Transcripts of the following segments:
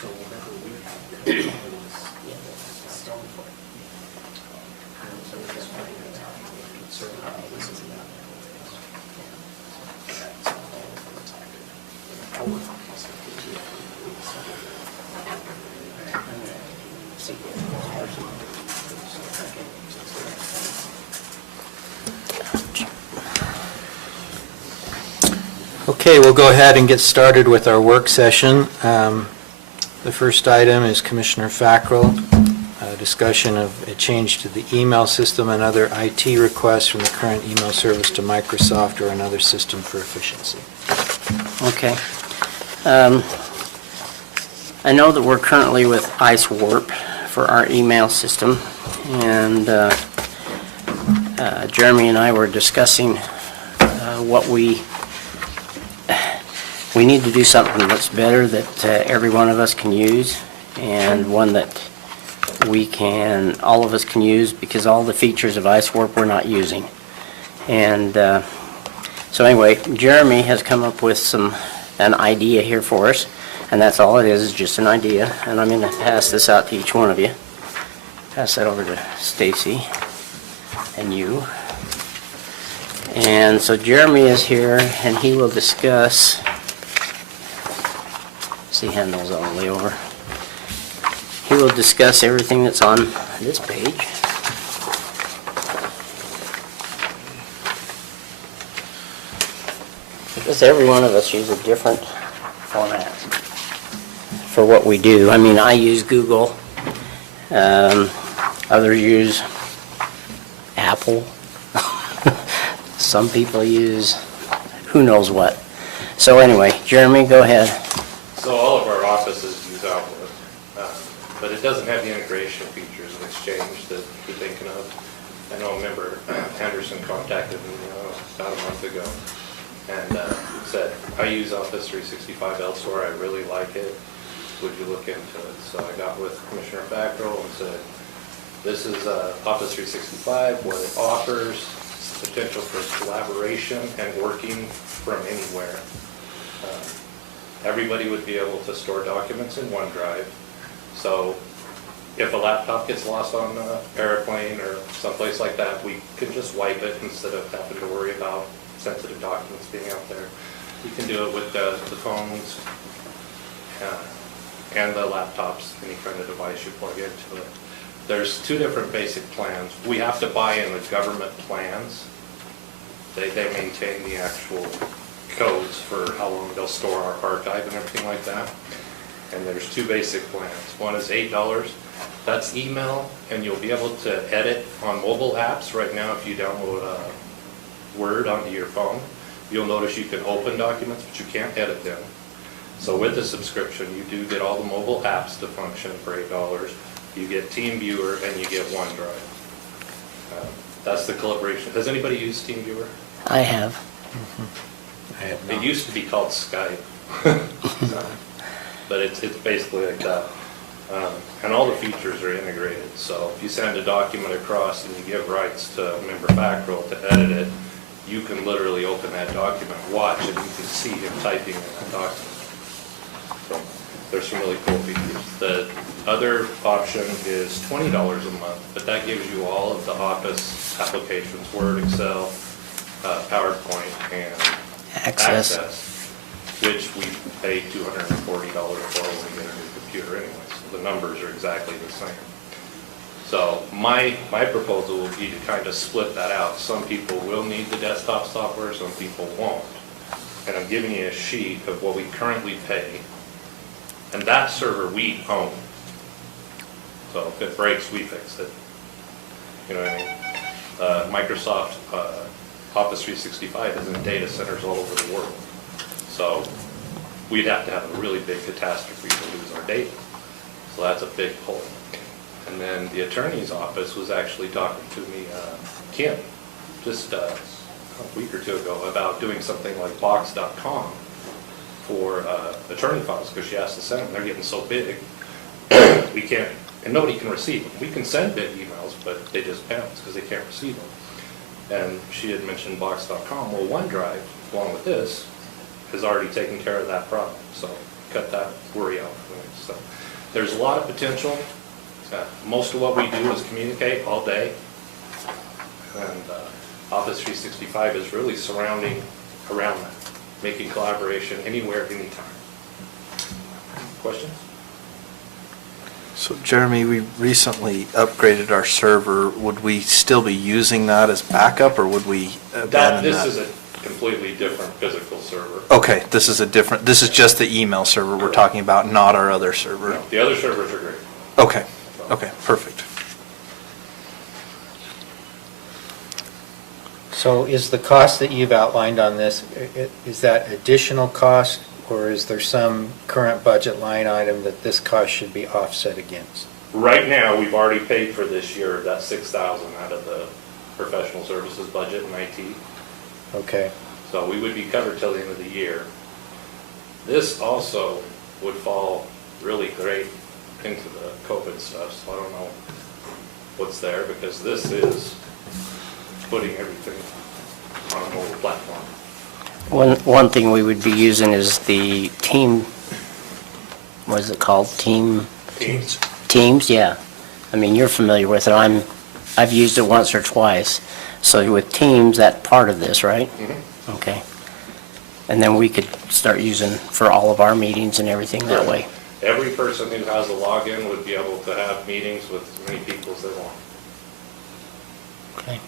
So whatever we have is stone for it. And so we're just finding it out. So this is about Okay, we'll go ahead and get started with our work session. The first item is Commissioner Fackel, a discussion of a change to the email system and other IT requests from the current email service to Microsoft or another system for efficiency. Okay. I know that we're currently with IceWarp for our email system, and Jeremy and I were discussing what we need to do something that's better that every one of us can use, and one that all of us can use, because all the features of IceWarp we're not using. And so anyway, Jeremy has come up with an idea here for us, and that's all it is just an idea. And I'm going to pass this out to each one of you. Pass that over to Stacy and you. And so Jeremy is here, and he will discuss. See, handles all the way over. He will discuss everything that's on this page. Because every one of us uses a different format for what we do. I mean, I use Google. Others use Apple. Some people use who knows what. So anyway, Jeremy, go ahead. So all of our offices use Outlook, but it doesn't have the integration features of Exchange that you're thinking of. I know a member, Anderson, contacted me about a month ago and said, I use Office 365 elsewhere, I really like it, would you look into it? So I got with Commissioner Fackel and said, this is Office 365, what it offers, potential for collaboration and working from anywhere. Everybody would be able to store documents in OneDrive. So if a laptop gets lost on an airplane or someplace like that, we can just wipe it instead of having to worry about sensitive documents being out there. You can do it with the phones and the laptops, any kind of device you plug into it. There's two different basic plans. We have to buy in the government plans. They maintain the actual codes for how long they'll store our archive and everything like that. And there's two basic plans. One is $8. That's email, and you'll be able to edit on mobile apps. Right now, if you download Word onto your phone, you'll notice you can open documents, but you can't edit them. So with the subscription, you do get all the mobile apps to function for $8. You get TeamViewer, and you get OneDrive. That's the collaboration. Has anybody used TeamViewer? I have. Mm-hmm. It used to be called Skype, but it's basically like that. And all the features are integrated. So if you send a document across and you give rights to a member Fackel to edit it, you can literally open that document, watch, and you can see him typing in that document. So there's some really cool features. The other option is $20 a month, but that gives you all of the Office applications, Word, Excel, PowerPoint, and Access, which we pay $240 for when we get a new computer anyway. So the numbers are exactly the same. So my proposal will be to kind of split that out. Some people will need the desktop software, some people won't. And I'm giving you a sheet of what we currently pay. And that server we own. So if it breaks, we fix it. You know what I mean? Microsoft Office 365 is in data centers all over the world. So we'd have to have a really big catastrophe to lose our data. So that's a big pull. And then the attorney's office was actually talking to me, Kim, just a week or two ago about doing something like box.com for attorney files, because she asked to send them. They're getting so big, we can't, and nobody can receive them. We can send big emails, but they just bounce because they can't receive them. And she had mentioned box.com. Well, OneDrive, along with this, has already taken care of that problem. So cut that worry out. So there's a lot of potential. Most of what we do is communicate all day. And Office 365 is really surrounding around that, making collaboration anywhere, anytime. Questions? So Jeremy, we recently upgraded our server. Would we still be using that as backup, or would we abandon This that? is a completely different physical server. Okay, this is just the email server we're talking about, not our other server. No, the other servers are great. Okay, okay, perfect. So is the cost that you've outlined on this, is that additional cost, or is there some current budget line item that this cost should be offset against? Right now, we've already paid for this year, that $6,000 out of the professional services budget in IT. Okay. So we would be covered till the end of the year. This also would fall really great into the COVID stuff, so I don't know what's there, because this is putting everything on a mobile platform. One thing we would be using is the team, what is it called? Teams. Teams, yeah. I mean, you're familiar with it. I've used it once or twice. So with Teams, that part of this, right? Mhm. Okay. And then we could start using for all of our meetings and everything that way. Every person who has a login would be able to have meetings with as many people as they want. Okay.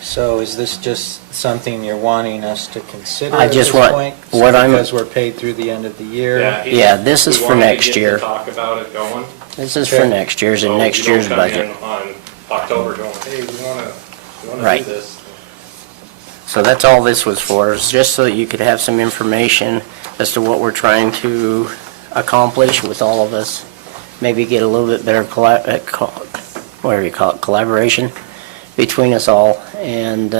So is this just something you're wanting us to consider I at just this want- point? what I'm- Because we're paid through the end of the year? Yeah, this is we for wanted to next get to year. talk about it going. This is for Okay. next year's and So next you don't year's come budget. in on October going, hey, we want to Right. do this. So that's all this was for, is just so that you could have some information as to what we're trying to accomplish with all of us. Maybe get a little bit better whatever you call it, collaboration between us all, and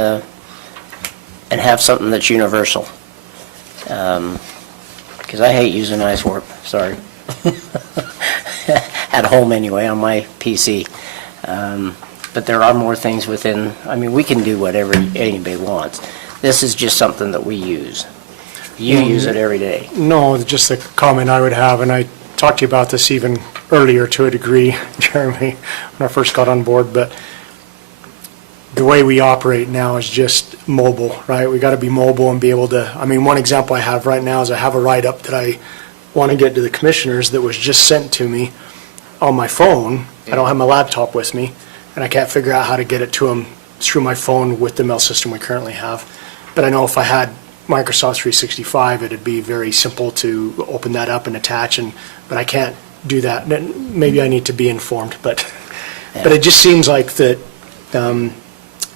have something that's universal. Because I hate using IceWarp, sorry. At home anyway, on my PC. But there are more things within, I mean, we can do whatever anybody wants. This is just something that we use. You use it every day. No, just a comment I would have, and I talked to you about this even earlier to a degree, Jeremy, when I first got on board, but the way we operate now is just mobile, right? We got to be mobile and be able to, I mean, one example I have right now is I have a write-up that I want to get to the commissioners that was just sent to me on my phone. I don't have my laptop with me, and I can't figure out how to get it to them through my phone with the mail system we currently have. But I know if I had Microsoft 365, it'd be very simple to open that up and attach, but I can't do that. Maybe I need to be informed, but it just seems like that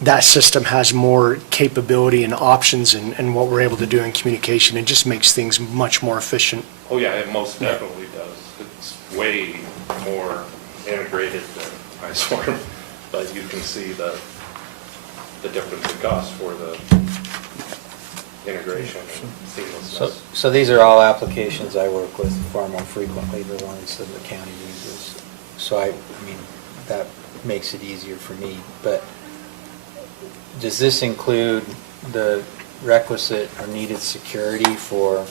that system has more capability and options and what we're able to do in communication. It just makes things much more efficient. Oh, yeah, it most definitely does. It's way more integrated than IceWarp, but you can see the difference in cost for the integration and seamlessness. So these are all applications I work with far more frequently, the ones that the county uses. So I mean, that makes it easier for me. But does this include the requisite or needed security for?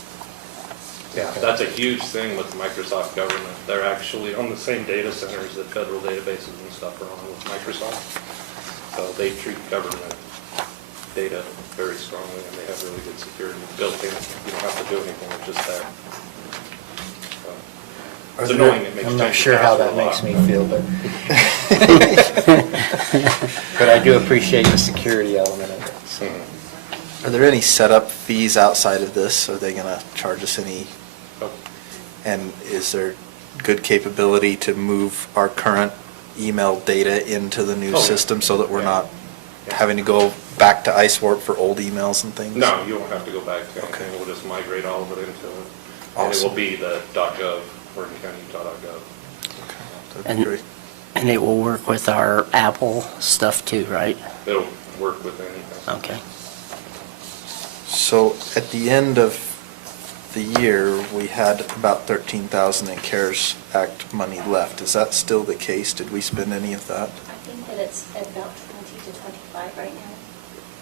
Yeah, that's a huge thing with Microsoft government. They're actually on the same data centers that federal databases and stuff are on with Microsoft. So they treat government data very strongly, and they have really good security built in. You don't have to do anything, it's just there. So, it's annoying, it makes I'm not change sure how faster that a makes lot. me feel, but but I do appreciate the security element of it. So. Mhm. Are there any setup fees outside of this? Are they going to charge us any? Oh, And is there good capability to move our current email data into the new Oh, yeah. system so that we're Yeah. not Yeah. having to go back to IceWarp for old emails and things? No, you won't have to go back to Okay. anything. We'll just migrate all of it into it. And it Awesome. will be the .gov, OregonCounty.gov. That'd be And- great. And it will work with our Apple stuff too, right? It'll work with anything. Okay. So at the end of the year, we had about 13,000 in CARES Act money left. Is that still the case? Did we spend any of that? I think that it's at about 20 to 25 right now.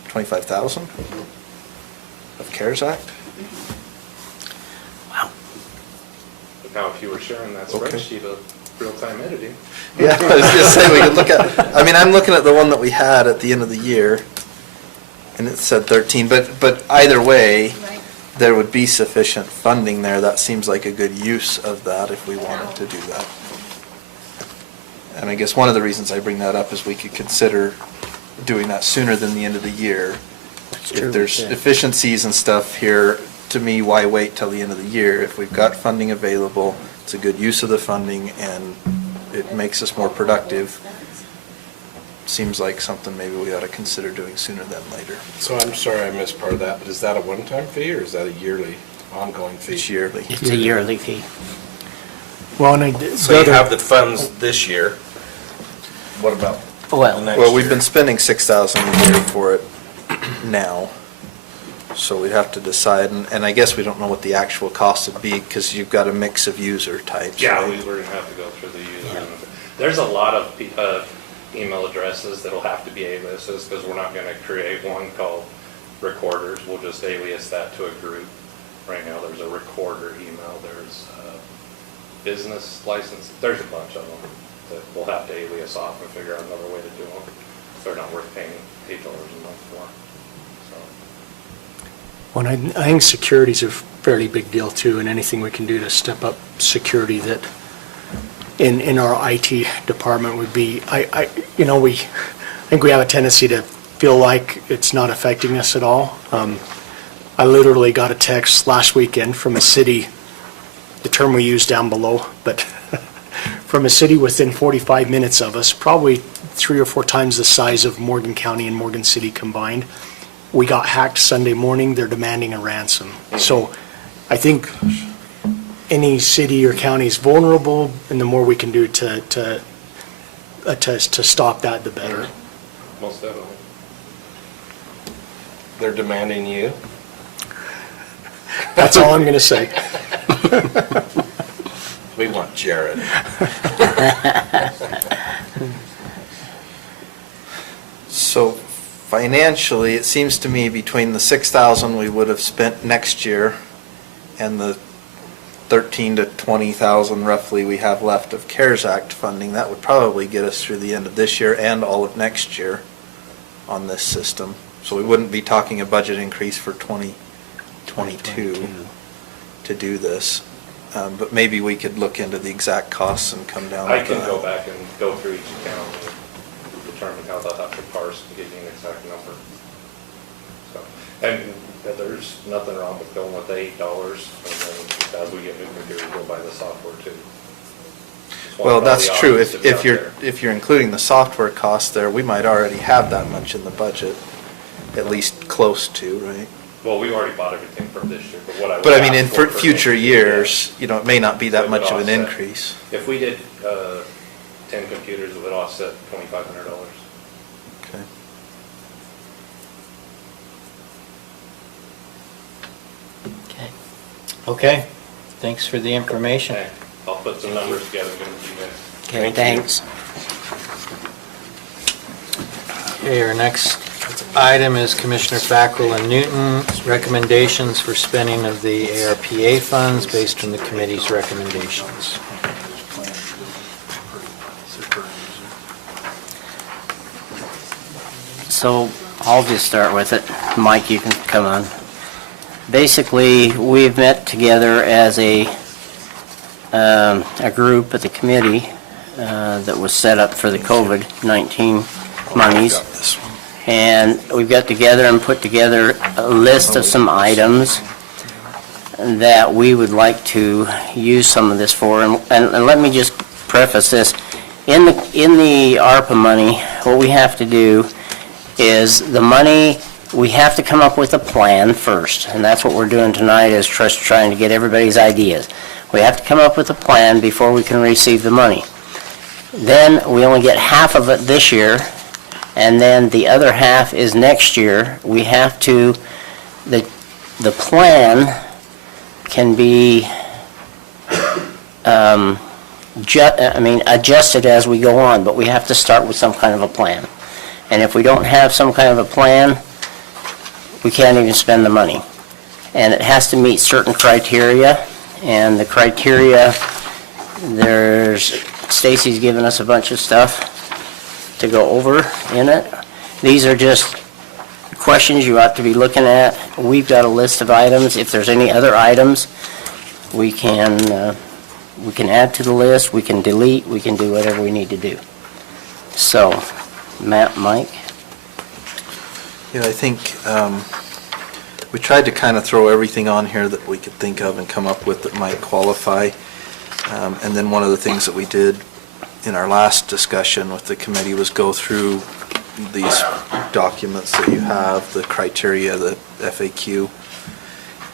25,000? of CARES Act? Now, if you were sharing that Okay. spreadsheet of real-time editing, Yeah, I was gonna say, we could look at, I mean, I'm looking at the one that we had at the end of the year, and it said 13, but either way, Right. there would be sufficient funding there. That seems like a good use of that if we wanted to do that. And I guess one of the reasons I bring that up is we could consider doing that sooner than the end of the year. true, If there's yeah. efficiencies and stuff here, to me, why wait till the end of the year? If we've got funding available, it's a good use of the funding, and it makes us more productive. Seems like something maybe we ought to consider doing sooner than later. So I'm sorry I missed part of that, but is that a one-time fee or is that a yearly, ongoing fee? It's yearly. It's a yearly fee. Well, and So you have the funds this year. What about the Well, next Well, we've year? been spending 6,000 a year for it now, so we'd have to decide, and I guess we don't know what the actual cost would be, because you've got a mix of user types, yeah, right? we're gonna have to go through the user. There's a lot of email addresses that'll have to be aliases, because we're not gonna create one called recorders. We'll just alias that to a group. Right now, there's a recorder email, there's business license, there's a bunch of them that we'll have to alias off and figure out another way to do them. They're not worth paying $8 a month for. So, Well, I think security's a fairly big deal too, and anything we can do to step up security that in our IT department would be, I think we have a tendency to feel like it's not affecting us at all. I literally got a text last weekend from a city, the term we use down below, but from a city within 45 minutes of us, probably 3 or 4 times the size of Morgan County and Morgan City combined. We got hacked Sunday morning, they're demanding a ransom. So I think any city or county is vulnerable, and the more we can do to stop that, the better. most definitely. They're demanding you? That's all I'm going to say. We want Jared. So financially, it seems to me between the 6,000 we would have spent next year and the 13 to 20,000 roughly we have left of CARES Act funding, that would probably get us through the end of this year and all of next year on this system. So we wouldn't be talking a budget increase for 2022 to do this. But maybe we could look into the exact costs and come down I with can that. go back and go through each account and determine how they'll have to parse to give you an exact number. So, and there's nothing wrong with going with the $8, and then as we get new computers, we'll buy the software too. Just want Well, all that's the true. options to be out there. If you're including the software costs there, we might already have that much in the budget, at least close to, right? Well, we already bought everything for this year, but what I would But I mean, in ask for future next year, years, it may not be It that would much of an offset. increase. If we did 10 computers, it would offset $2,500. Okay. Okay. Okay, thanks for the information. Okay, I'll put some numbers together and give them to you guys. Okay, thanks. Okay, our next item is Commissioner Fackel and Newton's recommendations for spending of the ARPA funds based on the committee's recommendations. So I'll just start with it. Mike, you can come on. Basically, we've met together as a group at the committee that was set up for the COVID-19 monies. Got this one. And we got together and put together a list of some items that we would like to use some of this for. And let me just preface this. In the ARPA money, what we have to do is the money, we have to come up with a plan first. And that's what we're doing tonight, is just trying to get everybody's ideas. We have to come up with a plan before we can receive the money. Then we only get half of it this year, and then the other half is next year. We have to, the plan can be adjusted as we go on, but we have to start with some kind of a plan. And if we don't have some kind of a plan, we can't even spend the money. and it has to meet certain criteria. And the criteria, Stacy's given us a bunch of stuff to go over in it. These are just questions you ought to be looking at. We've got a list of items. If there's any other items, we can add to the list, we can delete, we can do whatever we need to do. So, Matt, Mike? Yeah, I think we tried to kind of throw everything on here that we could think of and come up with that might qualify. And then one of the things that we did in our last discussion with the committee was go through these documents that you have, the criteria, the FAQ,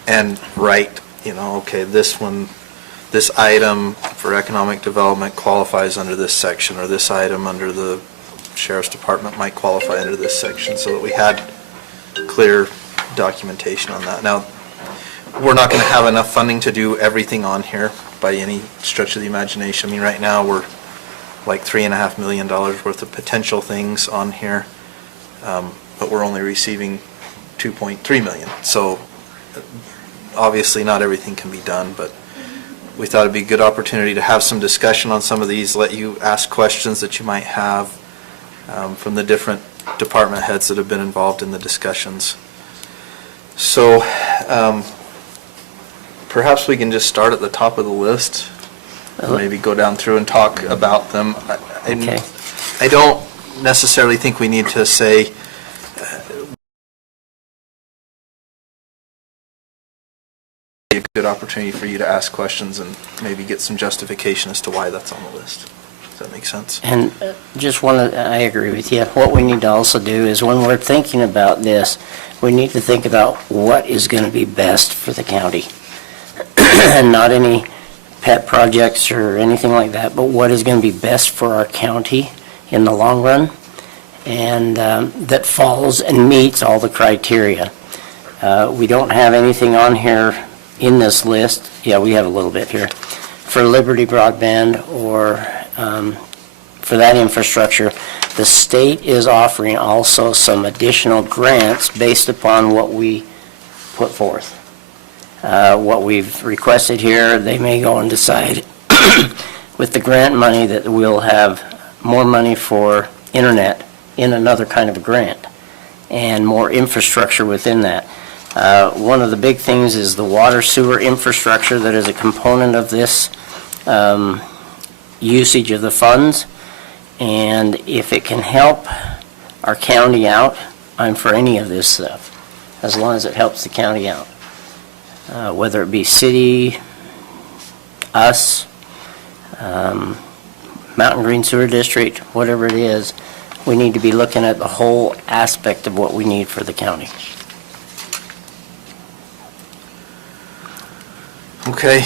and write, okay, this item for economic development qualifies under this section, or this item under the Sheriff's Department might qualify under this section, so that we had clear documentation on that. Now, we're not going to have enough funding to do everything on here by any stretch of the imagination. I mean, right now, we're like $3.5 million worth of potential things on here, but we're only receiving $2.3 million. So obviously not everything can be done, but we thought it'd be a good opportunity to have some discussion on some of these, let you ask questions that you might have from the different department heads that have been involved in the discussions. So perhaps we can just start at the top of the list. Maybe go down through and talk about them. Okay. I don't necessarily think we need to say a good opportunity for you to ask questions and maybe get some justification as to why that's on the list. Does that make sense? And I agree with you. What we need to also do is when we're thinking about this, we need to think about what is going to be best for the county. And not any pet projects or anything like that, but what is going to be best for our county in the long run, and that falls and meets all the criteria. We don't have anything on here in this list. Yeah, we have a little bit here for Liberty Broadband or for that infrastructure. The state is offering also some additional grants based upon what we put forth. What we've requested here, they may go and decide with the grant money that we'll have more money for internet in another kind of a grant and more infrastructure within that. One of the big things is the water sewer infrastructure that is a component of this usage of the funds. And if it can help our county out, I'm for any of this stuff, as long as it helps the county out. Whether it be city, us, Mountain Green Sewer District, whatever it is, we need to be looking at the whole aspect of what we need for the county. Okay,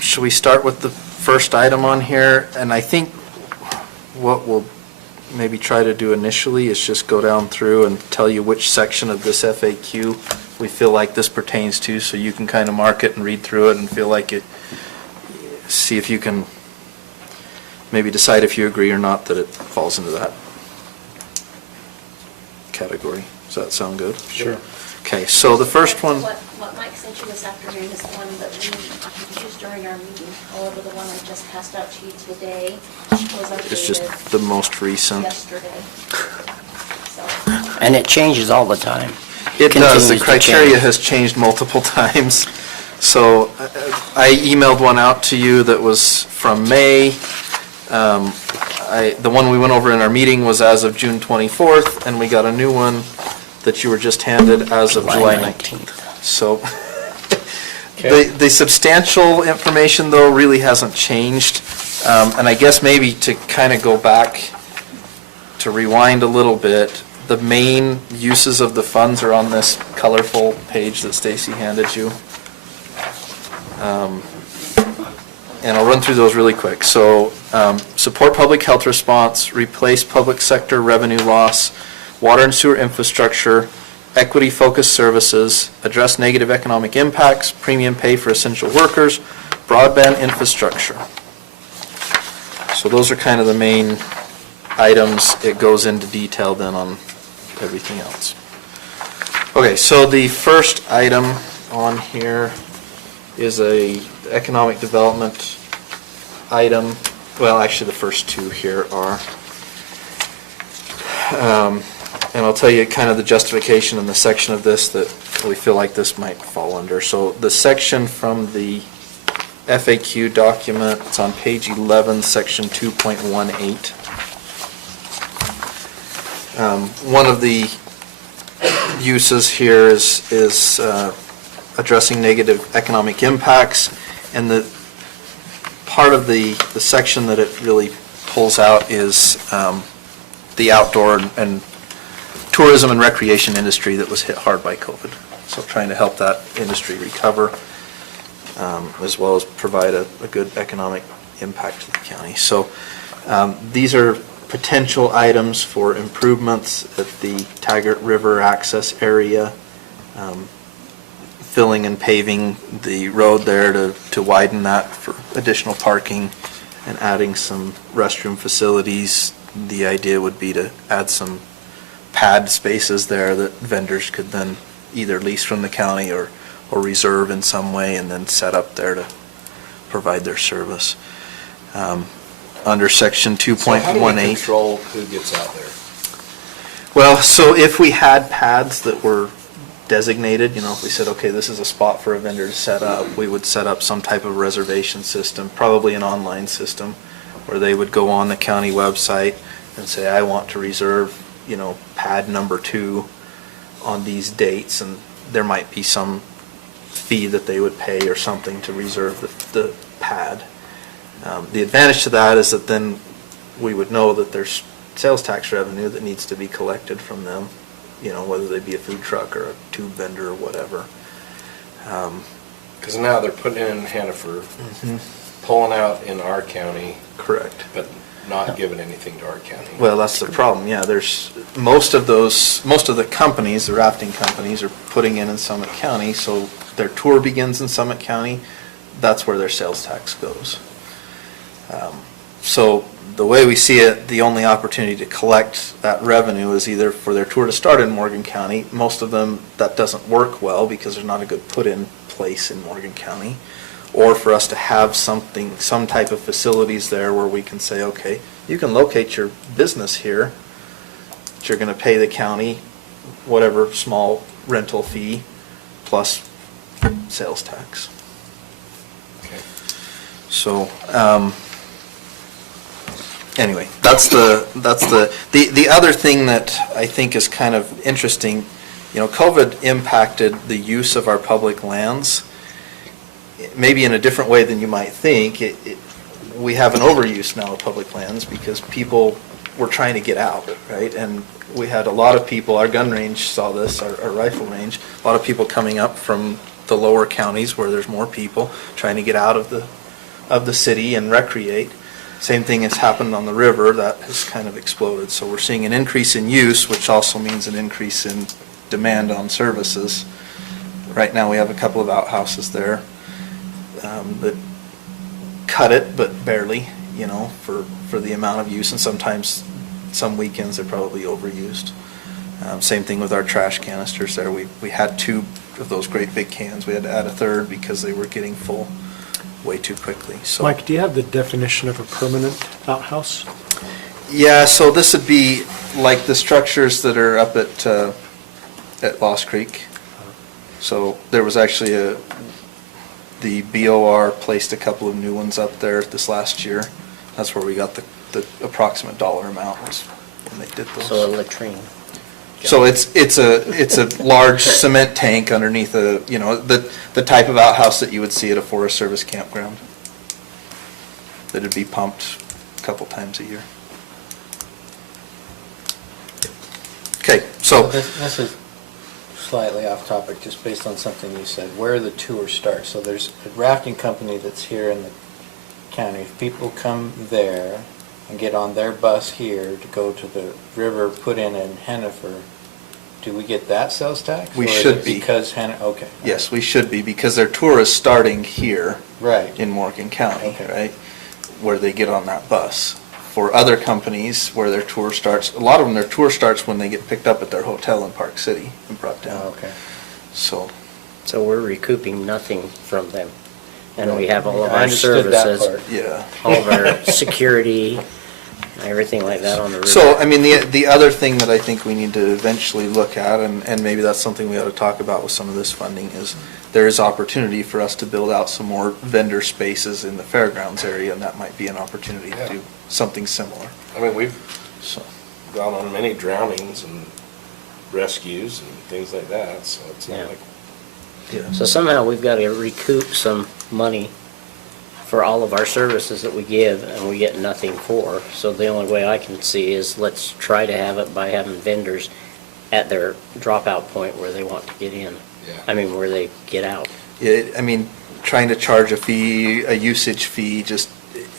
should we start with the first item on here? And I think what we'll maybe try to do initially is just go down through and tell you which section of this FAQ we feel like this pertains to, so you can kind of mark it and read through it and feel like it, see if you can maybe decide if you agree or not that it falls into that category. Does that sound good? Sure. Okay, so the first one, What Mike sent you this afternoon is the one that we used during our meeting. However, the one I just passed out to you today was it's just updated the most recent. yesterday. So, And it changes all the time. It does. The Continues to criteria change. has changed multiple times. So I emailed one out to you that was from May. The one we went over in our meeting was as of June 24th, and we got a new one that you were just handed as of July 19th. So the substantial information, though, really hasn't changed. And I guess maybe to kind of go back, to rewind a little bit, the main uses of the funds are on this colorful page that Stacy handed you. And I'll run through those really quick. So, support public health response, replace public sector revenue loss, water and sewer infrastructure, equity-focused services, address negative economic impacts, premium pay for essential workers, broadband infrastructure. So those are kind of the main items. It goes into detail then on everything else. Okay, so the first item on here is a economic development item. Well, actually, the first two here are. And I'll tell you kind of the justification in the section of this that we feel like this might fall under. So the section from the FAQ document, it's on page 11, section 2.18. One of the uses here is addressing negative economic impacts, and the part of the section that it really pulls out is the outdoor and tourism and recreation industry that was hit hard by COVID. So trying to help that industry recover, as well as provide a good economic impact to the county. So these are potential items for improvements at the Taggart River access area, filling and paving the road there to widen that for additional parking, and adding some restroom facilities. The idea would be to add some pad spaces there that vendors could then either lease from the county or reserve in some way and then set up there to provide their service. Under section 2.18. So how do we control who gets out there? Well, so if we had pads that were designated, if we said, okay, this is a spot for a vendor to set up, we would set up some type of reservation system, probably an online system, where they would go on the county website and say, I want to reserve, pad number 2 on these dates, and there might be some fee that they would pay or something to reserve the pad. The advantage to that is that then we would know that there's sales tax revenue that needs to be collected from them, whether they be a food truck or a tube vendor or whatever. Because now they're putting in Hannaford, pulling out in our county. Correct. But not giving anything to our county. Well, that's the problem, yeah. There's, most of the companies, the rafting companies, are putting in Summit County, so their tour begins in Summit County. That's where their sales tax goes. So the way we see it, the only opportunity to collect that revenue is either for their tour to start in Morgan County. Most of them, that doesn't work well because there's not a good put-in place in Morgan County. Or for us to have some type of facilities there where we can say, okay, you can locate your business here, but you're going to pay the county whatever small rental fee plus sales tax. Okay. So, anyway, that's the other thing that I think is kind of interesting. COVID impacted the use of our public lands, maybe in a different way than you might think. We have an overuse now of public lands because people were trying to get out, right? And we had a lot of people, our gun range saw this, our rifle range, a lot of people coming up from the lower counties where there's more people trying to get out of the city and recreate. Same thing has happened on the river. That has kind of exploded. So we're seeing an increase in use, which also means an increase in demand on services. Right now we have a couple of outhouses there that cut it, but barely, for the amount of use. And sometimes, some weekends, they're probably overused. Same thing with our trash canisters there. We had 2 of those great big cans. We had to add a third because they were getting full way too quickly. So, Mike, do you have the definition of a permanent outhouse? yeah, so this would be like the structures that are up at Lost Creek. So there was actually the BOR placed a couple of new ones up there this last year. That's where we got the approximate dollar amount was when they did those. So a latrine. So it's a large cement tank underneath the type of outhouse that you would see at a Forest Service campground. That'd be pumped a couple times a year. Okay, so This is slightly off topic, just based on something you said, where the tour starts. So there's a rafting company that's here in the county. If people come there and get on their bus here to go to the river, put in Hannaford, do we get that sales tax? We Or is should it be. Because okay. yes, we should be, because their tour is starting here Right. in Morgan County, Okay. right? Where they get on that bus. For other companies where their tour starts, a lot of them, their tour starts when they get picked up at their hotel in Park City and brought down. Oh, okay. So, So we're recouping nothing from them. And we have all of I our understood that services, part. Yeah. all of our security, everything like that on the river. So, I mean, the other thing that I think we need to eventually look at, and maybe that's something we ought to talk about with some of this funding, is there is opportunity for us to build out some more vendor spaces in the fairgrounds area, and that might be an opportunity to Yeah. do something similar. I mean, we've So, gone on many drownings and rescues and things like that, so it's Yeah. not like, yeah. So somehow we've got to recoup some money for all of our services that we give and we get nothing for. So the only way I can see is let's try to have it by having vendors at their dropout point where they want to get in. Yeah. I mean, where they get out. Yeah, I mean, trying to charge a fee, a usage fee, just,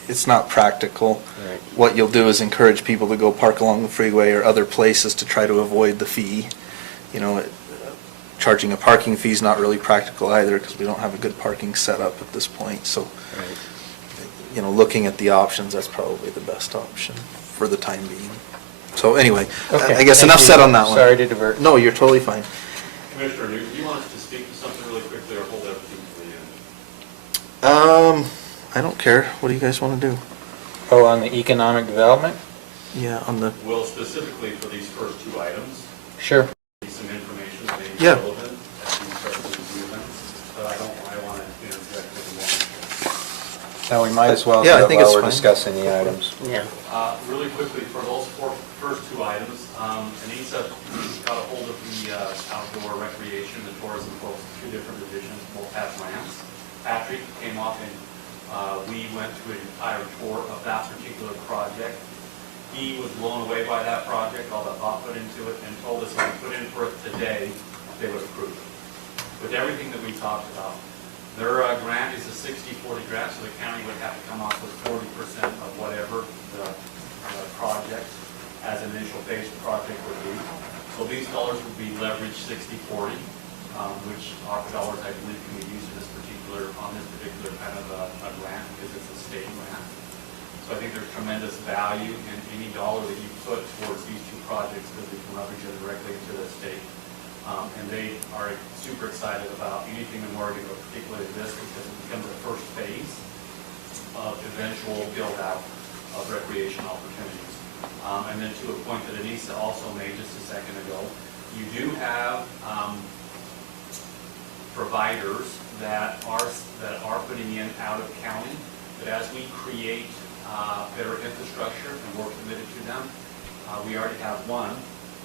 it's not practical. Right. What you'll do is encourage people to go park along the freeway or other places to try to avoid the fee. You know, charging a parking fee is not really practical either, because we don't have a good parking setup at this point, so, Right. you know, looking at the options, that's probably the best option for the time being. So anyway, Okay, I guess thank enough you. said on that one. Sorry to divert. No, you're totally fine. Commissioner, do you want us to speak to something really quickly or hold everything to the end? I don't care. What do you guys want to do? Oh, on the economic development? Yeah, on the, Well, specifically for these first two items, Sure. some information that may be Yeah. relevant as you start to review them, but I want to interject with one. Now, we might as well Yeah, I do it think while it's we're fine. discussing the items. Yeah. Really quickly, for those first two items, Anissa got a hold of the outdoor recreation and tourism folks, two different divisions, both have grants. Patrick came off and we went to an entire tour of that particular project. He was blown away by that project, all the thought put into it, and told us if we put in for it today, they would approve it. With everything that we talked about, their grant is a 60-40 grant, so the county would have to come up with 40% of whatever the project as an initial phase project would be. So these dollars would be leveraged 60-40, which ARPA dollars, I believe, can be used on this particular kind of a grant because it's a state grant. So I think there's tremendous value in any dollar that you put towards these two projects because we can leverage it directly into the state. And they are super excited about anything in Oregon, but particularly this, because it becomes the first phase of eventual build out of recreation opportunities. And then to a point that Anissa also made just a second ago, you do have providers that are putting in out of county, but as we create better infrastructure and we're committed to them, we already have one.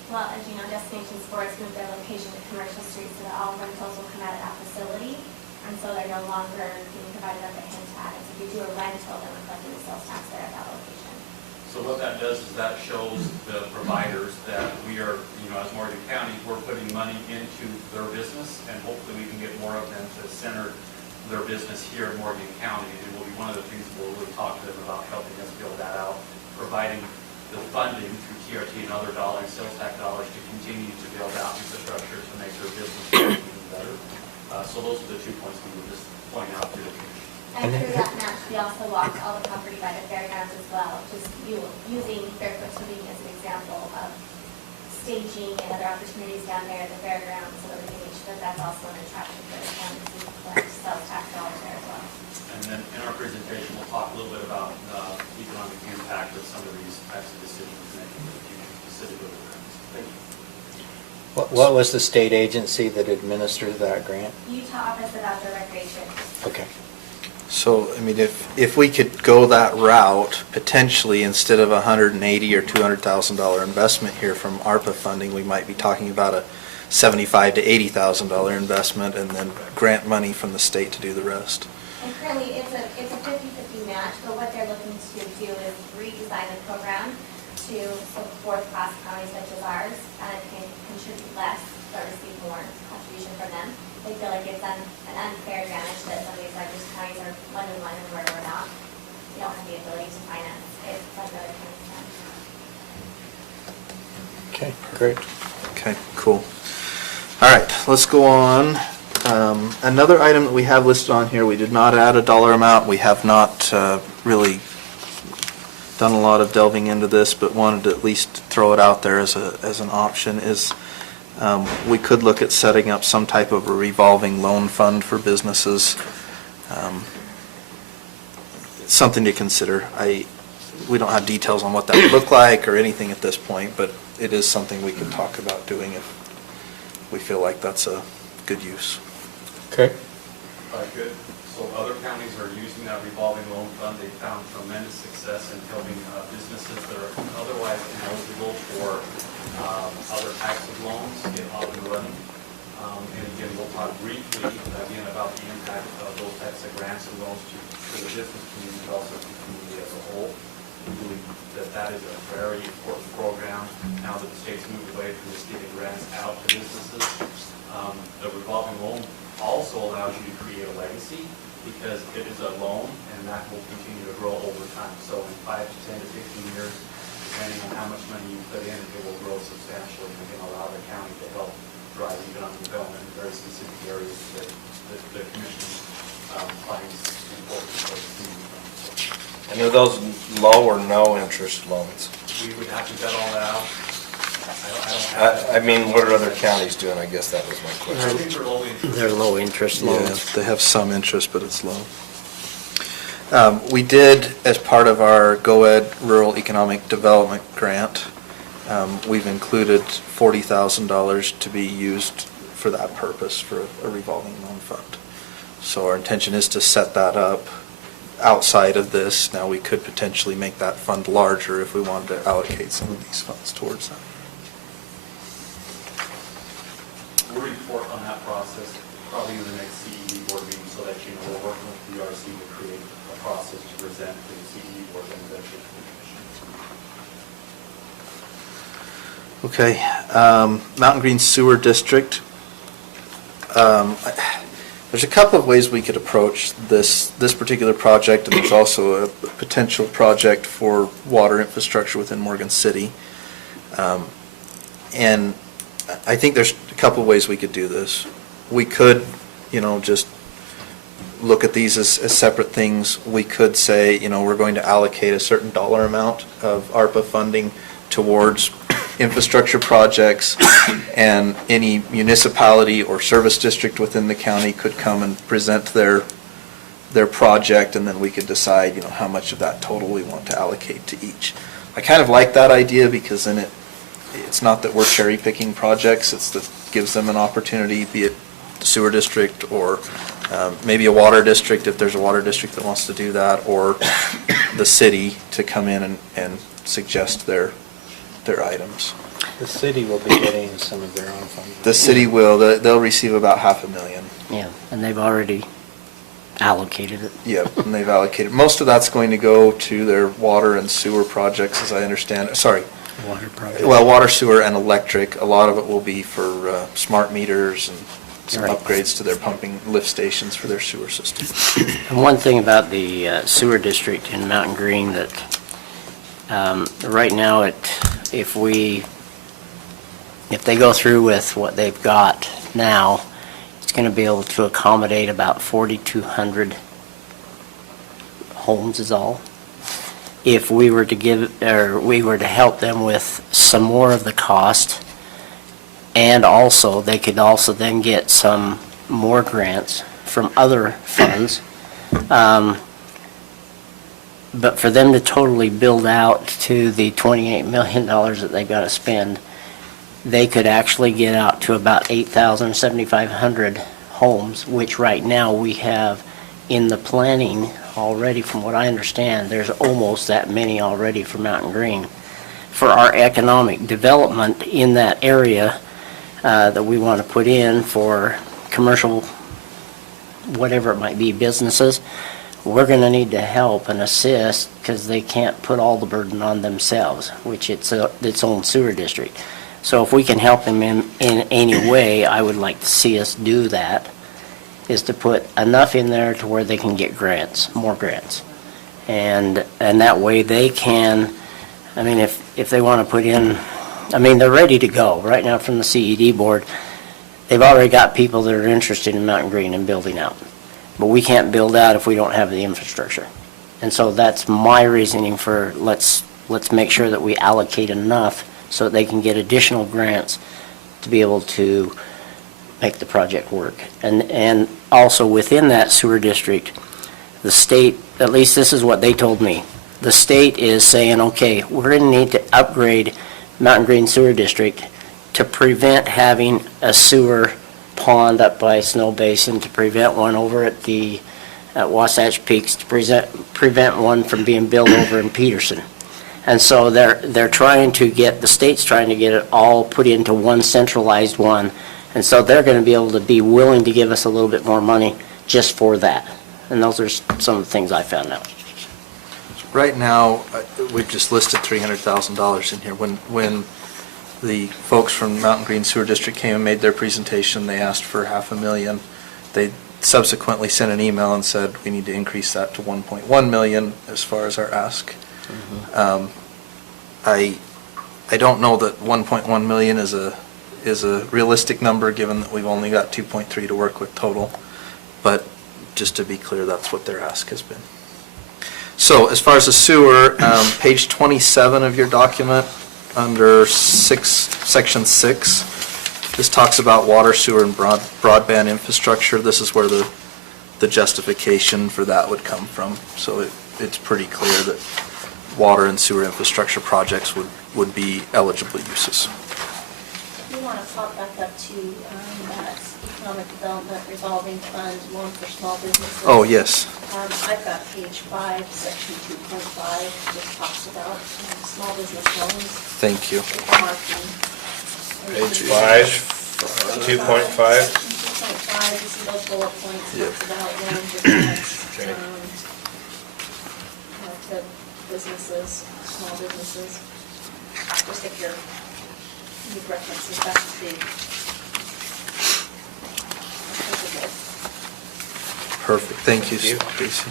Well, as you know, Destination Sports moved their location to Commercial Street so that all rentals will come out of that facility, and so they're no longer being provided under HIMTAD. And so if you do a rental, then we're collecting the sales tax there at that location. So what that does is that shows the providers that we are, as Morgan County, we're putting money into their business, and hopefully we can get more of them to center their business here in Morgan County. And it will be one of the things we'll really talk to them about, helping us build that out, providing the funding through TRT and other dollars, sales tax dollars, to continue to build out infrastructure to make their business even better. So those are the 2 points we would just point out to the commission. And through that match, we also walked all the property by the fairgrounds as well, just using Barefoot Swimming as an example of staging and other opportunities down there at the fairgrounds, so that we can make sure that that's also an attraction for the county to collect sales tax dollars there as well. And then in our presentation, we'll talk a little bit about economic impact of some of these types of decisions making in the future, specifically with grants. Thank you. What was the state agency that administered that grant? Utah Office of Outdoor Recreation. Okay. so, I mean, if we could go that route, potentially, instead of $180,000 or $200,000 investment here from ARPA funding, we might be talking about a $75,000 to $80,000 investment, and then grant money from the state to do the rest. And currently, it's a 50-50 match, but what they're looking to do is redesign the program to support class counties such as ours, can contribute less, but receive more contribution from them. They feel like it's an unfair advantage that some of these larger counties are one-on-one and where we're not. We don't have the ability to finance it like other counties can. Okay, great. Okay, cool. All right, let's go on. Another item that we have listed on here, we did not add a dollar amount. We have not really done a lot of delving into this, but wanted to at least throw it out there as an option, is We could look at setting up some type of a revolving loan fund for businesses. Something to consider. We don't have details on what that would look like or anything at this point, but it is something we could talk about doing if we feel like that's a good use. Okay. Good. So other counties are using that revolving loan fund. They found tremendous success in helping businesses that are otherwise ineligible for other types of loans get off and running. And again, we'll talk briefly again about the impact of those types of grants and loans to the business community, but also to the community as a whole. We believe that that is a very important program now that the state's moved away from just giving grants out to businesses. The revolving loan also allows you to create a legacy because it is a loan and that will continue to grow over time. So in 5 to 10 to 15 years, depending on how much money you put in, it will grow substantially and can allow the county to help drive economic development in very specific areas that the commission finds important for the community. And are those low or no interest loans? We would have to vet all that out. I don't have that. I mean, what are other counties doing? I guess that was my I question. think they're low interest. They're low interest Yeah, loans. they have some interest, but it's low. We did, as part of our GoEd Rural Economic Development Grant, we've included $40,000 to be used for that purpose, for a revolving loan fund. So our intention is to set that up outside of this. Now, we could potentially make that fund larger if we wanted to allocate some of these funds towards that. We'll report on that process probably in the next CED board meeting so that you know we're working with the DRC to create a process to present to the CED board and eventually to the commission. Okay, Mountain Green Sewer District. There's a couple of ways we could approach this particular project, and there's also a potential project for water infrastructure within Morgan City. And I think there's a couple of ways we could do this. We could, just look at these as separate things. We could say, we're going to allocate a certain dollar amount of ARPA funding towards infrastructure projects, and any municipality or service district within the county could come and present their project, and then we could decide, how much of that total we want to allocate to each. I kind of like that idea because then it's not that we're cherry picking projects, it's that gives them an opportunity, be it the sewer district or maybe a water district if there's a water district that wants to do that, or the city to come in and suggest their items. The city will be getting some of their own funding. The city will, they'll receive about $500,000. Yeah, and they've already allocated it. Yep, and they've allocated. Most of that's going to go to their water and sewer projects, as I understand. Sorry. Water project. Well, water, sewer, and electric. A lot of it will be for smart meters and some Right. upgrades to their pumping lift stations for their sewer system. And one thing about the sewer district in Mountain Green that right now, if they go through with what they've got now, it's going to be able to accommodate about 4,200 homes is all. If we were to help them with some more of the cost, and also they could also then get some more grants from other funds. But for them to totally build out to the $28 million that they've got to spend, they could actually get out to about 7,500 homes, which right now we have in the planning already, from what I understand, there's almost that many already for Mountain Green. For our economic development in that area that we want to put in for commercial, whatever it might be, businesses, we're going to need to help and assist because they can't put all the burden on themselves, which it's its own sewer district. So if we can help them in any way, I would like to see us do that, is to put enough in there to where they can get grants, more grants. And that way they can, if they want to put in, they're ready to go. Right now from the CED board, they've already got people that are interested in Mountain Green and building out. But we can't build out if we don't have the infrastructure. And so that's my reasoning for let's make sure that we allocate enough so that they can get additional grants to be able to make the project work. And also within that sewer district, the state, at least this is what they told me, the state is saying, okay, we're going to need to upgrade Mountain Green Sewer District to prevent having a sewer pond up by Snow Basin, to prevent one over at Wasatch Peaks, to prevent one from being built over in Peterson. And so they're trying to get, the state's trying to get it all put into one centralized one. And so they're going to be able to be willing to give us a little bit more money just for that. And those are some of the things I found out. Right now, we've just listed $300,000 in here. When the folks from Mountain Green Sewer District came and made their presentation, they asked for $500,000. They subsequently sent an email and said, we need to increase that to $1.1 million as far as our ask. I don't know that $1.1 million is a realistic number, given that we've only got 2.3 to work with total. But just to be clear, that's what their ask has been. So as far as the sewer, page 27 of your document, under section 6, this talks about water, sewer, and broadband infrastructure. This is where the justification for that would come from. So it's pretty clear that water and sewer infrastructure projects would be eligible uses. You want to pop back up to that economic development revolving fund loan for small businesses. Oh, yes. I've got page 5, section 2.5, just talks about small business loans. Thank you. with the marking. Page 5, 2.5. 2.5, you see those bullet points, Yep. talks about loans or grants, Okay. to businesses, small businesses. Just if you're, need references, that's the. Perfect. Thank you, Thank you. Stacy.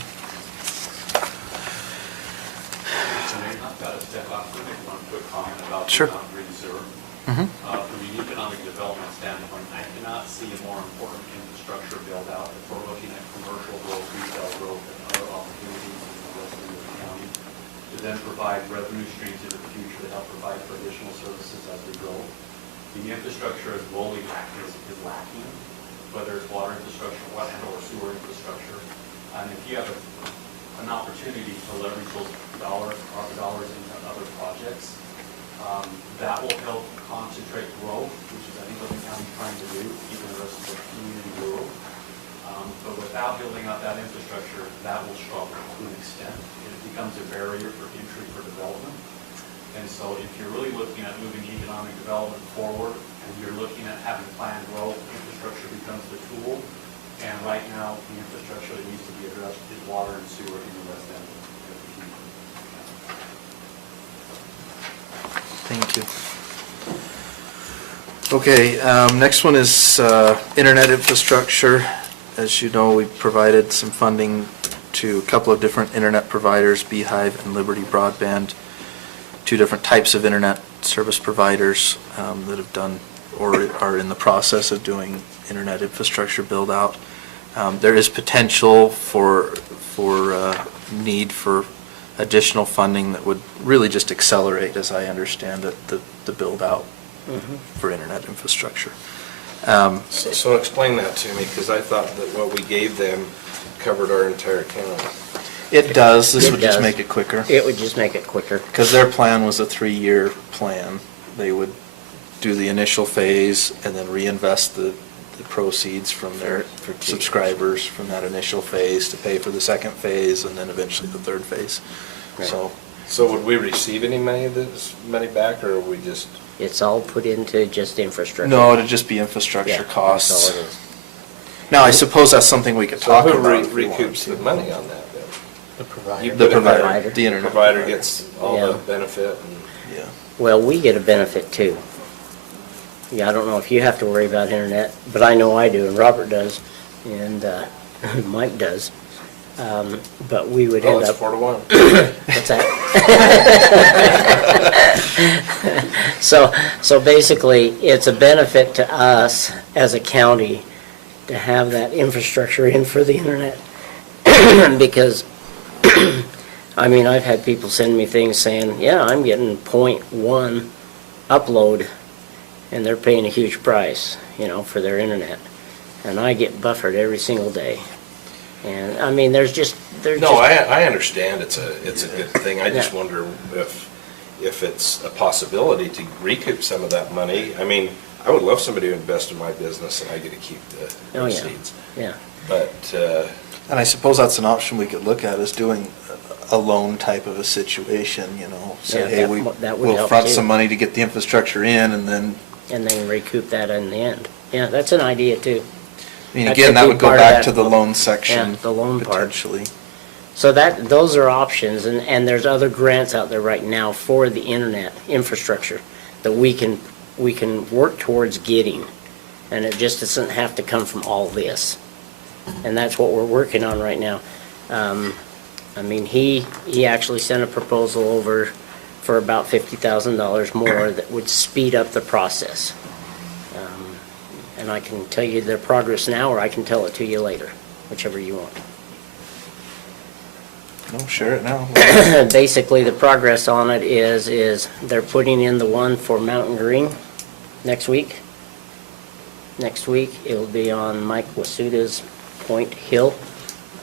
I've got to step up and make one quick comment about Sure. the green sewer. Mhm. From an economic development standpoint, I cannot see a more important infrastructure build out if we're looking at commercial growth, retail growth, and other opportunities in the west end of the county to then provide revenue streams in the future to help provide for additional services as we grow. The infrastructure is wholly is lacking, whether it's water infrastructure, or sewer infrastructure. And if you have an opportunity to leverage those dollars, ARPA dollars into other projects, that will help concentrate growth, which is I think what the county's trying to do, keeping the rest of the community rural. But without building out that infrastructure, that will struggle to an extent. It becomes a barrier for entry for development. And so if you're really looking at moving economic development forward, and you're looking at having planned growth, infrastructure becomes the tool. And right now, the infrastructure that needs to be addressed is water and sewer in the west end of the community. Thank you. Okay, next one is internet infrastructure. As you know, we provided some funding to a couple of different internet providers, Beehive and Liberty Broadband, two different types of internet service providers that have done or are in the process of doing internet infrastructure build out. There is potential for need for additional funding that would really just accelerate, as I understand it, the build out for internet infrastructure. So explain that to me, because I thought that what we gave them covered our entire county. It does. This It would just does. make it quicker. It would just make it quicker. Because their plan was a 3-year plan. They would do the initial phase and then reinvest the proceeds from their For 2 subscribers from that initial phase to pay for the second phase and then eventually the third phase. Right. So would we receive any money back, or we just? It's all put into just infrastructure. No, it'd just be infrastructure Yeah, costs. that's all it is. Now, I suppose that's something we could So talk who about. if we recoups wanted the to. money on that then? The provider. You The put it there, provider, the internet. Provider gets all Yeah. the benefit and. Yeah. Well, we get a benefit too. Yeah, I don't know if you have to worry about internet, but I know I do, and Robert does, and Mike does. But we would Oh, end it's up. 4-1. What's that? So basically, it's a benefit to us as a county to have that infrastructure in for the internet. Because, I mean, I've had people send me things saying, yeah, I'm getting 0.1 upload, and they're paying a huge price, for their internet. And I get buffered every single day. And, I mean, there's just. No, I understand it's a good thing. I just Yeah. wonder if it's a possibility to recoup some of that money. I mean, I would love somebody to invest in my business and I get to keep the Oh, yeah. receipts. Yeah. But, And I suppose that's an option we could look at, is doing a loan type of a situation, Say, Yeah, hey, that would we'll help front too. some money to get the infrastructure in, and then, And then recoup that in the end. Yeah, that's an idea too. I mean, That again, could that be would go part of back that. to the loan section. Yeah, the loan part. Potentially. So those are options, and there's other grants out there right now for the internet infrastructure that we can work towards getting. And it just doesn't have to come from all this. And that's what we're working on right now. I mean, he actually sent a proposal over for about $50,000 more that would speed up the process. And I can tell you their progress now, or I can tell it to you later, whichever you want. No, share it now. Basically, the progress on it is they're putting in the one for Mountain Green next week. Next week, it'll be on Mike Wasuda's Point Hill,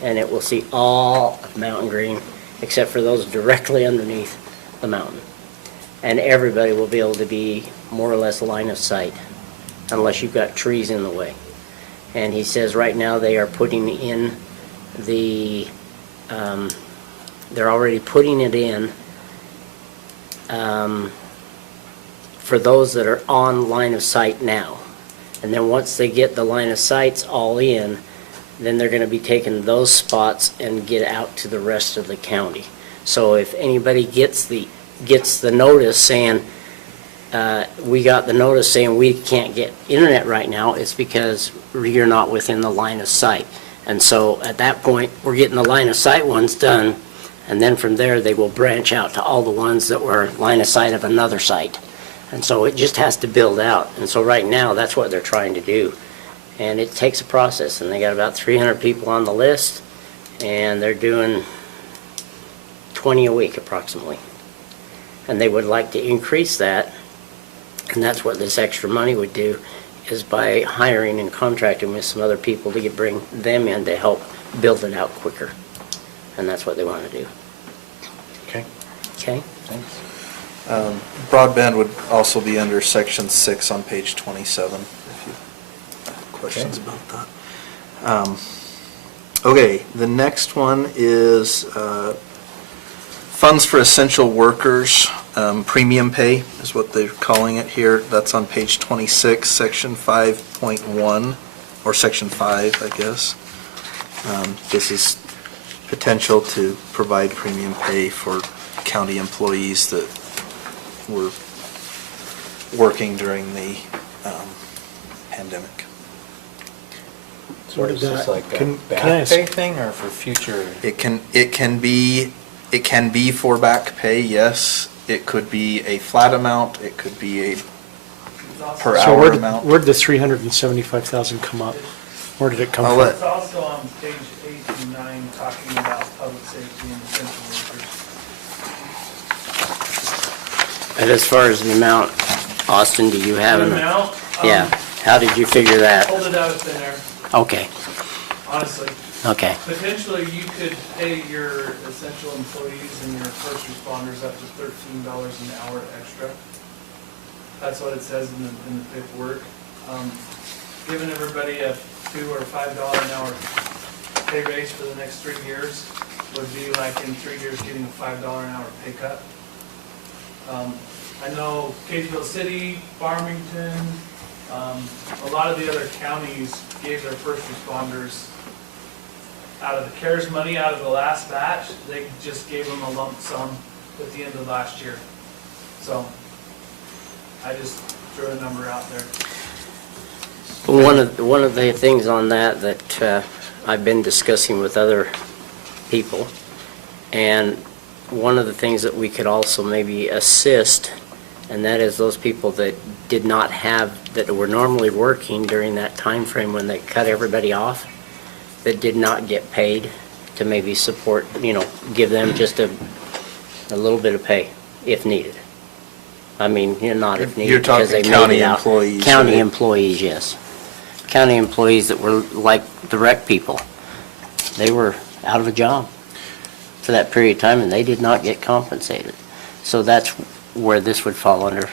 and it will see all of Mountain Green, except for those directly underneath the mountain. And everybody will be able to be more or less line of sight, unless you've got trees in the way. And he says right now they are putting in they're already putting it in for those that are on line of sight now. And then once they get the line of sights all in, then they're going to be taking those spots and get out to the rest of the county. So if anybody gets the notice saying, we got the notice saying we can't get internet right now, it's because you're not within the line of sight. And so at that point, we're getting the line of sight ones done, and then from there, they will branch out to all the ones that were line of sight of another site. And so it just has to build out. And so right now, that's what they're trying to do. And it takes a process, and they got about 300 people on the list, and they're doing 20 a week approximately. And they would like to increase that, and that's what this extra money would do, is by hiring and contracting with some other people to bring them in to help build it out quicker. And that's what they want to do. Okay, Okay? thanks. Broadband would also be under section 6 on page 27, if you have questions about that. Okay, the next one is funds for essential workers, premium pay is what they're calling it here. That's on page 26, section 5.1, or section 5, I guess. This is potential to provide premium pay for county employees that were working during the pandemic. So is this like a Can I back ask- pay thing or for future? It can be for back pay, yes. It could be a flat amount, it could be a per So hour amount. where'd the 375,000 come up? Where did it come I'll from? let- It's also on page 8 and 9, talking about public safety and essential workers. And as far as the amount, Austin, do you have The an? amount, Yeah, how did you figure that? hold it out of thin air, Okay, honestly. okay, Potentially, you could pay your essential employees and your first responders up to $13 an hour extra. That's what it says in the paperwork. Giving everybody a $2 or $5 an hour pay raise for the next 3 years would be like in 3 years getting a $5 an hour pay cut. I know Kaysville City, Farmington, a lot of the other counties gave their first responders out of the CARES money, out of the last batch, they just gave them a lump sum at the end of last year. So I just threw a number out there. one of the things on that I've been discussing with other people, and one of the things that we could also maybe assist, and that is those people that did not have, that were normally working during that time frame when they cut everybody off, that did not get paid, to maybe support, give them just a little bit of pay if needed. I mean, not if You're needed, because they talking made county it out. employees, County right? employees, yes. County employees that were like the rec people. They were out of a job for that period of time, and they did not get compensated. So that's where this would fall under.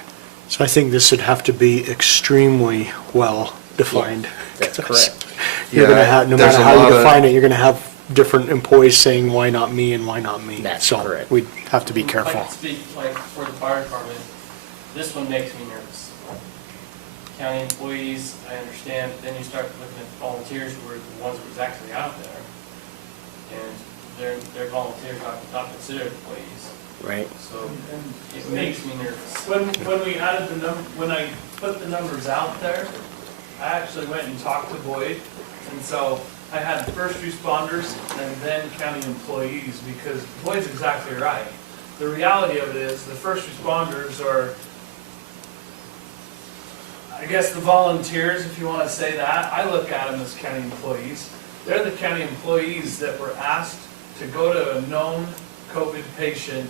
So I think this would have to be extremely well defined. That's correct. You're going to Yeah, have, no there's matter a how lot you of- define it, you're going to have different employees saying, why not me and why not me? That's So correct. we'd have to be If I careful. could speak, like, for the fire department, this one makes me nervous. County employees, I understand, but then you start looking at volunteers who are the ones who was actually out there, and they're volunteers, not considered employees, Right. so it makes me nervous. When we added when I put the numbers out there, I actually went and talked to Boyd, and so I had first responders and then county employees, because Boyd's exactly right. The reality of it is, the first responders are, I guess, the volunteers, if you want to say that. I look at them as county employees. They're the county employees that were asked to go to a known COVID patient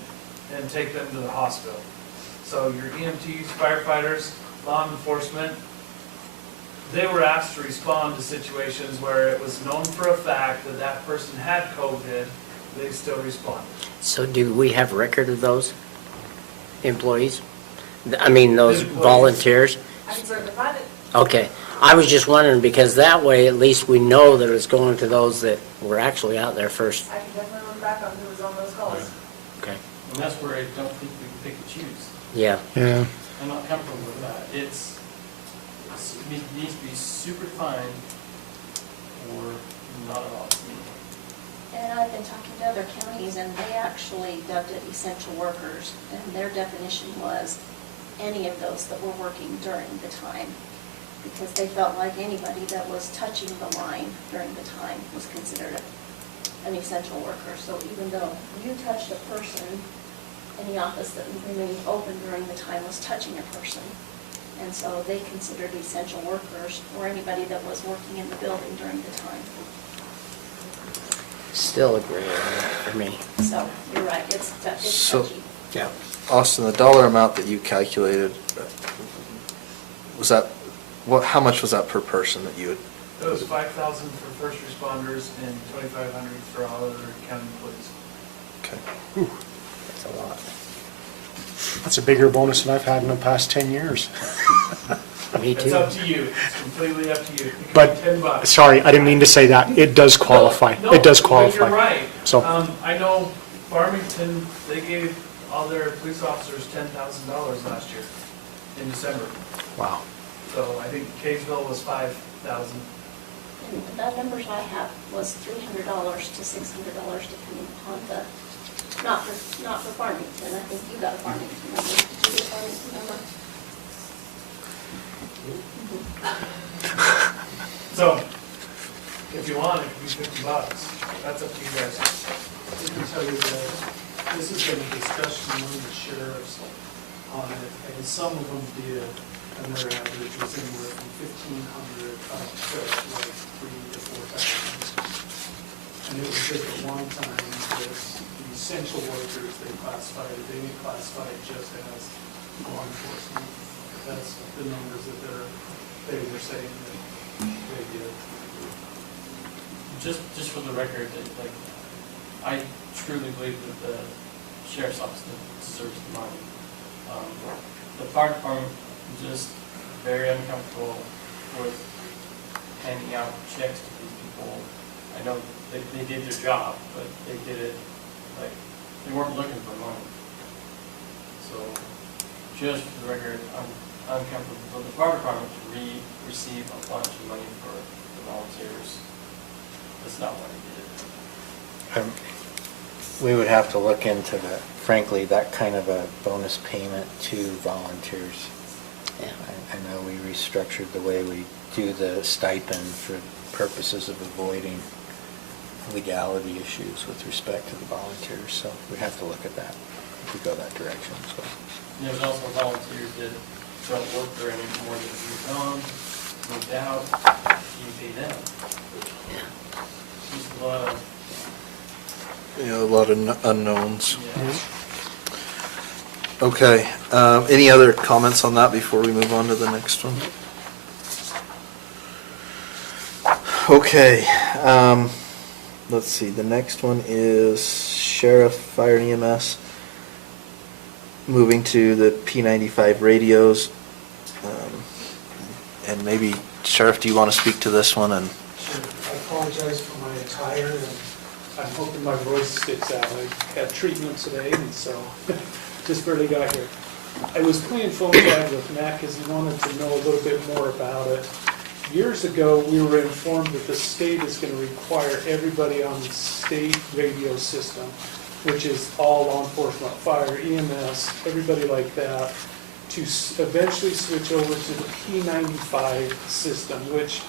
and take them to the hospital. So your EMTs, firefighters, law enforcement, they were asked to respond to situations where it was known for a fact that that person had COVID, they still responded. So do we have record of those employees? I mean, those Employees. volunteers? I can certify it. Okay. I was just wondering, because that way, at least we know that it's going to those that were actually out there first. I can definitely look back on who was on those calls. Okay. And that's where I don't think we can pick and choose. Yeah. Yeah. I'm not comfortable with that. It needs to be super defined or not at all to me. And I've been talking to other counties, and they actually dubbed it essential workers, and their definition was any of those that were working during the time, because they felt like anybody that was touching the line during the time was considered an essential worker. So even though you touched a person, any office that remained open during the time was touching a person. And so they considered essential workers or anybody that was working in the building during the time. Still a gray area for me. So you're right, it's So- touchy. Yeah. Austin, the dollar amount that you calculated, was that, how much was that per person that you had? It was 5,000 for first responders and 2,500 for all other county employees. Okay. That's a lot. That's a bigger bonus than I've had in the past 10 years. Me It's too. up to you. It's completely up to you. It could be But, $10. sorry, I didn't mean to say that. It does qualify. No, It does but qualify. you're right. So- I know Farmington, they gave all their police officers $10,000 last year in December. Wow. So I think Kaysville was 5,000. And the numbers I have was $300 to $600 depending upon the, not for Farmington, I think you got a Farmington number. Did you get a Farmington number? So if you want, it could be $50. That's up to you guys. I can tell you that this has been a discussion among the sheriffs on it, and some of them did, and their average was anywhere from 1,500 up to like 3,000 to 4,000. And it was just at one time that the essential workers, they classified it, they didn't classify it just as law enforcement. That's the numbers that they were saying that they did. Just for the record, like, I truly believe that the sheriff's office deserves the money. The fire department is just very uncomfortable with handing out checks to these people. I know they did their job, but they did it, like, they weren't looking for money. So, just for the record, I'm uncomfortable for the fire department to receive a bunch of money for the volunteers. That's not what he did. We would have to look into that, frankly, that kind of a bonus payment to volunteers. Yeah. I know we restructured the way we do the stipend for purposes of avoiding legality issues with respect to the volunteers, so we have to look at that if we go that direction, so. There's also volunteers that don't work there anymore that have moved on, moved out, you pay them. There's a lot of, You know, a lot of unknowns. yeah. Okay, any other comments on that before we move on to the next one? Okay, let's see, the next one is Sheriff, Fire, and EMS. Moving to the P95 radios. And maybe, Sheriff, do you want to speak to this one? And Sure. I apologize for my attire, and I'm hoping my voice sticks out. I had treatment today, and so just barely got here. I was playing phone tag with Matt because he wanted to know a little bit more about it. Years ago, we were informed that the state is going to require everybody on the state radio system, which is all law enforcement, fire, EMS, everybody like that, to eventually switch over to the P95 system, which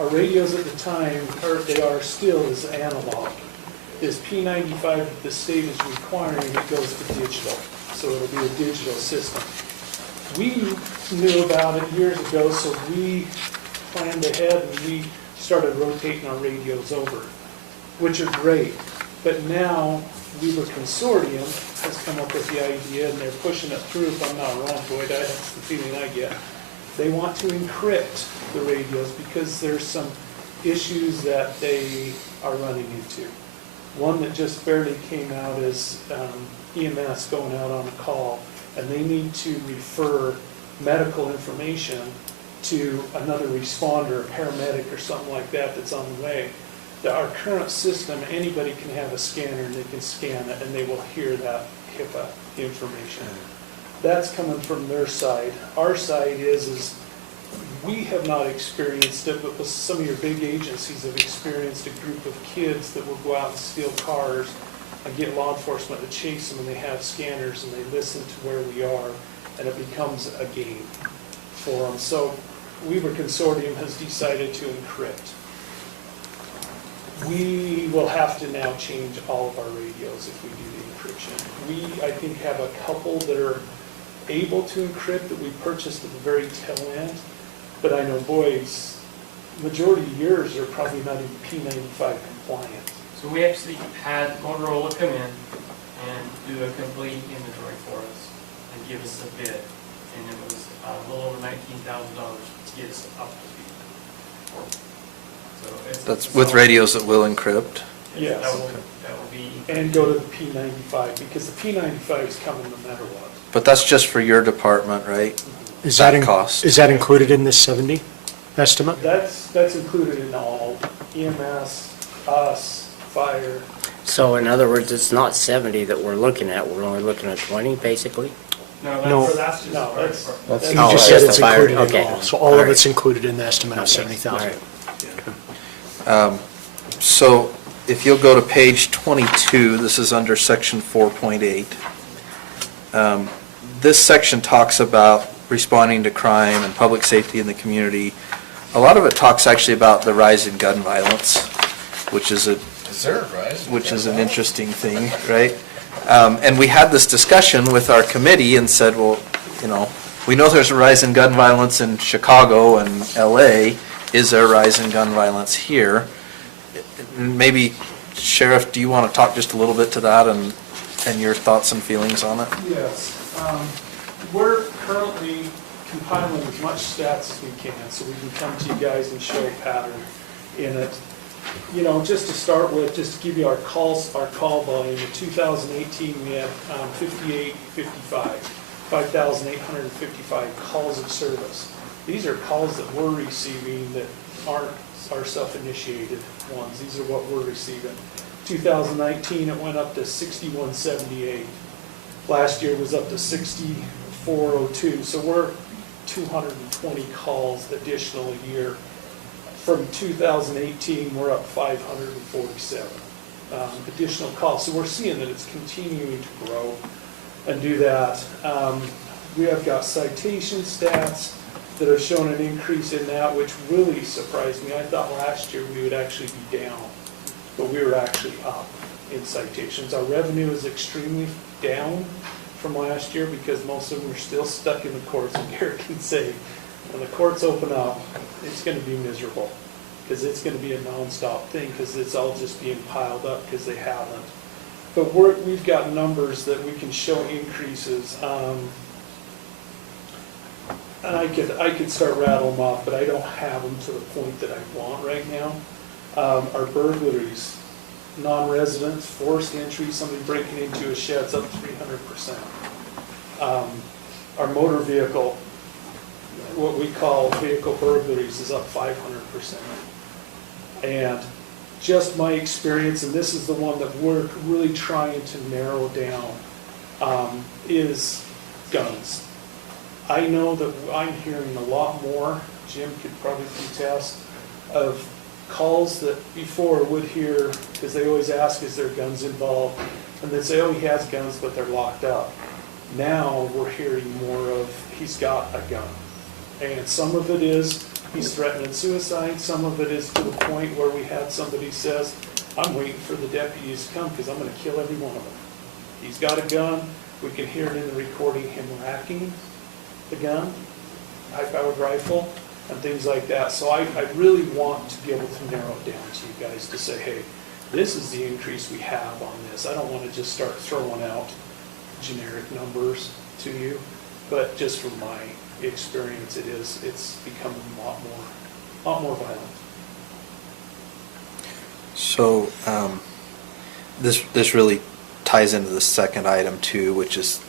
our radios at the time, or they are still, is analog. This P95 that the state is requiring, it goes to digital, so it'll be a digital system. We knew about it years ago, so we planned ahead and we started rotating our radios over, which are great. But now, Weaver Consortium has come up with the idea, and they're pushing it through, if I'm not wrong, Boyd, that's the feeling I get. They want to encrypt the radios because there's some issues that they are running into. One that just barely came out is EMS going out on a call, and they need to refer medical information to another responder, a paramedic or something like that that's on the way. Our current system, anybody can have a scanner and they can scan it and they will hear that HIPAA information. That's coming from their side. Our side is we have not experienced it, but some of your big agencies have experienced a group of kids that will go out and steal cars and get law enforcement to chase them, and they have scanners and they listen to where we are, and it becomes a game for them. So Weaver Consortium has decided to encrypt. We will have to now change all of our radios if we do the encryption. We, I think, have a couple that are able to encrypt that we purchased at the very tail end, but I know, boys, majority of yours are probably not even P95 compliant. So we actually had Motorola come in and do a complete inventory for us and give us a bid, and it was a little over $19,000 to get us up to speed. So that's with radios that will encrypt? Yes. That will be. And go to the P95, because the P95 is coming no matter what. But that's just for your department, right? Is that cost? Is that included in this 70 estimate? That's included in all, EMS, us, fire. So in other words, it's not 70 that we're looking at, we're only looking at 20, basically? No. That's just No, that's. You Oh, just said that's it's the fire, included in okay. all, so all of it's included in the estimate of Okay. 70,000. All right. So if you'll go to page 22, this is under section 4.8. This section talks about responding to crime and public safety in the community. A lot of it talks actually about the rise in gun violence, which is an interesting thing, right? And we had this discussion with our committee and said, well, you know, we know there's a rise in gun violence in Chicago and LA. Is there a rise in gun violence here? Maybe, Sheriff, do you want to talk just a little bit to that and your thoughts and feelings on it? Yes. We're currently compiling as much stats as we can, so we can come to you guys and show a pattern in it. You know, just to start with, just to give you our call volume, in 2018, we had 5,855 calls of service. These are calls that we're receiving that aren't our self-initiated ones. These are what we're receiving. 2019, it went up to 6178. Last year was up to 6402. So we're 220 calls additional a year. From 2018, we're up 547 additional calls. So we're seeing that it's continuing to grow and do that. We have got citation stats that have shown an increase in that, which really surprised me. I thought last year we would actually be down, but we were actually up in citations. Our revenue is extremely down from last year because most of them are still stuck in the courts. And Garrett can say, when the courts open up, it's going to be miserable because it's going to be a nonstop thing because it's all just being piled up because they haven't But we've got numbers that we can show increases. And I could start rattling them off, but I don't have them to the point that I want right now. Our burglaries, non-residents, forced entry, somebody breaking into a shed's up 300%. Our motor vehicle, what we call vehicle burglaries, is up 500%. And just my experience, and this is the one that we're really trying to narrow down, is guns. I know that I'm hearing a lot more, Jim could probably contest, of calls that before would hear, because they always ask, is there guns involved? And they'd say, oh, he has guns, but they're locked up. Now we're hearing more of, he's got a gun. And some of it is, he's threatening suicide. Some of it is to the point where we had somebody says, I'm waiting for the deputies to come because I'm going to kill every one of them. He's got a gun. We can hear it in the recording, him racking the gun, high-powered rifle, and things like that. So I really want to be able to narrow it down to you guys to say, hey, this is the increase we have on this. I don't want to just start throwing out generic numbers to you, but just from my experience, it's becoming a lot more violent. So this really ties into the second item too, which is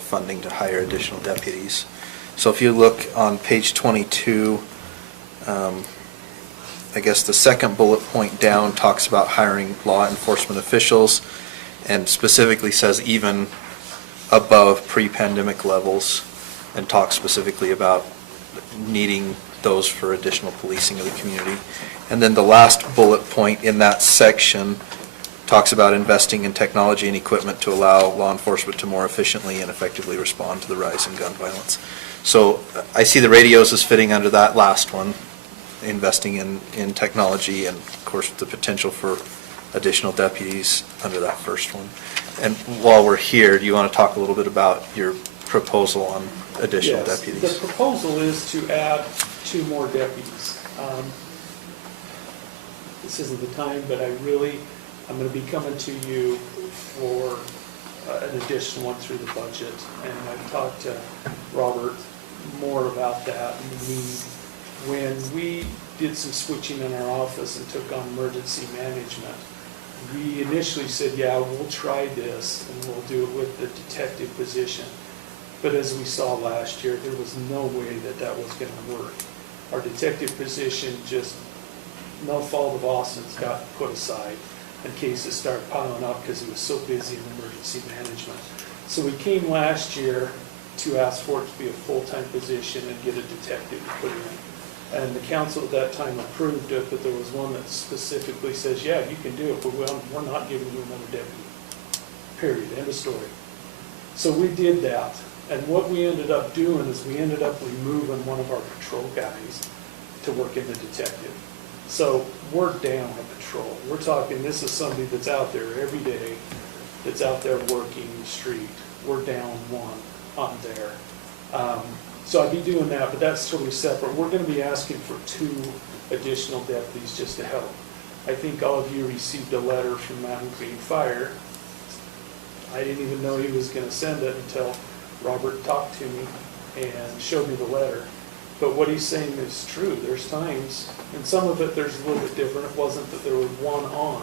funding to hire additional deputies. So if you look on page 22, I guess the second bullet point down talks about hiring law enforcement officials, and specifically says even above pre-pandemic levels, and talks specifically about needing those for additional policing of the community. And then the last bullet point in that section talks about investing in technology and equipment to allow law enforcement to more efficiently and effectively respond to the rise in gun violence. So I see the radios as fitting under that last one, investing in technology, and of course the potential for additional deputies under that first one. And while we're here, do you want to talk a little bit about your proposal on additional Yes, deputies? the proposal is to add 2 more deputies. This isn't the time, but I'm going to be coming to you for an additional one through the budget. And I've talked to Robert more about that and the need. When we did some switching in our office and took on emergency management, we initially said, yeah, we'll try this and we'll do it with the detective position. But as we saw last year, there was no way that was going to work. Our detective position, just no fault of Austin's, got put aside, and cases started piling up because he was so busy in emergency management. So we came last year to ask for it to be a full-time position and get a detective to put in. And the council at that time approved it, but there was one that specifically says, yeah, you can do it, but we're not giving you another deputy. Period. End of story. So we did that. And what we ended up doing is we ended up removing one of our patrol guys to work in the detective. So we're down a patrol. We're talking, this is somebody that's out there every day, that's out there working the street. We're down one on there. So I'd be doing that, but that's totally separate. We're going to be asking for 2 additional deputies just to help. I think all of you received a letter from Mountain Green Fire. I didn't even know he was going to send it until Robert talked to me and showed me the letter. But what he's saying is true. There's times, and some of it there's a little bit different. It wasn't that there was one on.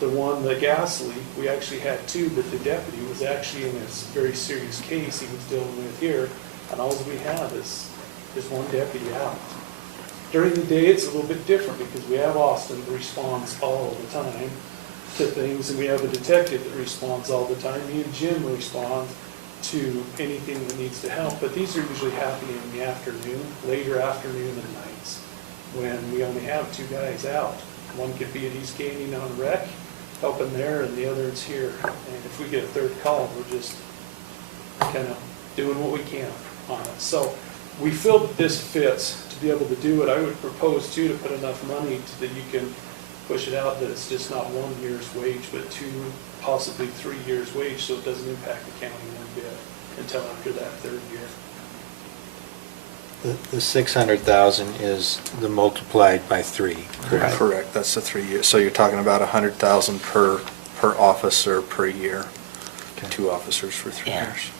The gas leak, we actually had 2, but the deputy was actually in this very serious case he was dealing with here, and all we have is one deputy out. During the day, it's a little bit different because we have Austin that responds all the time to things, and we have a detective that responds all the time. Me and Jim respond to anything that needs to help, but these are usually happening in the afternoon, later afternoon and nights, when we only have 2 guys out. One could be at East Canyon on rec, helping there, and the other is here. And if we get a 3rd call, we're just kind of doing what we can on it. So we feel that this fits to be able to do it. I would propose too to put enough money that you can push it out, that it's just not 1 year's wage, but 2, possibly 3 years' wage, so it doesn't impact the county one bit until after that 3rd year. The 600,000 is the multiplied by 3, correct? Correct. That's the 3 years. So you're talking about 100,000 per per officer per year, Okay. 2 officers for 3 Yeah. years.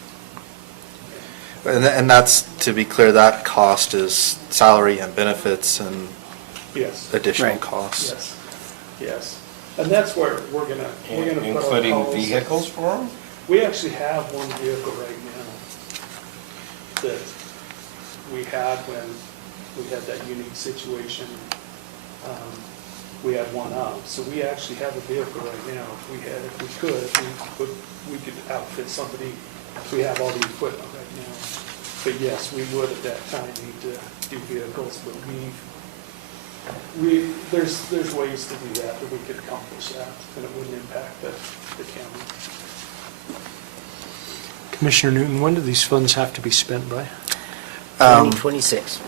And that's, to be clear, that cost is salary and benefits and Yes, additional Right. costs. yes, yes. And that's where we're gonna put our Including policies. vehicles for them? We actually have one vehicle right now that we had when we had that unique situation. We had one up, so we actually have a vehicle right now. If we could outfit somebody. We have all the equipment right now. But yes, we would at that time need to do vehicles, but there's ways to do that we could accomplish that, and it wouldn't impact the county. Commissioner Newton, when do these funds have to be spent by? 2026,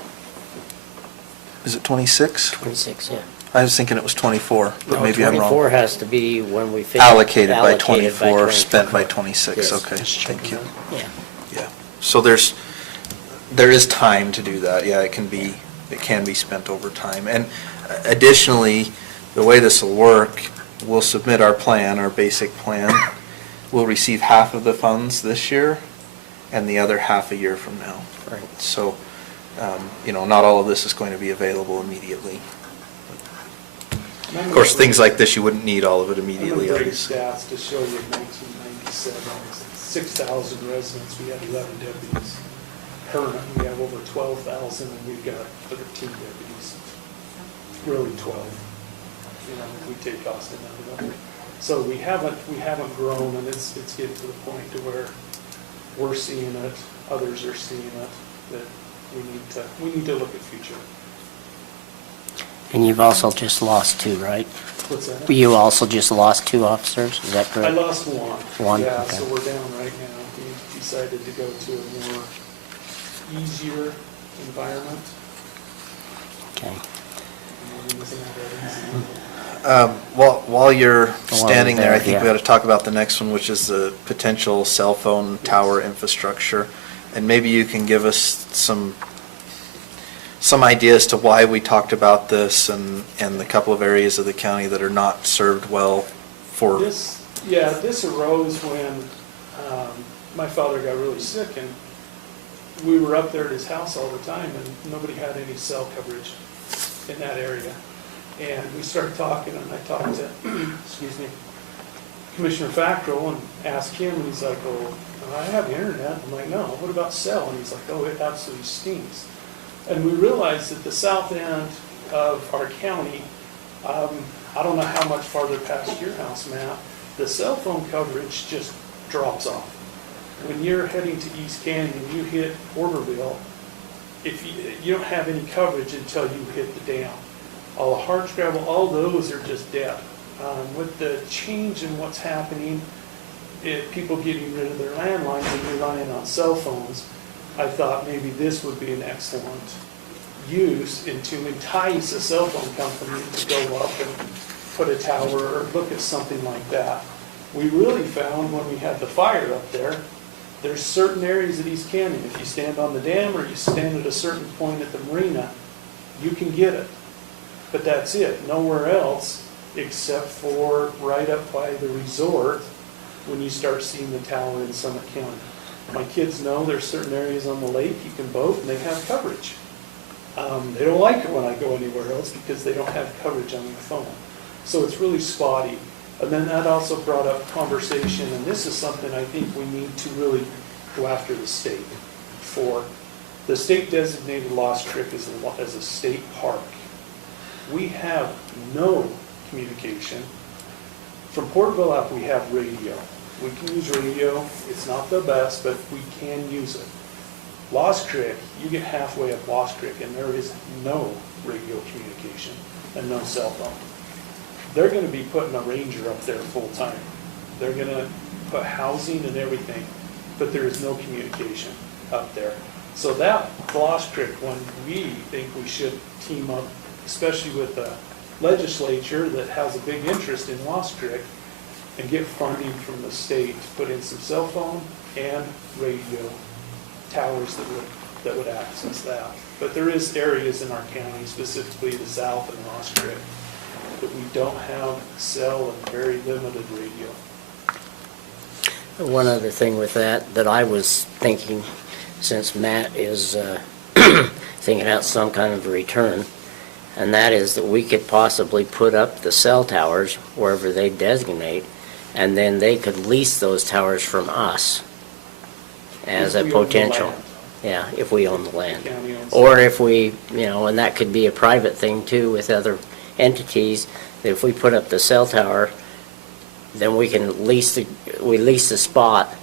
Is it 26? 26, yeah. I was thinking it was 24, but maybe I'm wrong. 24 has to be when we finish. Allocated by 24, spent by 26, Yes. okay, thank you. Yeah. Yeah, so there is time to do that, yeah, it can be spent over time. And additionally, the way this will work, we'll submit our plan, our basic plan. We'll receive half of the funds this year and the other half a year from now. Right. So, not all of this is going to be available immediately. Of course, things like this, you wouldn't need all of it immediately, I'm going to break obviously. stats to show you in 1997, 6,000 residents, we had 11 deputies. Permanent, we have over 12,000, and we've got 13 deputies. Really 12, if we take Austin out of it. So we haven't grown, and it's getting to the point to where we're seeing it, others are seeing it, that we need to look at future. And you've also just lost 2, right? What's that? You also just lost 2 officers, is that I correct? lost one. One, Yeah, okay. so we're down right now. We decided to go to a more easier environment. Okay. Isn't that easy? While you're standing there, I there, think we yeah. ought to talk about the next one, which is the potential cell phone tower infrastructure. And maybe you can give us some ideas to why we talked about this and the couple of areas of the county that are not served well for. This arose when my father got really sick, and we were up there at his house all the time, and nobody had any cell coverage in that area. And we started talking, and I talked to, Commissioner Fackel and asked him, and he's like, "Oh, I have internet." I'm like, "No, what about cell?" And he's like, "Oh, it absolutely stinks." And we realized that the south end of our county, I don't know how much farther past your house, Matt, the cell phone coverage just drops off. When you're heading to East Canyon, you hit Porterville, if you don't have any coverage until you hit the dam. All the hardscrabble, all those are just dead. With the change in what's happening, people getting rid of their landlines and relying on cell phones, I thought maybe this would be an excellent use to entice a cell phone company to go up and put a tower or look at something like that. We really found when we had the fire up there, there's certain areas at East Canyon, if you stand on the dam or you stand at a certain point at the marina, you can get it. But that's it, nowhere else except for right up by the resort when you start seeing the tower in Summit County. My kids know there's certain areas on the lake you can boat and they have coverage. They don't like it when I go anywhere else because they don't have coverage on their phone. So it's really spotty. And then that also brought up conversation, and this is something I think we need to really go after the state for. The state designated Lost Creek as a state park. We have no communication. From Porterville up, we have radio. We can use radio. It's not the best, but we can use it. Lost Creek, you get halfway up Lost Creek, and there is no radio communication and no cell phone. They're going to be putting a ranger up there full time. They're going to put housing and everything, but there is no communication up there. So that Lost Creek one, we think we should team up, especially with the legislature that has a big interest in Lost Creek, and get funding from the state to put in some cell phone and radio towers that would access that. But there is areas in our county, specifically the south and Lost Creek, but we don't have cell and very limited radio. One other thing with that I was thinking, since Matt is thinking out some kind of a return, and that is that we could possibly put up the cell towers wherever they designate, and then they could lease those towers from us as a If we own the potential. land. Yeah, if we own the land. The county owns Or it. if we, and that could be a private thing too with other entities, that if we put up the cell tower, then we can lease the spot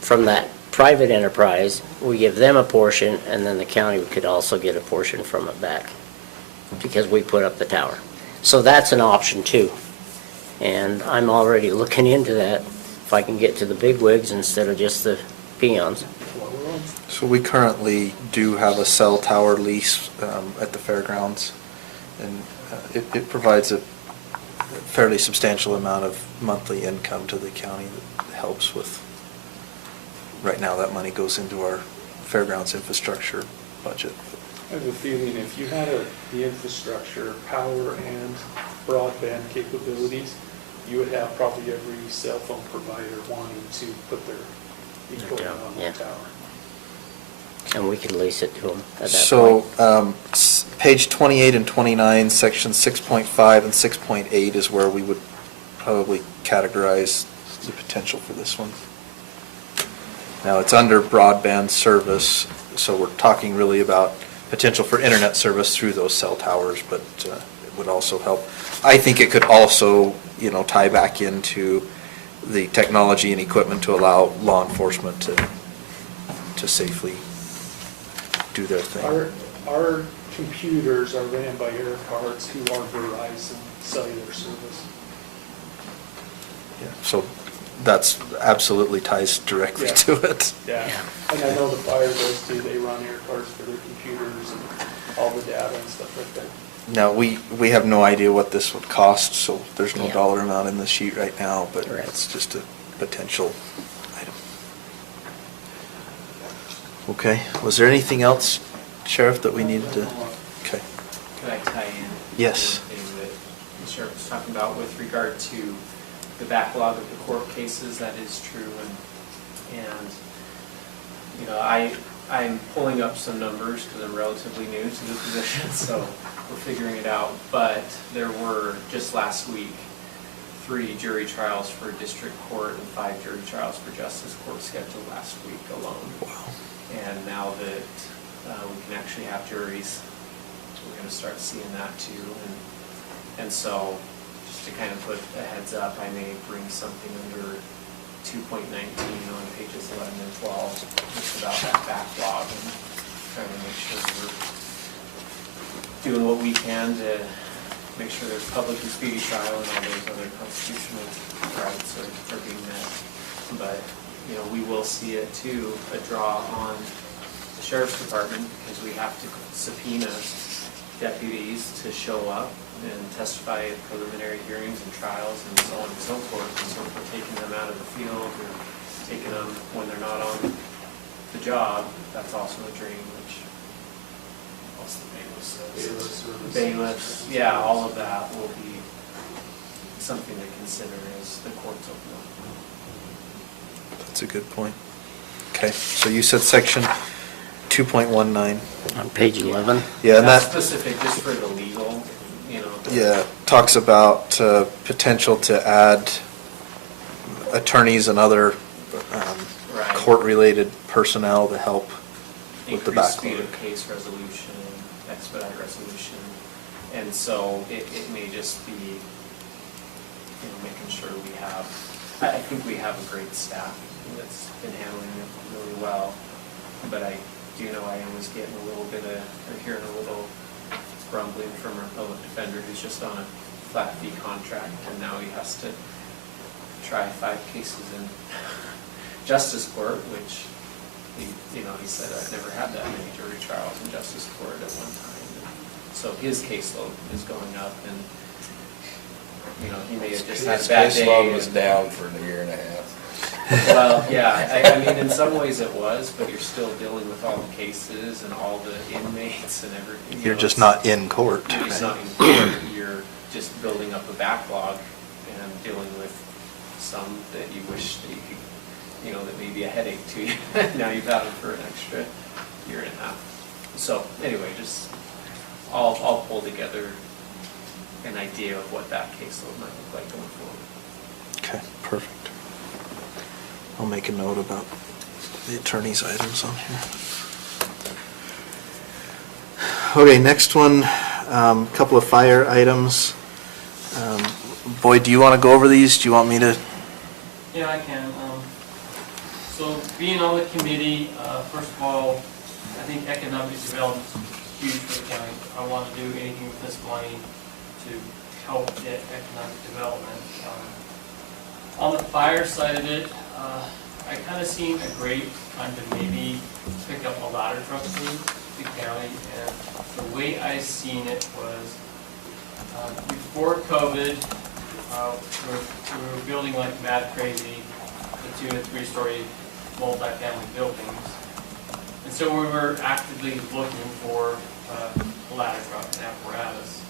from that private enterprise, we give them a portion, and then the county could also get a portion from it back, because we put up the tower. So that's an option too. And I'm already looking into that, if I can get to the bigwigs instead of just the peons. So we currently do have a cell tower lease at the fairgrounds, and it provides a fairly substantial amount of monthly income to the county that helps with, right now that money goes into our fairgrounds infrastructure budget. I have a feeling if you had the infrastructure, power and broadband capabilities, you would have probably every cell phone provider wanting to put their equipment on Yeah. the tower. And we could lease it to them at that So, point. page 28 and 29, section 6.5 and 6.8 is where we would probably categorize the potential for this one. Now, it's under broadband service, so we're talking really about potential for internet service through those cell towers, but it would also help. I think it could also, tie back into the technology and equipment to allow law enforcement to safely do their thing. Our computers are ran by air cards who are Verizon cellular service. Yeah, so that's absolutely ties directly Yeah. to it. Yeah, and I know the fire does too, they run air cards for their computers and all the data and stuff like that. Now, we have no idea what this would cost, so there's no Yeah. dollar amount in the sheet right now, but Right. it's just a potential item. Okay, was there anything else, Sheriff, that we needed to? Okay. Could I tie in? Yes. with Anything that the sheriff was talking about with regard to the backlog of the court cases? That is true, and I'm pulling up some numbers because I'm relatively new to the position, so we're figuring it out. But there were, just last week, 3 jury trials for district court and 5 jury trials for justice court scheduled last week alone. Wow. And now that we can actually have juries, we're going to start seeing that too. And so, just to kind of put a heads up, I may bring something under 2.19 on pages 11 and 12, just about that backlog, and trying to make sure we're doing what we can to make sure there's public and speedy trial and all those other constitutional rights are being met. But, we will see it too, a draw on the sheriff's department, because we have to subpoena deputies to show up and testify at preliminary hearings and trials and so on and so forth. And so if we're taking them out of the field or taking them when they're not on the job, that's also a drain, which, what's the bailiffs? Bailiffs, yeah, all of that will be something to consider as the courts open up. That's a good point. Okay, so you said section 2.19. On page 11? Yeah, and That's that, specific just for the legal, yeah, talks about potential to add attorneys and other Right. court-related personnel to help with the Increased speed backlog. of case resolution, expedite resolution. And so it may just be, making sure we have, I think we have a great staff that's been handling it really well. But I do know I was getting a little bit of, or hearing a little grumbling from our public defender who's just on a flat fee contract, and now he has to try 5 cases in justice court, which he said, I've never had that many jury trials in justice court at one time. And so his caseload is going up, and he may have just had a bad day. His caseload was down for a year and a half. Well, yeah, I mean, in some ways it was, but you're still dealing with all the cases and all the inmates and everything. You're just not in court. You're just right? not in court, you're just building up a backlog and dealing with some that you wish that you could, you know, that may be a headache to you. Now you've had them for an extra year and a half. So anyway, just I'll pull together an idea of what that caseload might look like going forward. Okay, perfect. I'll make a note about the attorney's items on here. Okay, next one, couple of fire items. Boyd, do you want to go over these? Do you want me to? Yeah, I can. So being on the committee, first of all, I think economic development is huge for the county. I want to do anything with this money to help get economic development. On the fire side of it, I kind of seen a great time to maybe pick up a ladder truck through the county, and the way I seen it was before COVID, we were building like mad crazy the 2- and 3-story multi-family buildings, and so we were actively looking for a ladder truck and apparatus.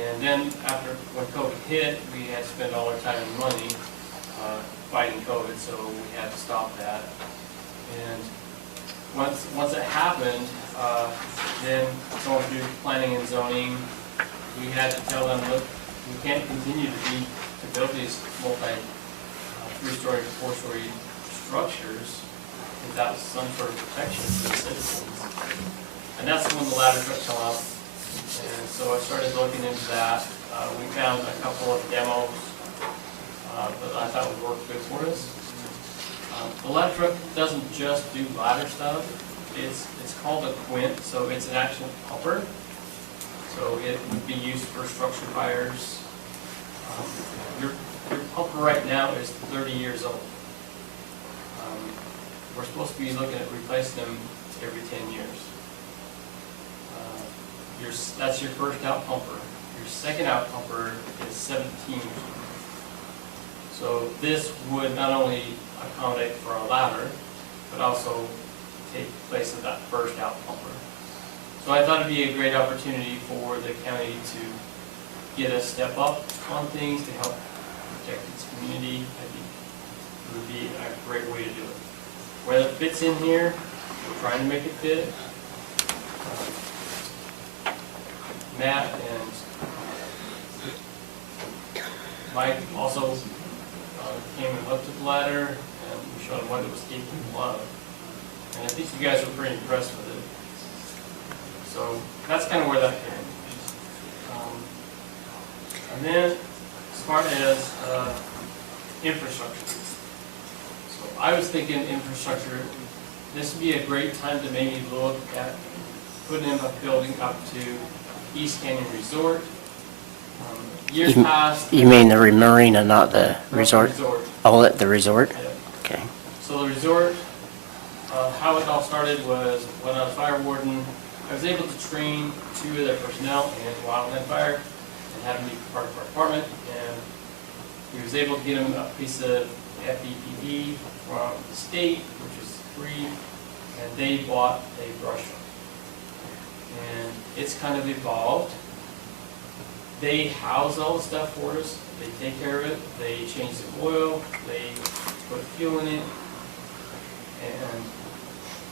And then after, when COVID hit, we had to spend all our time and money fighting COVID, so we had to stop that. And once it happened, then going through planning and zoning, we had to tell them, look, we can't continue to build these multi-3-story, 4-story structures without some sort of protection for the citizens. And that's when the ladder truck came up. And so I started looking into that. We found a couple of demos that I thought would work good for us. The ladder truck doesn't just do ladder stuff. It's called a quint, so it's an actual pumper. So it would be used for structure fires. Your pumper right now is 30 years old. We're supposed to be looking at replacing them every 10 years. That's your first out pumper. Your second out pumper is 17 years old. So this would not only accommodate for a ladder, but also take place of that first out pumper. So I thought it'd be a great opportunity for the county to get a step up on things to help protect its community. I think it would be a great way to do it. Whether it fits in here, we're trying to make it fit. Matt and Mike also came and looked at the ladder, and we showed them what it was capable of. And I think you guys were pretty impressed with it. So that's kind of where that came. And then as far as infrastructure. So I was thinking infrastructure, this would be a great time to maybe look at putting in a building up to East Canyon Resort. Years past. You mean the marina, not the resort? Resort. Oh, at the resort? Yeah. Okay. So the resort, how it all started was when I was fire warden, I was able to train 2 of their personnel in wildland fire and have them be part of our department. And we was able to get them a piece of FEPP from the state, which is free, and they bought a brush truck. And it's kind of evolved. They house all the stuff for us. They take care of it. They change the oil. They put fuel in it. And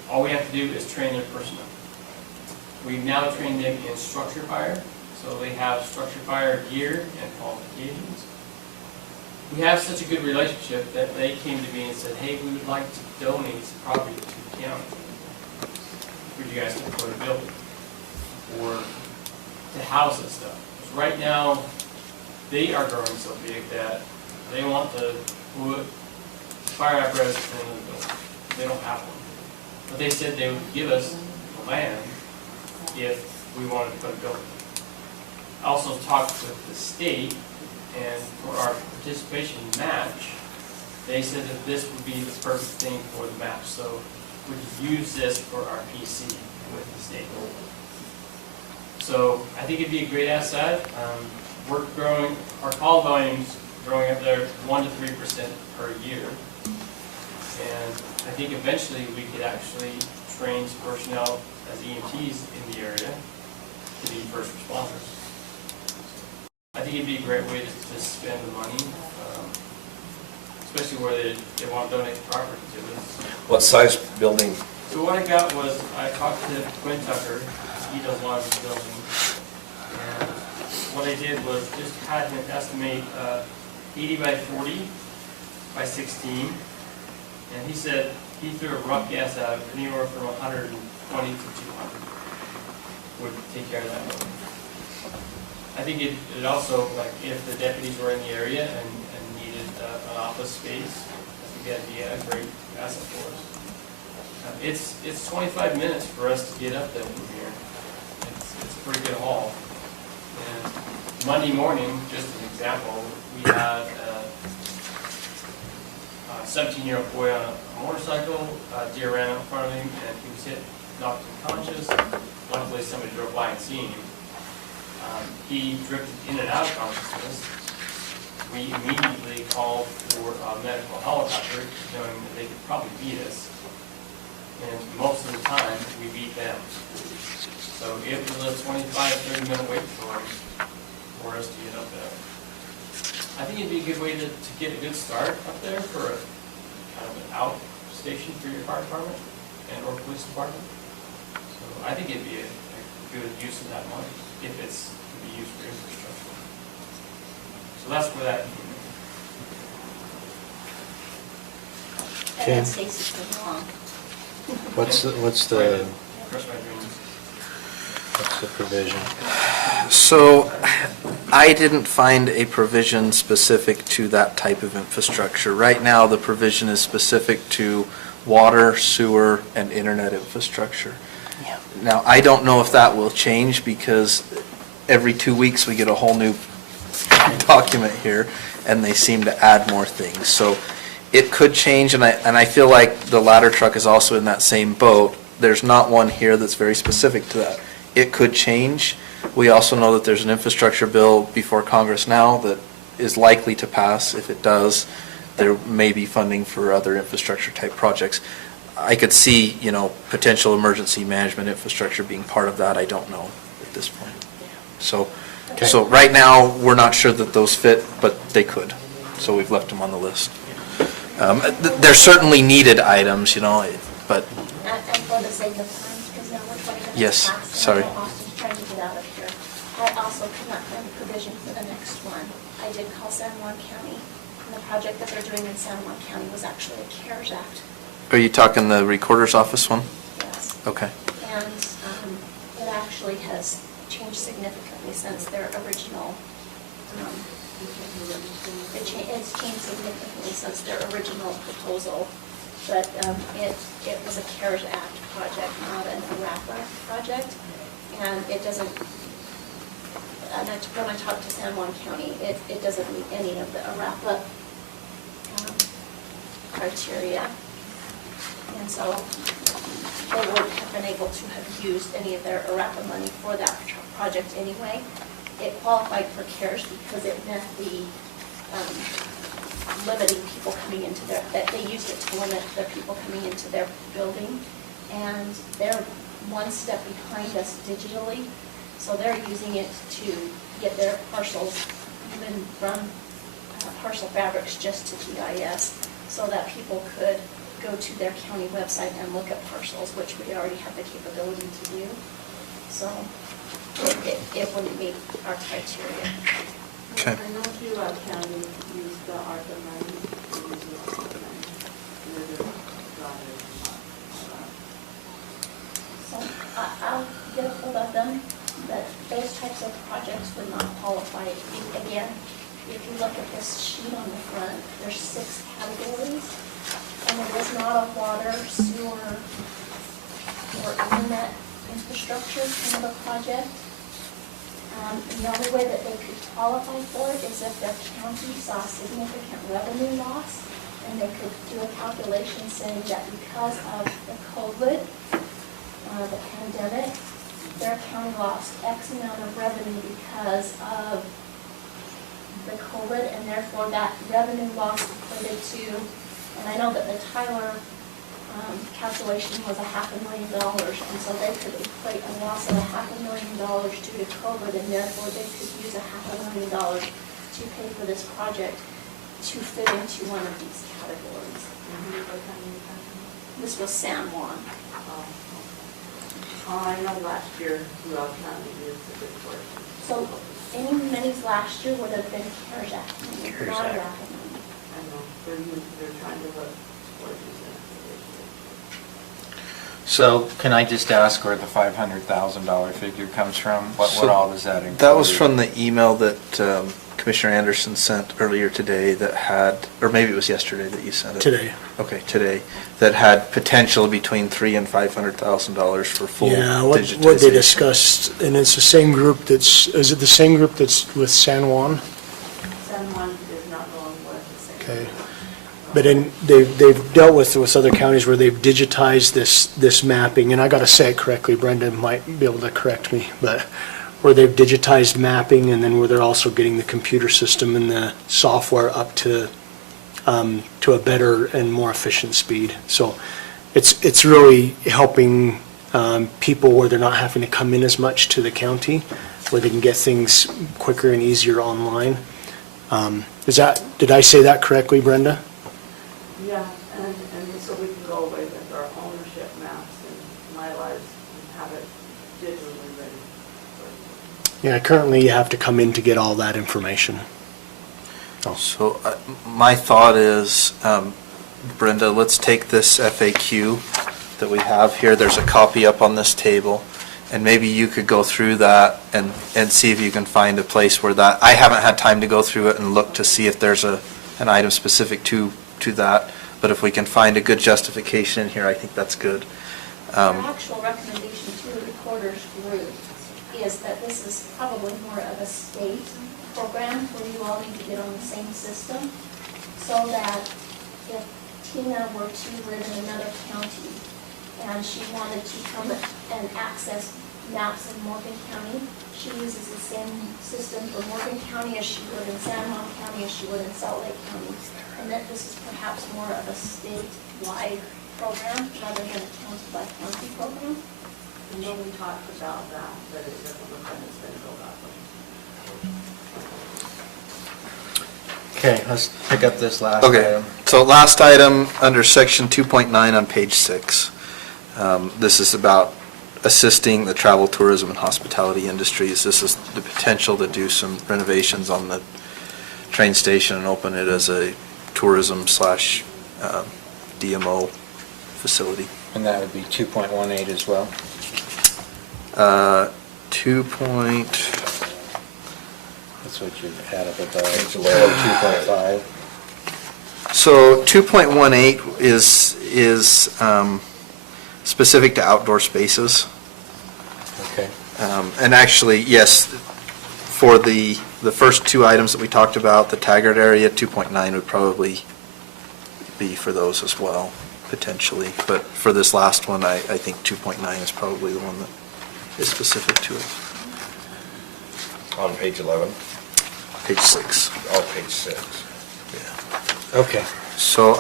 all we have to do is train their personnel. We've now trained them in structure fire. So they have structure fire gear and qualifications. We have such a good relationship that they came to me and said, hey, we would like to donate some property to the county for you guys to put a building or to house this stuff. Right now, they are growing so big that they want to put fire apparatus in the building. They don't have one. But they said they would give us the land if we wanted to put a building. I also talked with the state, and for our participation match, they said that this would be the perfect thing for the match. So we could use this for our PC with the state. So I think it'd be a great asset. We're growing, our call volume's growing up there 1% to 3% per year. And I think eventually we could actually train some personnel as EMTs in the area to be first responders. I think it'd be a great way to spend the money, especially where they want to donate the property to us. What size building? So what I got was, I talked to Quinn Tucker, he does a lot of this building, and what I did was just had him estimate 80 by 40 by 16, and he said he threw a rough guess out anywhere from 120 to 200 would take care of that building. I think it also, like, if the deputies were in the area and needed an office space, I think that'd be a great asset for us. It's 25 minutes for us to get up there from here. It's a pretty good haul. And Monday morning, just an example, we had a 17-year-old boy on a motorcycle, deer ran out in front of him, and he was hit, knocked unconscious. Luckily, somebody drove by and seen him. He drifted in and out of consciousness. We immediately called for a medical helicopter, knowing that they could probably beat us. And most of the time, we beat them. So it was a 25, 30-minute wait for us to get up there. I think it'd be a good way to get a good start up there for a kind of an outstation for your fire department and or police department. So I think it'd be a good use of that money if it's to be used for infrastructure. So that's where that. And then Stacy's been wrong. What's the Crush my dreams. what's the provision? So I didn't find a provision specific to that type of infrastructure. Right now, the provision is specific to water, sewer, and internet infrastructure. Yeah. Now, I don't know if that will change because every 2 weeks we get a whole new document here and they seem to add more things. So it could change, and I feel like the ladder truck is also in that same boat. There's not one here that's very specific to that. It could change. We also know that there's an infrastructure bill before Congress now that is likely to pass. If it does, there may be funding for other infrastructure type projects. I could see, potential emergency management infrastructure being part of that. I don't know at this point. So right now, we're not sure that those fit, but they could. So we've left them on the list. They're certainly needed items, but And for the sake of time, because now we're 20 minutes Yes, past, sorry. and I know Austin's trying to get out of here. I also could not find a provision for the next one. I did call San Juan County, and the project that they're doing in San Juan County was actually a CARES Act. are you talking the recorder's office one? Yes. Okay. And it actually has changed significantly since their original, it's changed significantly since their original proposal. But it was a CARES Act project, not an Arpa project. And it doesn't, when I talked to San Juan County, it doesn't meet any of the Arpa criteria. And so they wouldn't have been able to have used any of their Arpa money for that project anyway. It qualified for CARES because it meant the limiting people coming into that they used it to limit the people coming into their building. And they're one step behind us digitally, so they're using it to get their parcels, even run parcel fabrics just to GIS, so that people could go to their county website and look at parcels, which we already have the capability to do. So it wouldn't meet our criteria. Okay. I know you County used the Arpa money to use the Arpa money. So I'll get a hold of them, but those types of projects would not qualify. Again, if you look at this sheet on the front, there's 6 categories, and it is not a water, sewer, or internet infrastructure kind of a project. The only way that they could qualify for it is if their county saw significant revenue loss, and they could do a calculation saying that because of the COVID, the pandemic, their county lost X amount of revenue because of the COVID, and therefore that revenue loss equated to, and I know that the Tyler calculation was $500,000, and so they could equate a loss of $500,000 due to COVID, and therefore they could use $500,000 to pay for this project to fit into one of these categories. This was San Juan. I know last year, throughout county used a good portion. So any monies last year would have been CARES Act money, CARES not Act. ARPA money. I know, they're trying to look for using it. So can I just ask where the $500,000 figure comes from? What So all does that include? That was from the email that Commissioner Anderson sent earlier today that had, or maybe it was yesterday that you sent it. Today. Okay, today, that had potential between $300,000 and $500,000 for full Yeah, digitization. what they discussed, and it's the same group is it the same group that's with San Juan? San Juan is not going with the same. Okay. But then they've dealt with other counties where they've digitized this mapping, and I got to say it correctly, Brenda might be able to correct me, but where they've digitized mapping, and then where they're also getting the computer system and the software up to a better and more efficient speed. So it's really helping people where they're not having to come in as much to the county, where they can get things quicker and easier online. Did I say that correctly, Brenda? Yeah, and so we can go away with our ownership maps and my lives and have it digitally ready. Yeah, currently you have to come in to get all that information. So my thought is, Brenda, let's take this FAQ that we have here. There's a copy up on this table, and maybe you could go through that and see if you can find a place where that, I haven't had time to go through it and look to see if there's an item specific to that, but if we can find a good justification in here, I think that's good. Our actual recommendation to the recorder's group is that this is probably more of a state program where you all need to get on the same system, so that if Tina were to live in another county and she wanted to come and access maps in Morgan County, she uses the same system for Morgan County as she would in San Juan County, as she would in Salt Lake County, and that this is perhaps more of a statewide program rather than a county-by-county program. And then we talked about that, but it doesn't look like it's going to go that way. Okay, let's pick up this last Okay, item. so last item, under section 2.9 on page 6. This is about assisting the travel, tourism, and hospitality industries. This is the potential to do some renovations on the train station and open it as a tourism / DMO facility. And that would be 2.18 as well? 2. That's what you had up above. 2.5. So 2.18 is specific to outdoor spaces. Okay. And actually, yes, for the first two items that we talked about, the Taggart area, 2.9 would probably be for those as well, potentially. But for this last one, I think 2.9 is probably the one that is specific to it. On page 11? Page 6. Oh, page 6. Yeah. Okay. So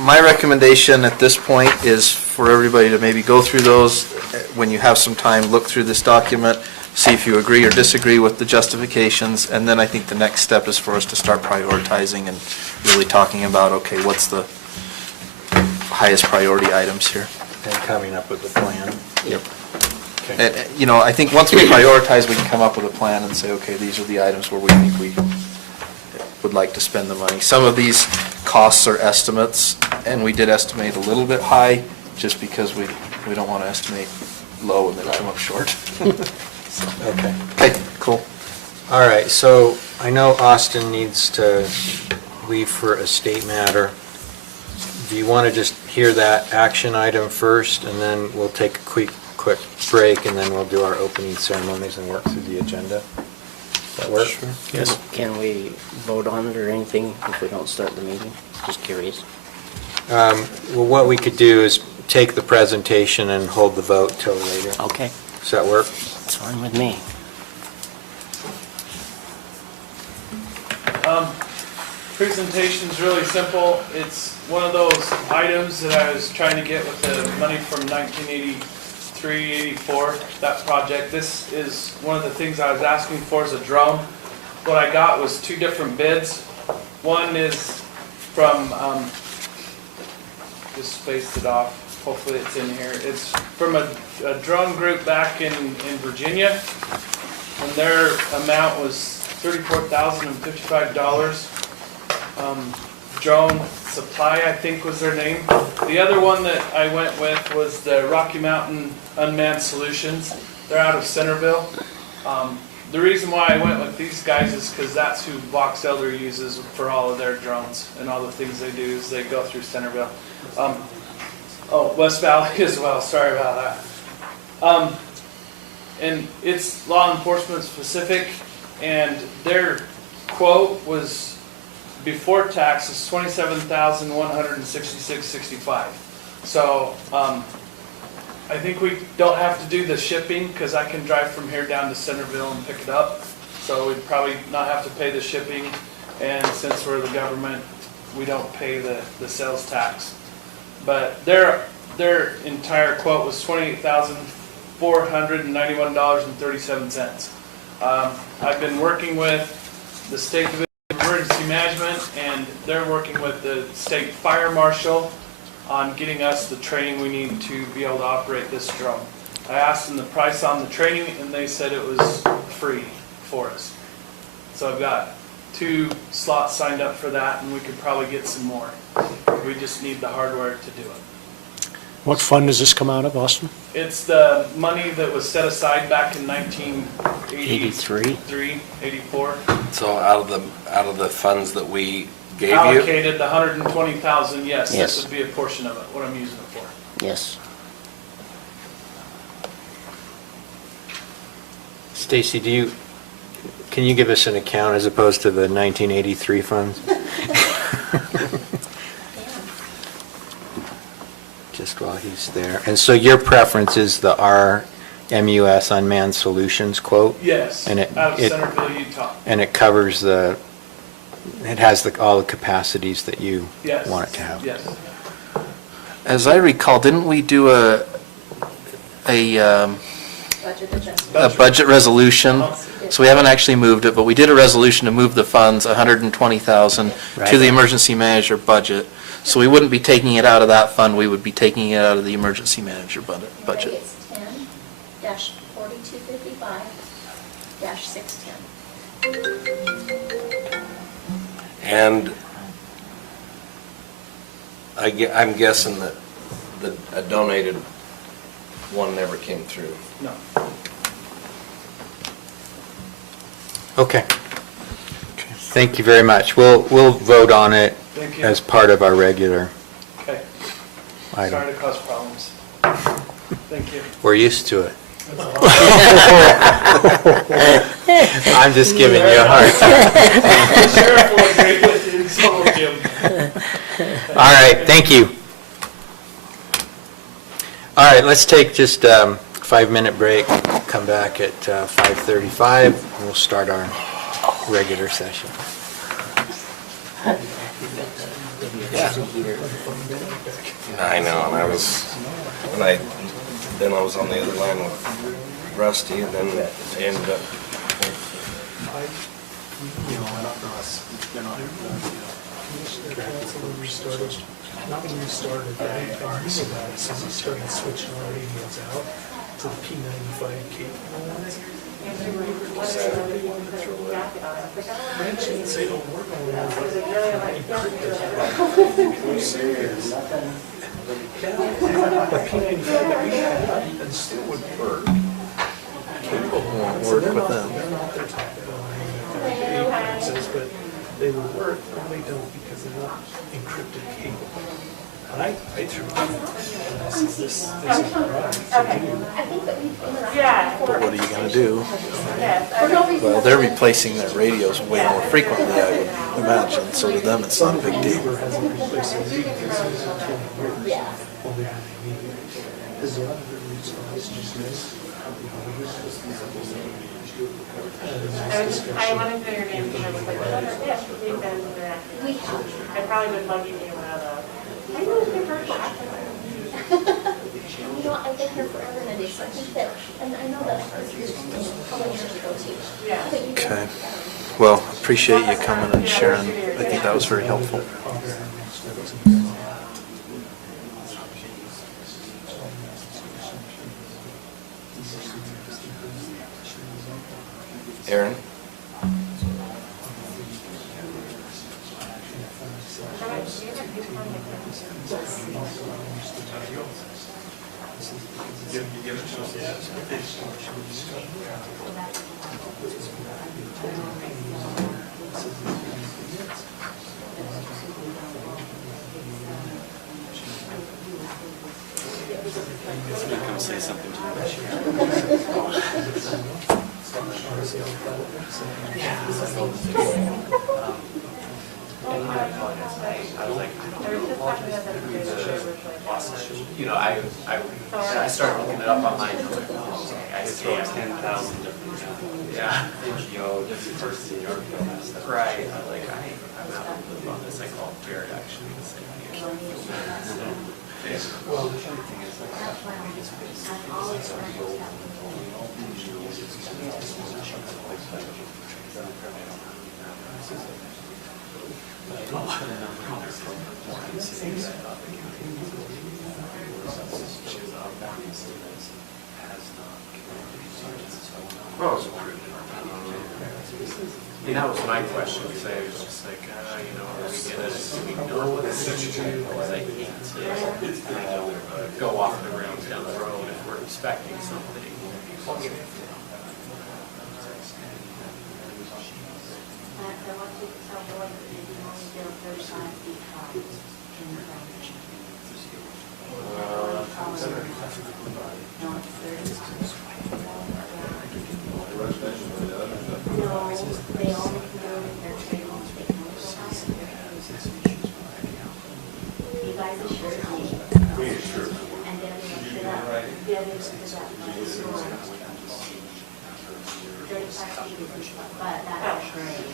my recommendation at this point is for everybody to maybe go through those. When you have some time, look through this document, see if you agree or disagree with the justifications, and then I think the next step is for us to start prioritizing and really talking about, okay, what's the highest priority items here? And coming up with a plan. Yep. Okay. And, I think once we prioritize, we can come up with a plan and say, okay, these are the items where we think we would like to spend the money. Some of these costs are estimates, and we did estimate a little bit high, just because we don't want to estimate low and then come up short. Okay. Okay, cool. All right, so I know Austin needs to leave for a state matter. Do you want to just hear that action item first, and then we'll take a quick break, and then we'll do our opening ceremonies and work through the agenda? Does that work? Sure. Yes. Can we vote on it or anything if we don't start the meeting? Just curious. Well, what we could do is take the presentation and hold the vote till later. Okay, Does that work? that's fine with me. presentation's really simple. It's one of those items that I was trying to get with the money from 1983, 84, that project. This is one of the things I was asking for is a drone. What I got was two different bids. One is from, just spaced it off, hopefully it's in here. It's from a drone group back in Virginia, and their amount was $34,055. Drone Supply, I think was their name. The other one that I went with was the Rocky Mountain Unmanned Solutions. They're out of Centerville. The reason why I went with these guys is because that's who Box Elder uses for all of their drones, and all the things they do is they go through Centerville. West Valley as well, sorry about that. And it's law enforcement specific, and their quote was, before tax, is $27,166.65. So I think we don't have to do the shipping because I can drive from here down to Centerville and pick it up. So we'd probably not have to pay the shipping, and since we're the government, we don't pay the sales tax. But their entire quote was $28,491.37. I've been working with the State Division of Emergency Management, and they're working with the State Fire Marshal on getting us the training we need to be able to operate this drone. I asked them the price on the training, and they said it was free for us. So I've got 2 slots signed up for that, and we could probably get some more. We just need the hardware to do it. What fund does this come out of, Austin? It's the money that was set aside back in 1983, 84. So out of the funds that we gave you? Allocated the $120,000, yes. Yes. This would be a portion of it, what I'm using it for. Yes. Stacy, can you give us an account as opposed to the 1983 funds? Just while he's there. And so your preference is the RMUS Unmanned Solutions quote? Yes, And out of Centerville, Utah. And it covers it has all the capacities that you want it to have? Yes. As I recall, didn't we do a budget resolution? So we haven't actually moved it, but we did a resolution to move the funds, $120,000, to the emergency manager budget. So we wouldn't be taking it out of that fund, we would be taking it out of the emergency manager budget. It's 10-4255-610. And I'm guessing that a donated one never came through. No. Okay. Thank you very much. We'll vote on it as part of our regular item. Sorry to cause problems. Thank you. We're used to it. I'm just giving you a hard time. The sheriff will agree with you, so will Jim. All right, thank you. All right, let's take just a 5-minute break, come back at 5:35, and we'll start our regular session. Yeah. I know, and I was on the other line with Rusty, and then I ended up. Not when we started, I knew about it, so we started switching our radios out to the P95 capable ones. And they were decided they wanted to throw it. Branches, they don't work on them. I'm serious. Now, the P95 that we had and still would work. Capable ones, work they're with not, them. they're not their top appliances, but they will work, or they don't because they're not encrypted capable. And I threw it out, and I said, this is right to do. But what are you going to do? Well, they're replacing their radios way more frequently, I would imagine, so to them it's not a big deal. Neighbor hasn't replaced their radios in 20 years. Well, they have any. Because a lot of their response just missed. I wanted to know your name, because I was like, we probably been bugging me about I know it's different. You know, I've been here forever and a day, so I think that, and I know that for years, probably years ago too. Yeah. But you Okay. Well, appreciate you coming and sharing. I think that was very helpful. Aaron? Come say something to you know, I started looking it up online. I throw 10,000 different, NGO, different parts of the Arpa. Right. I'm not going to live on this. I call Jared actually the same thing. Well, the funny thing is, that was my question, because I was just like, are we gonna, do we know what this is? Because I hate to go off the rails down the road if we're expecting something. I want you to tell Lloyd that you can only build 35 feet high in the foundation. No, it's 30. No, they only can go with their trade homes, they can only go high. You guys assure me. And then we look it up. But that's great.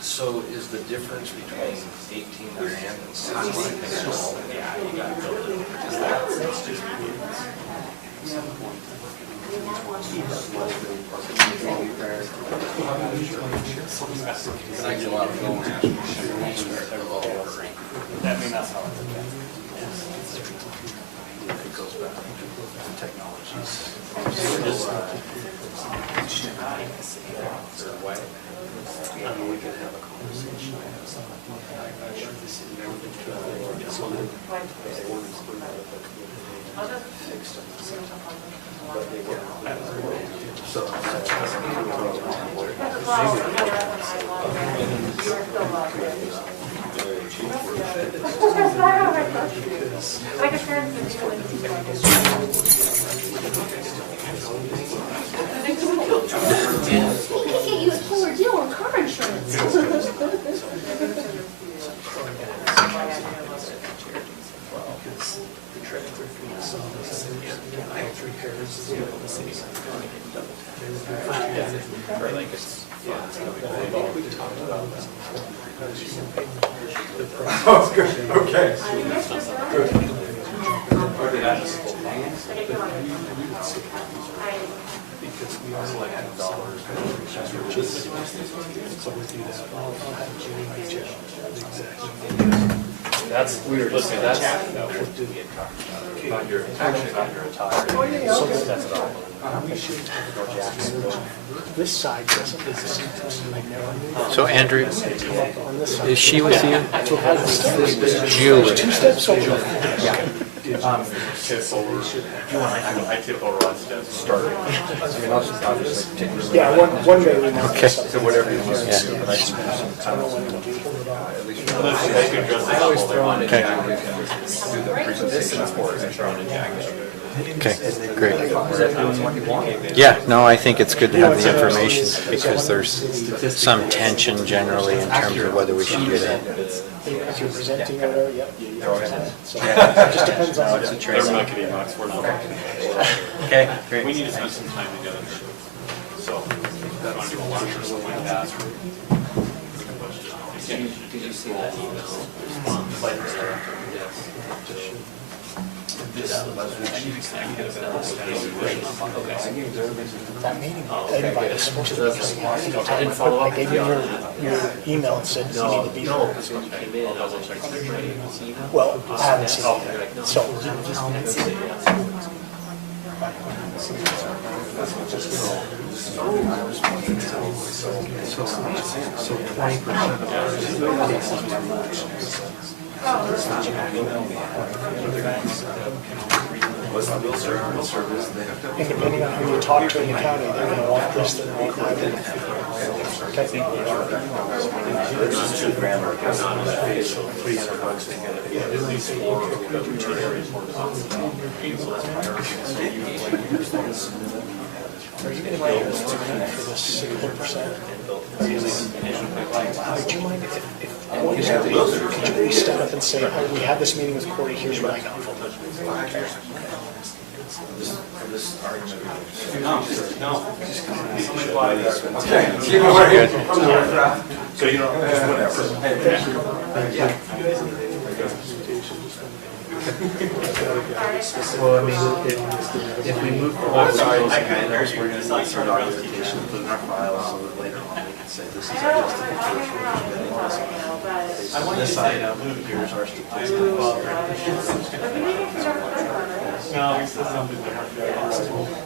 So is the difference between 18 grand and 16? Yeah, you gotta build it, because that's just I get a lot of going after. That means that's how I look at it. It goes back to technologies. We could have a conversation. We can get you a fuller deal on car insurance. Oh, good, okay. Because we also like $10. So we do that. I'll have Jimmy check exactly. That's, we were just saying, that's not your, actually not your attire. So that's it all. We should. This side doesn't, is the same time like never. So Andrew, Come up on this side. is she with you? So it has the Julie. two steps over. Yeah. Tip over, I tip over on steps. Start. Yeah, one day we might. Okay. So whatever you want to Yeah. do, but I just want some time. They can dress it up all they want. Okay. Do the presentation for it. Okay, great. Is that doing what you want? Yeah, no, I think it's good to have the information because there's some tension generally in terms of whether we should get it. If you're presenting or whatever, yep. So it Yeah. just depends on. They're not getting much for it. Okay, great. We need to spend some time together. So, Did you see that email? That meeting, invite is supposed to be. I didn't follow up. I gave you your email and said you need to be No, there. because when you came in, I was like, "Did you see email?" Well, I haven't seen it You're like, yet, "No." so. So 20% of And depending on who you talk to in the county, they're gonna want this, they're gonna want that. Are you gonna be able to for this 60%? Would you mind if could you step up and say, oh, we had this meeting with Corey, here's what I got from him? So you don't, just whatever. Well, I mean, if we move forward, we're going to start documentation, put in our files, so that later on we can say, this is our justification. This item, here's our statistics. No, we said something different.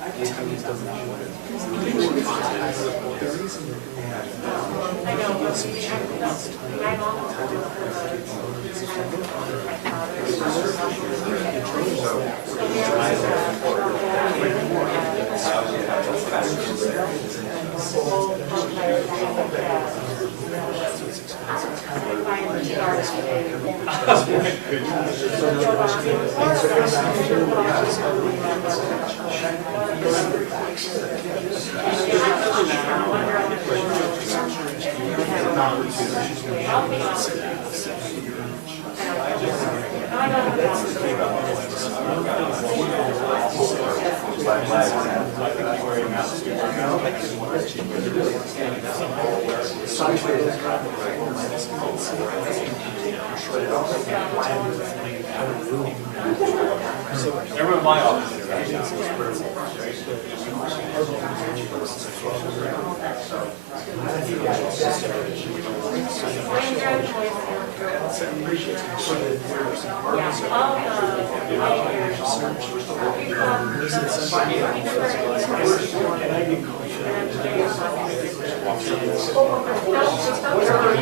Everyone in my office.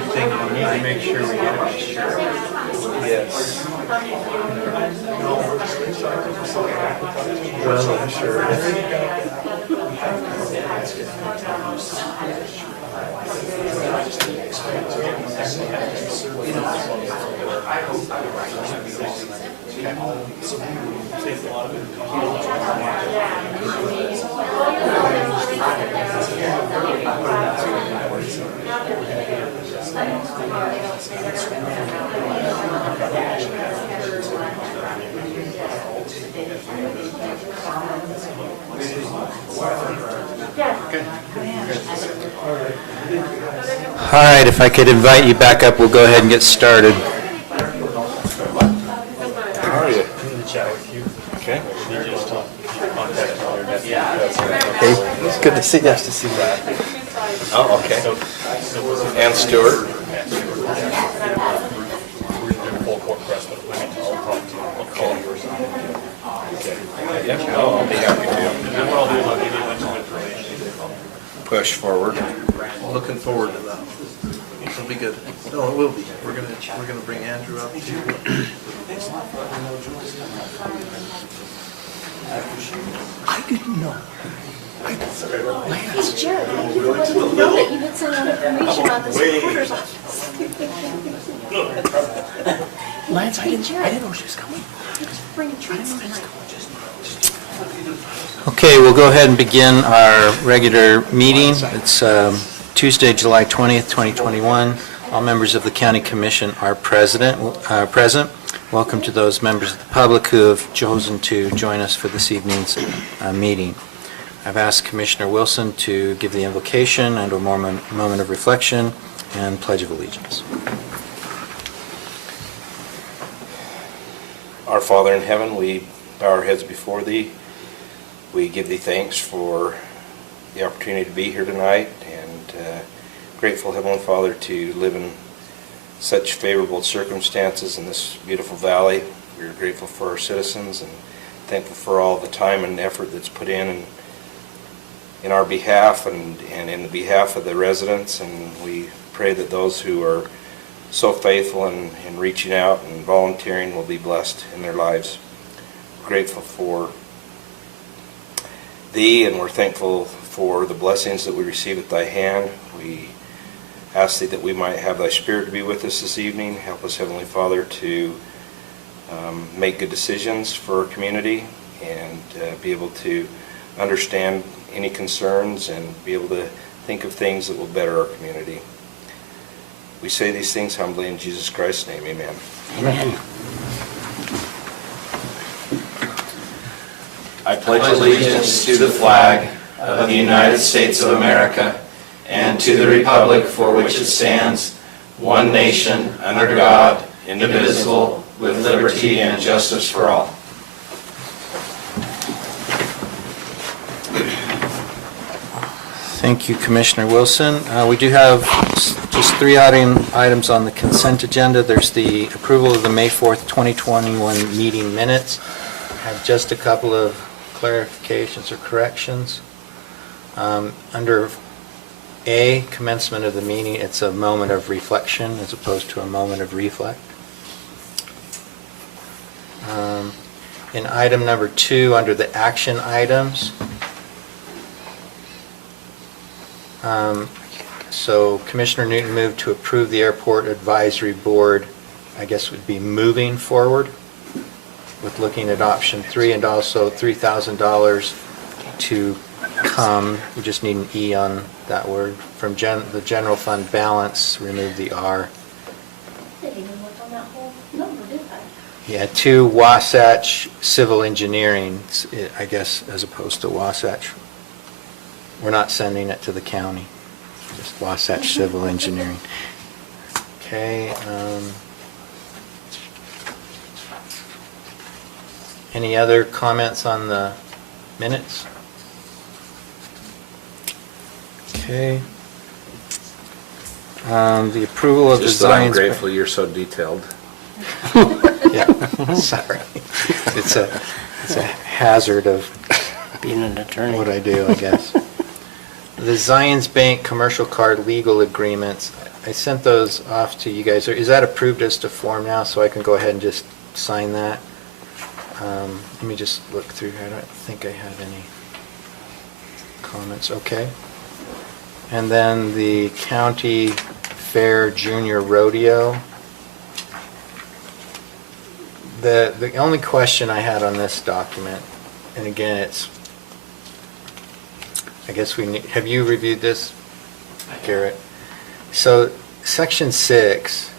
Thing we need to make sure we get it sure. Yes. Well, I'm sure. All right, if I could invite you back up, we'll go ahead and get started. How are you? Okay. Hey, it's good to see you. Nice to see that. Oh, okay. And Stuart? Yeah, no, I'll be happy to. Push forward. Looking forward to that. It'll be good. No, it will be. We're gonna bring Andrew up too. I didn't know. Hey, Jared, I didn't know that you had sent out information about this recorder's office. Lance, I didn't know she was coming. Just bringing treats tonight. Okay, we'll go ahead and begin our regular meeting. It's Tuesday, July 20th, 2021. All members of the County Commission are present. Welcome to those members of the public who have chosen to join us for this evening's meeting. I've asked Commissioner Wilson to give the invocation and a moment of reflection and pledge of allegiance. Our Father in heaven, we bow our heads before Thee. We give Thee thanks for the opportunity to be here tonight, and grateful, Heavenly Father, to live in such favorable circumstances in this beautiful valley. We're grateful for our citizens and thankful for all the time and effort that's put in our behalf and in the behalf of the residents, and we pray that those who are so faithful in reaching out and volunteering will be blessed in their lives. We're grateful for Thee, and we're thankful for the blessings that we receive at Thy hand. We ask Thee that we might have Thy Spirit to be with us this evening. Help us, Heavenly Father, to make good decisions for our community and be able to understand any concerns and be able to think of things that will better our community. We say these things humbly in Jesus Christ's name. Amen. Amen. I pledge allegiance to the flag of the United States of America and to the republic for which it stands, one nation, under God, indivisible, with liberty and justice for all. Thank you, Commissioner Wilson. We do have just 3 items on the consent agenda. There's the approval of the May 4th, 2021 meeting minutes. I have just a couple of clarifications or corrections. Under A, commencement of the meeting, it's a moment of reflection as opposed to a moment of reflect. In item number 2, under the action items, so Commissioner Newton moved to approve the Airport Advisory Board, I guess would be moving forward with looking at option 3, and also $3,000 to come, we just need an E on that word, from the general fund balance, remove the R. They didn't even work on that whole number, did they? Yeah, to Wasatch Civil Engineering, I guess, as opposed to Wasatch. We're not sending it to the county, just Wasatch Civil Engineering. Okay. Any other comments on the minutes? Okay. The approval of Just that I'm designs. grateful you're so detailed. Yeah, sorry. It's a hazard of Being an attorney. what I do, I guess. The Zions Bank commercial card legal agreements, I sent those off to you guys. Is that approved as to form now, so I can go ahead and just sign that? Let me just look through. I don't think I had any comments. Okay. And then the County Fair Junior Rodeo. The only question I had on this document, and again, it's, I guess we need, have you reviewed this, Garrett? So section 6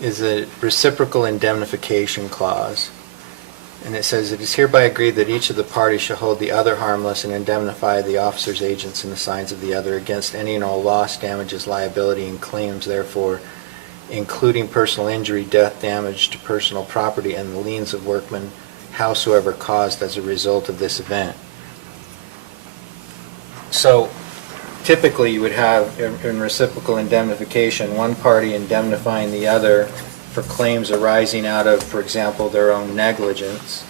is a reciprocal indemnification clause. And it says, it is hereby agreed that each of the parties shall hold the other harmless and indemnify the officers, agents, and assigns of the other against any and all loss, damages, liability, and claims, therefore, including personal injury, death, damage to personal property, and the liens of workmen, howsoever caused as a result of this event. So typically you would have in reciprocal indemnification, one party indemnifying the other for claims arising out of, for example, their own negligence.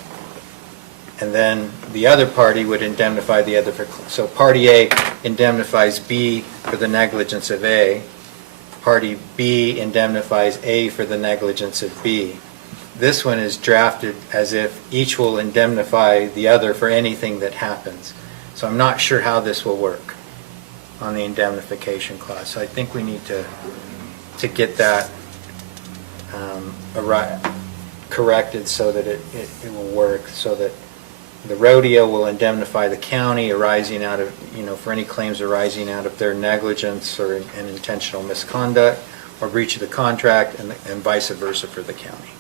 And then the other party would indemnify the other for, so party A indemnifies B for the negligence of A. Party B indemnifies A for the negligence of B. This one is drafted as if each will indemnify the other for anything that happens. So I'm not sure how this will work on the indemnification clause. So I think we need to get that corrected so that it will work, so that the rodeo will indemnify the county arising out of, for any claims arising out of their negligence or an intentional misconduct or breach of the contract, and vice versa for the county.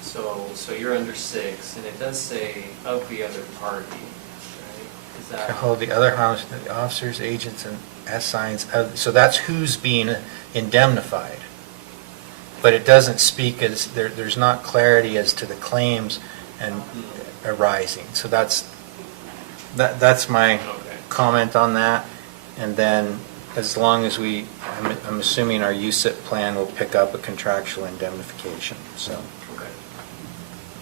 So so you're under 6, and it does say of the other party, right? Is that? Hold the other house, the officers, agents, and assigns, so that's who's being indemnified. But it doesn't speak as, there's not clarity as to the claims and arising. So that's my comment on that. And then as long as I'm assuming our USIP plan will pick up a contractual indemnification, so.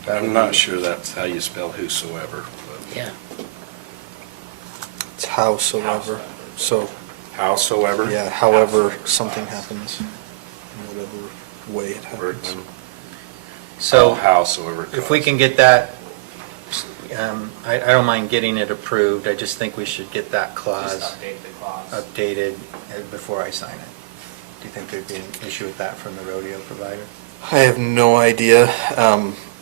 I'm not sure that's how you spell whosoever. But Yeah. It's howsoever, so, howsoever? yeah, however something happens, in whatever way it happens. So howsoever. if we can get that, I don't mind getting it approved. I just think we should get that clause Just update the clause. updated before I sign it. Do you think there'd be an issue with that from the rodeo provider? I have no idea.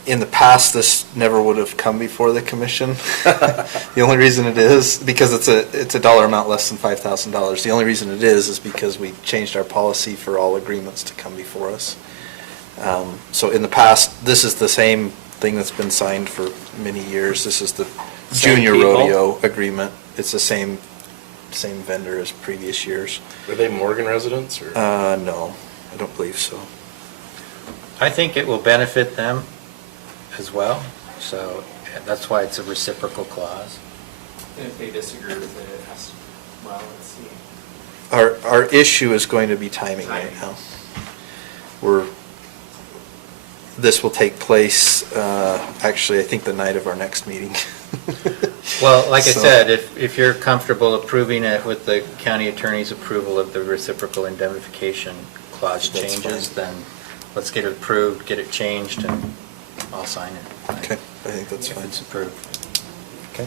In the past, this never would have come before the commission. The only reason it is, because it's a dollar amount less than $5,000. The only reason it is because we changed our policy for all agreements to come before us. So in the past, this is the same thing that's been signed for many years. This is the Same junior people? rodeo agreement. It's the same vendor as previous years. Were they Morgan residents or? No, I don't believe so. I think it will benefit them as well, so that's why it's a reciprocal clause. And if they disagree with it, it has to, well, let's see. Our issue is going to be timing right now. This will take place, actually, I think the night of our next meeting. Well, like I So- said, if you're comfortable approving it with the county attorney's approval of the reciprocal indemnification clause That's changes, fine. then let's get it approved, get it changed, and I'll sign it. Okay, I think that's If fine. it's approved. Okay.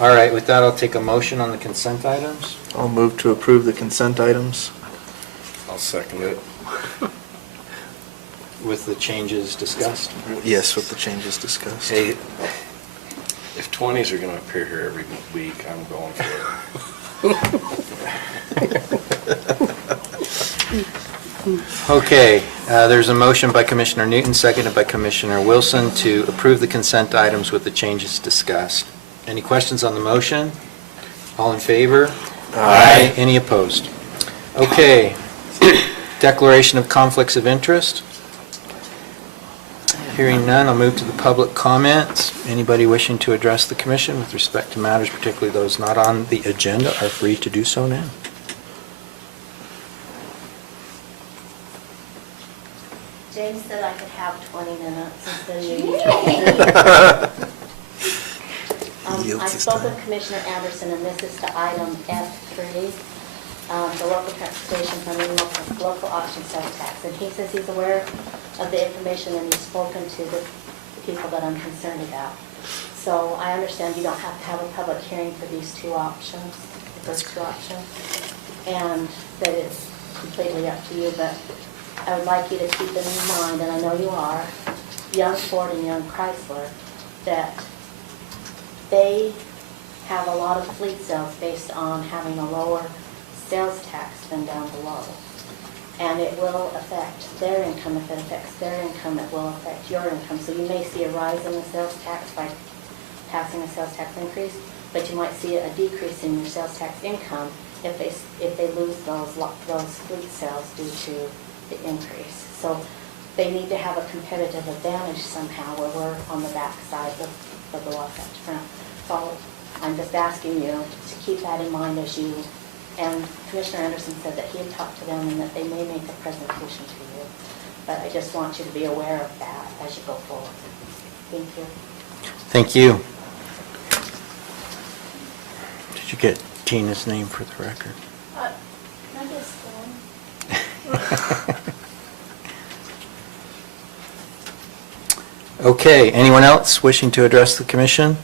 All right, with that, I'll take a motion on the consent items. I'll move to approve the consent items. I'll second it. With the changes discussed. Yes, with the changes discussed. Hey, if 20s are going to appear here every week, I'm going for it. Okay, there's a motion by Commissioner Newton, seconded by Commissioner Wilson, to approve the consent items with the changes discussed. Any questions on the motion? All in favor? Aye. Any opposed? Okay, declaration of conflicts of interest. Hearing none, I'll move to the public comments. Anybody wishing to address the commission with respect to matters, particularly those not on the agenda, are free to do so now. James said I could have 20 minutes instead of you. I Yields his spoke time. with Commissioner Anderson, and this is to item F3, the local transportation funding, local option sales tax. And he says he's aware of the information and he's spoken to the people that I'm concerned about. So I understand you don't have to have a public hearing for these two options, the first two options, and that it's completely up to you, but I would like you to keep in mind, and I know you are, Young Ford and Young Chrysler, that they have a lot of fleet sales based on having a lower sales tax than down below. And it will affect their income. If it affects their income, it will affect your income. So you may see a rise in the sales tax by passing a sales tax increase, but you might see a decrease in your sales tax income if they lose those fleet sales due to the increase. So they need to have a competitive advantage somehow where we're on the back side of the Wasatch front. So I'm just asking you to keep that in mind as you, and Commissioner Anderson said that he had talked to them and that they may make a presentation to you. But I just want you to be aware of that as you go forward. Thank you. Thank you. Did you get Tina's name for the record? Can I just Okay, anyone else wishing to address the commission?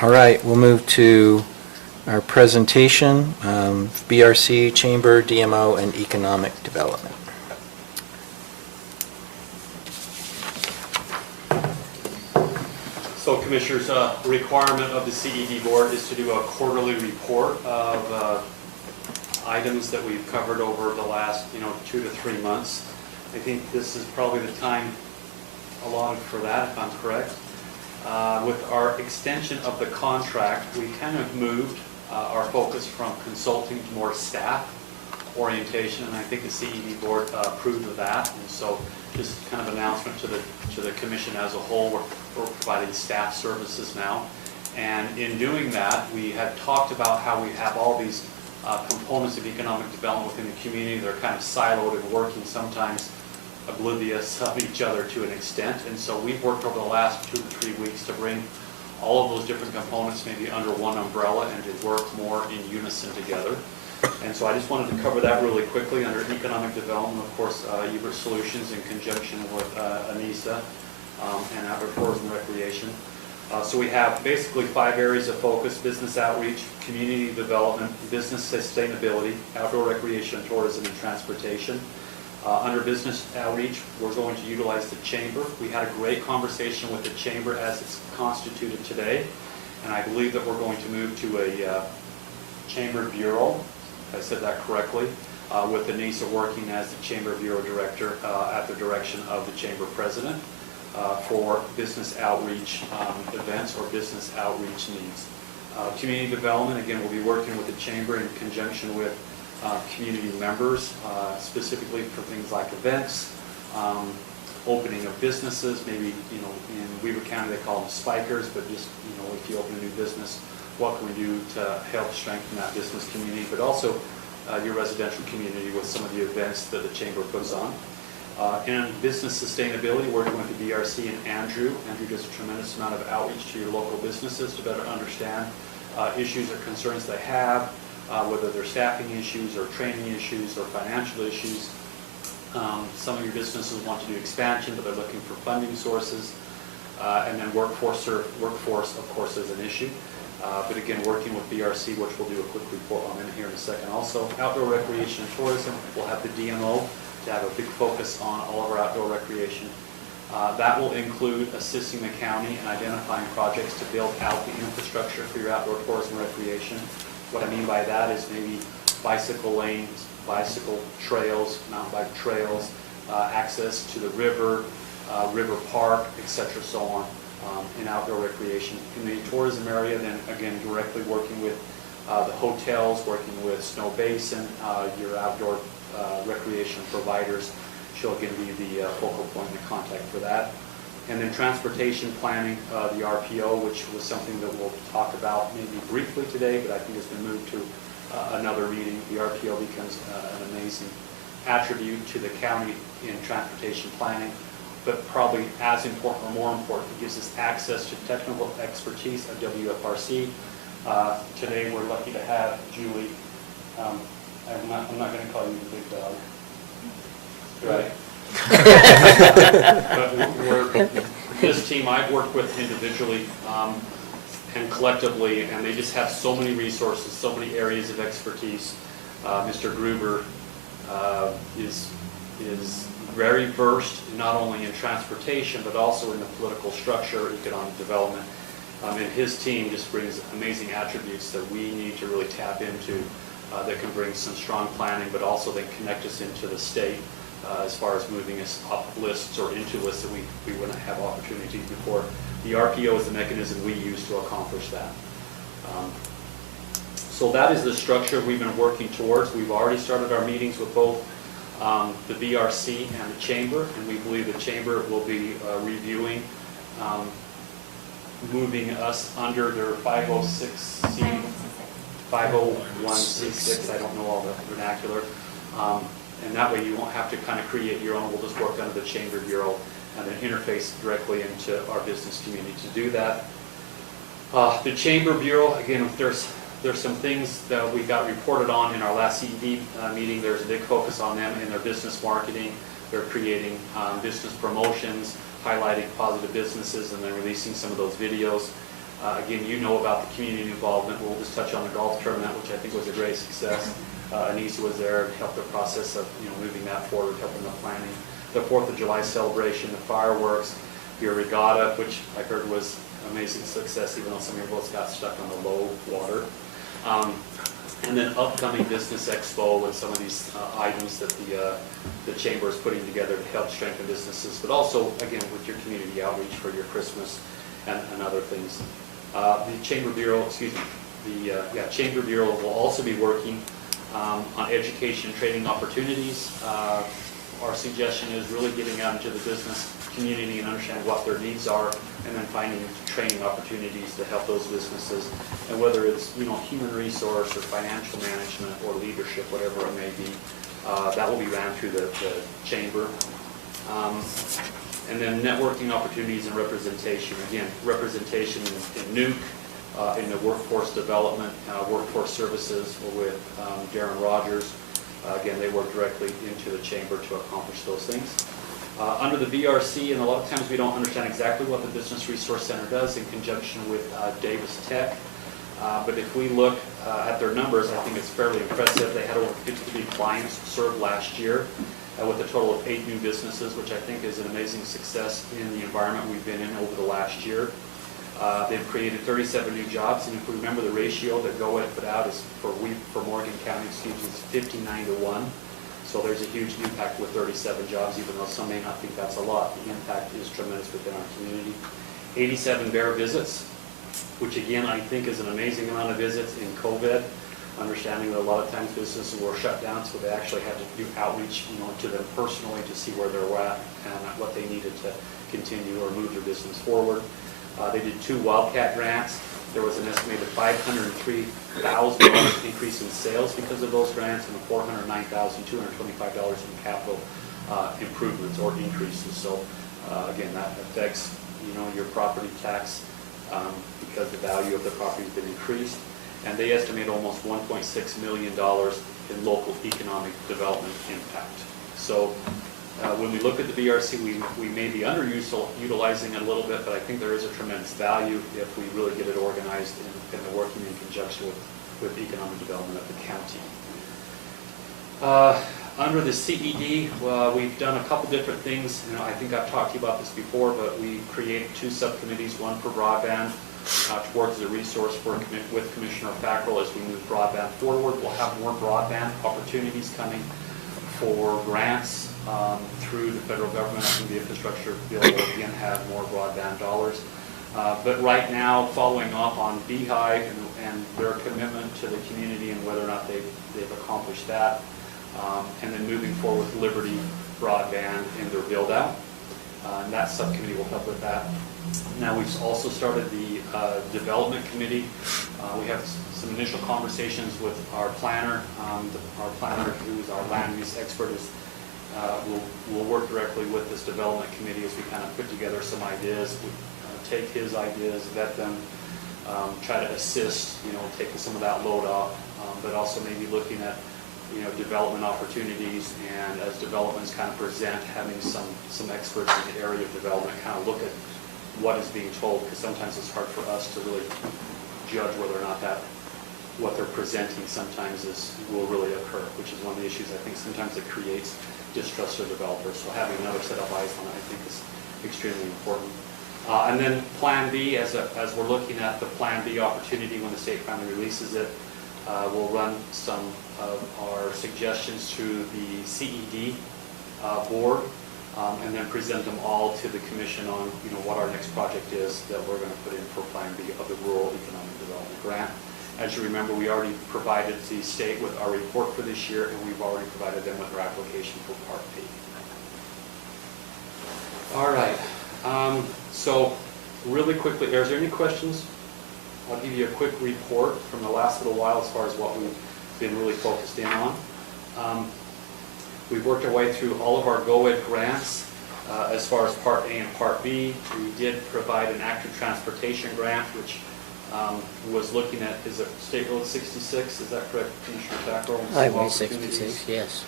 All right, we'll move to our presentation, BRC, Chamber, DMO, and Economic Development. So Commissioners, requirement of the CED board is to do a quarterly report of items that we've covered over the last, 2 to 3 months. I think this is probably the time allotted for that, if I'm correct. With our extension of the contract, we kind of moved our focus from consulting to more staff orientation, and I think the CED board approved of that. And so just kind of announcement to the commission as a whole, we're providing staff services now. And in doing that, we had talked about how we have all these components of economic development within the community. They're kind of siloed and working, sometimes oblivious of each other to an extent. And so we've worked over the last 2 to 3 weeks to bring all of those different components maybe under one umbrella and to work more in unison together. And so I just wanted to cover that really quickly. Under economic development, of course, Uber Solutions in conjunction with ANISA and Outdoor Tourism and Recreation. So we have basically 5 areas of focus: business outreach, community development, business sustainability, outdoor recreation, tourism, and transportation. Under business outreach, we're going to utilize the chamber. We had a great conversation with the chamber as it's constituted today, and I believe that we're going to move to a chamber bureau, if I said that correctly, with ANISA working as the chamber bureau director at the direction of the chamber president for business outreach events or business outreach needs. Community development, again, we'll be working with the chamber in conjunction with community members, specifically for things like events, opening of businesses, maybe, you know, in Weber County they call them spikers, but just, you know, if you open a new business, what can we do to help strengthen that business community, but also your residential community with some of the events that the chamber puts on. In business sustainability, working with the BRC and Andrew. Andrew does a tremendous amount of outreach to your local businesses to better understand issues or concerns they have, whether they're staffing issues or training issues or financial issues. Some of your businesses want to do expansion, but they're looking for funding sources. And then workforce, of course, is an issue. But again, working with BRC, which we'll do a quick report on in here in a second. Also, outdoor recreation and tourism, we'll have the DMO to have a big focus on all of our outdoor recreation. That will include assisting the county in identifying projects to build out the infrastructure for your outdoor tourism and recreation. What I mean by that is maybe bicycle lanes, bicycle trails, mountain bike trails, access to the river, river park, etc., so on, in outdoor recreation. In the tourism area, then again, directly working with the hotels, working with Snow Basin, your outdoor recreation providers shall again be the focal point and the contact for that. And then transportation planning, the RPO, which was something that we'll talk about maybe briefly today, but I think it's been moved to another meeting. The RPO becomes an amazing attribute to the county in transportation planning, but probably as important or more important, it gives us access to technical expertise at WFRC. Today we're lucky to have Julie. I'm not going to call you the big dog. Right. But this team I've worked with individually and collectively, and they just have so many resources, so many areas of expertise. Mr. Gruber is very versed not only in transportation but also in the political structure, economic development. And his team just brings amazing attributes that we need to really tap into that can bring some strong planning, but also then connect us into the state as far as moving us up lists or into lists that we wouldn't have opportunities before. The RPO is the mechanism we use to accomplish that. So that is the structure we've been working towards. We've already started our meetings with both the BRC and the Chamber, and we believe the Chamber will be reviewing moving us under their 506C, 501C6, I don't know all the vernacular. And that way you won't have to kind of create your own. We'll just work under the Chamber Bureau and then interface directly into our business community to do that. The Chamber Bureau, again, there's some things that we got reported on in our last CED meeting. There's a big focus on them in their business marketing. They're creating business promotions, highlighting positive businesses, and then releasing some of those videos. Again, you know about the community involvement. We'll just touch on the golf tournament, which I think was a great success. Anissa was there and helped the process of moving that forward, helping the planning. The 4th of July celebration, the fireworks, your regatta, which I heard was amazing success, even though some of your boats got stuck on the low water. And then upcoming business expo and some of these items that the chamber is putting together to help strengthen businesses, but also, again, with your community outreach for your Christmas and other things. The Chamber Bureau, Chamber Bureau will also be working on education and training opportunities. Our suggestion is really getting out into the business community and understanding what their needs are, and then finding training opportunities to help those businesses. And whether it's, human resource or financial management or leadership, whatever it may be, that will be ran through the chamber. And then networking opportunities and representation. Again, representation in Nuke, in the workforce development, workforce services with Darren Rogers. Again, they work directly into the chamber to accomplish those things. Under the VRC, and a lot of times we don't understand exactly what the Business Resource Center does in conjunction with Davis Tech. But if we look at their numbers, I think it's fairly impressive. They had over 53 clients served last year with a total of 8 new businesses, which I think is an amazing success in the environment we've been in over the last year. They've created 37 new jobs, and if we remember the ratio that GoEd put out is for Morgan County, is 59-1. So there's a huge impact with 37 jobs, even though some may not think that's a lot. The impact is tremendous within our community. 87 bear visits, which again I think is an amazing amount of visits in COVID. Understanding that a lot of times businesses were shut down, so they actually had to do outreach, to them personally to see where they're at and what they needed to continue or move their business forward. They did 2 Wildcat Grants. There was an estimated $503,000 increase in sales because of those grants, and $409,225 in capital improvements or increases. So again, that affects your property tax because the value of the property has been increased. And they estimate almost $1.6 million in local economic development impact. So when we look at the BRC, we may be underutilizing it a little bit, but I think there is a tremendous value if we really get it organized and working in conjunction with economic development of the county. Under the CED, we've done a couple different things. I think I've talked to you about this before, but we created 2 subcommittees, one for broadband, towards the resource with Commissioner Fackel as we move broadband forward. We'll have more broadband opportunities coming for grants through the federal government. I think the infrastructure bill will again have more broadband dollars. But right now, following up on Beehive and their commitment to the community and whether or not they've accomplished that, and then moving forward with Liberty Broadband in their build out. And that subcommittee will help with that. Now we've also started the development committee. We have some initial conversations with our planner. Our planner, who is our land use expert, will work directly with this development committee as we kind of put together some ideas. We take his ideas, vet them, try to assist, take some of that load off, but also maybe looking at development opportunities, and as developments kind of present, having some experts in the area of development kind of look at what is being told, because sometimes it's hard for us to really judge whether or not what they're presenting sometimes will really occur, which is one of the issues I think sometimes it creates distrust of developers. So having another set of eyes on it, I think, is extremely important. And then Plan B, as we're looking at the Plan B opportunity when the state finally releases it, we'll run some of our suggestions through the CED board, and then present them all to the commission on what our next project is that we're going to put in for Plan B of the Rural Economic Development Grant. As you remember, we already provided the state with our report for this year, and we've already provided them with our application for Part B. All right. So really quickly, is there any questions? I'll give you a quick report from the last little while as far as what we've been really focused in on. We've worked our way through all of our GoEd grants as far as Part A and Part B. We did provide an active transportation grant, which was looking at, is it State Road 66? Is that correct, Commissioner Fackel? Highway 66, yes.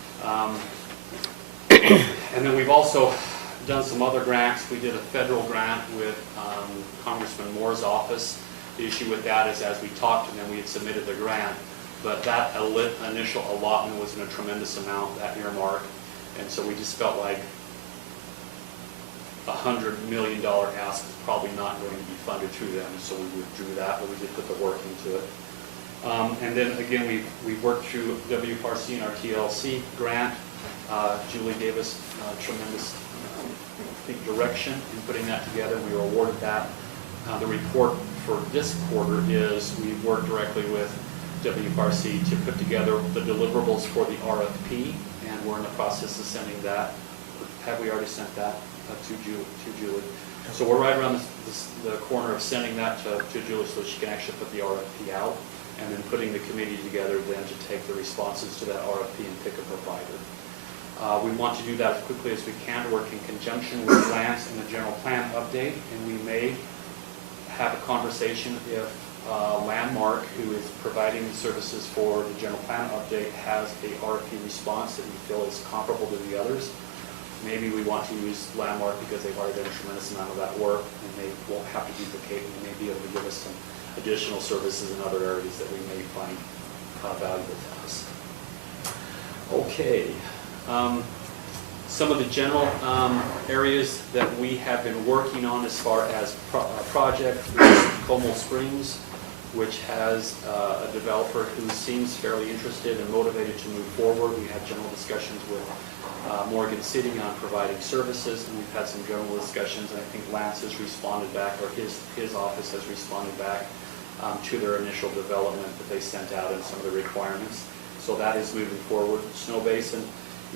And then we've also done some other grants. We did a federal grant with Congressman Moore's office. The issue with that is, as we talked to them, we had submitted the grant, but that initial allotment wasn't a tremendous amount, that earmark, and so we just felt like $100 million ask is probably not going to be funded through them, so we withdrew that, but we did put the work into it. And then again, we worked through WFRC and our TLC grant. Julie gave us tremendous I think, direction in putting that together. We were awarded that. The report for this quarter is we worked directly with WFRC to put together the deliverables for the RFP, and we're in the process of sending that. Have we already sent that to Julie? So we're right around the corner of sending that to Julie so she can actually put the RFP out, and then putting the committee together then to take the responses to that RFP and pick a provider. We want to do that as quickly as we can, work in conjunction with Lance and the general plan update, and we may have a conversation if Landmark, who is providing the services for the general plan update, has a RFP response that we feel is comparable to the others. Maybe we want to use Landmark because they've already done a tremendous amount of that work, and they won't have to duplicate, and they may be able to give us some additional services in other areas that we may find valuable to us. Okay. Some of the general areas that we have been working on as far as project is Como Springs, which has a developer who seems fairly interested and motivated to move forward. We had general discussions with Morgan City on providing services, and we've had some general discussions, and I think Lance has responded back, or his office has responded back to their initial development that they sent out and some of the requirements. So that is moving forward. Snow Basin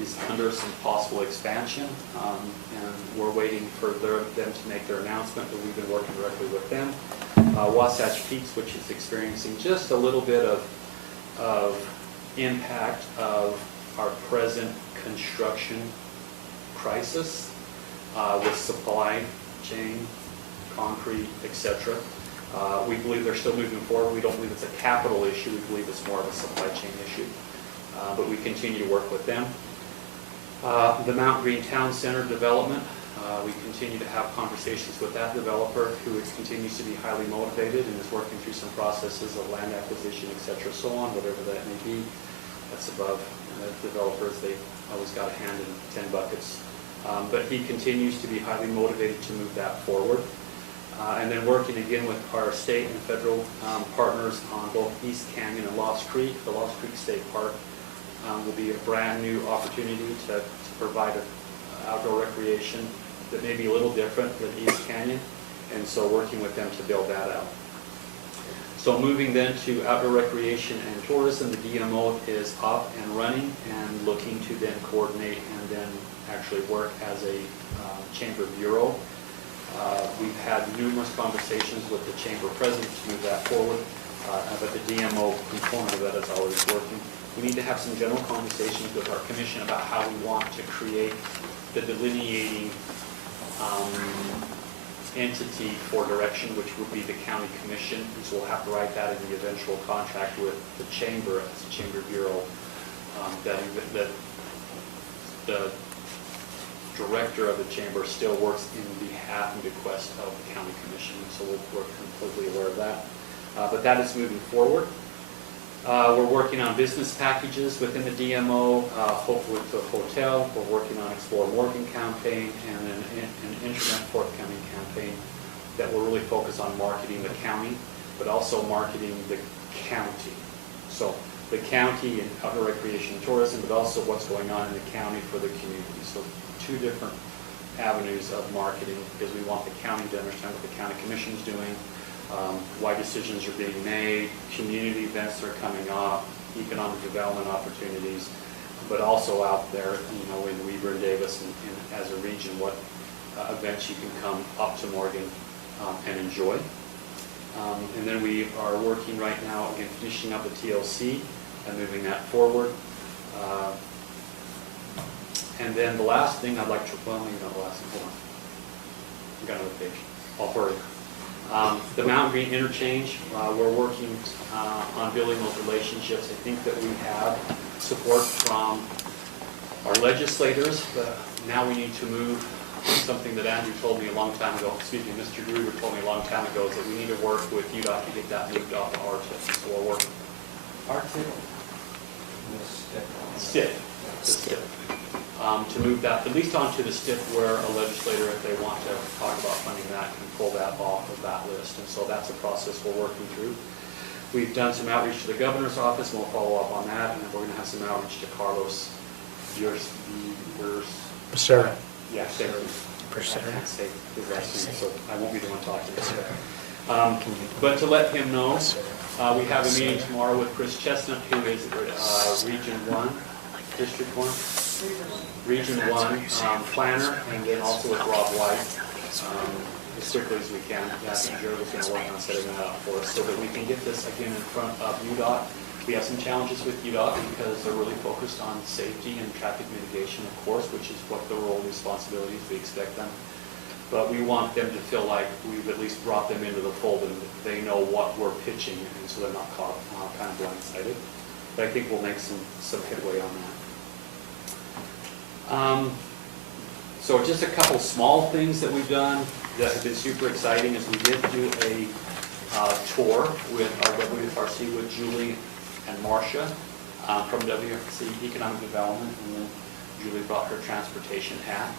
is under some possible expansion, and we're waiting for them to make their announcement, but we've been working directly with them. Wasatch Peaks, which is experiencing just a little bit of impact of our present construction crisis with supply chain, concrete, etc. We believe they're still moving forward. We don't believe it's a capital issue. We believe it's more of a supply chain issue. But we continue to work with them. The Mount Green Town Center development, we continue to have conversations with that developer who continues to be highly motivated and is working through some processes of land acquisition, etc., so on, whatever that may be. That's above developers. They always got a hand in 10 buckets. But he continues to be highly motivated to move that forward. And then working again with our state and federal partners on both East Canyon and Lost Creek. The Lost Creek State Park will be a brand new opportunity to provide outdoor recreation that may be a little different than East Canyon, and so working with them to build that out. So moving then to outdoor recreation and tourism, the DMO is up and running and looking to then coordinate and then actually work as a chamber bureau. We've had numerous conversations with the chamber president to move that forward, but the DMO component of that is always working. We need to have some general conversations with our commission about how we want to create the delineating entity for direction, which would be the county commission. And so we'll have to write that in the eventual contract with the chamber as a chamber bureau, that the director of the chamber still works in behalf and bequest of the county commission. So we're completely aware of that. But that is moving forward. We're working on business packages within the DMO, hopefully to a hotel. We're working on Explore Morgan campaign and an internet forthcoming campaign that will really focus on marketing the county, but also marketing the county. So the county and outdoor recreation and tourism, but also what's going on in the county for the community. So two different avenues of marketing, because we want the county to understand what the county commission is doing, why decisions are being made, community events that are coming up, economic development opportunities, but also out there, in Weber and Davis and as a region, what events you can come up to Morgan and enjoy. And then we are working right now in finishing up the TLC and moving that forward. And then the last thing I'd like to, well, maybe not the last thing, hold on. I've got another page. I'll hurry. The Mountain Green Interchange, we're working on building those relationships. I think that we have support from our legislators, but now we need to move something that Andrew told me a long time ago, Mr. Gruber told me a long time ago, is that we need to work with UDOT to get that moved off of RTIP. So we're working. RTIP? STIP. To move that at least onto the STIP where a legislator, if they want to talk about funding that, can pull that off of that list. And so that's a process we're working through. We've done some outreach to the governor's office, and we'll follow up on that, and then we're gonna have some outreach to Carlos, yours. Sarah. Yeah, Sarah. I can't say his last name, so I won't be the one talking to Sarah. But to let him know, we have a meeting tomorrow with Chris Chestnut, who is Region 1, District 1? Region 1 planner, and then also with Rob White, as quickly as we can. Jared was going to work on setting that up for us so that we can get this again in front of UDOT. We have some challenges with UDOT because they're really focused on safety and traffic mitigation, of course, which is what their role and responsibilities we expect them. But we want them to feel like we've at least brought them into the fold and they know what we're pitching, and so they're not caught kind of blindsided. But I think we'll make some headway on that. So just a couple small things that we've done that have been super exciting is we did do a tour with our WFRC with Julie and Marcia from WFRC Economic Development, and then Julie brought her transportation hat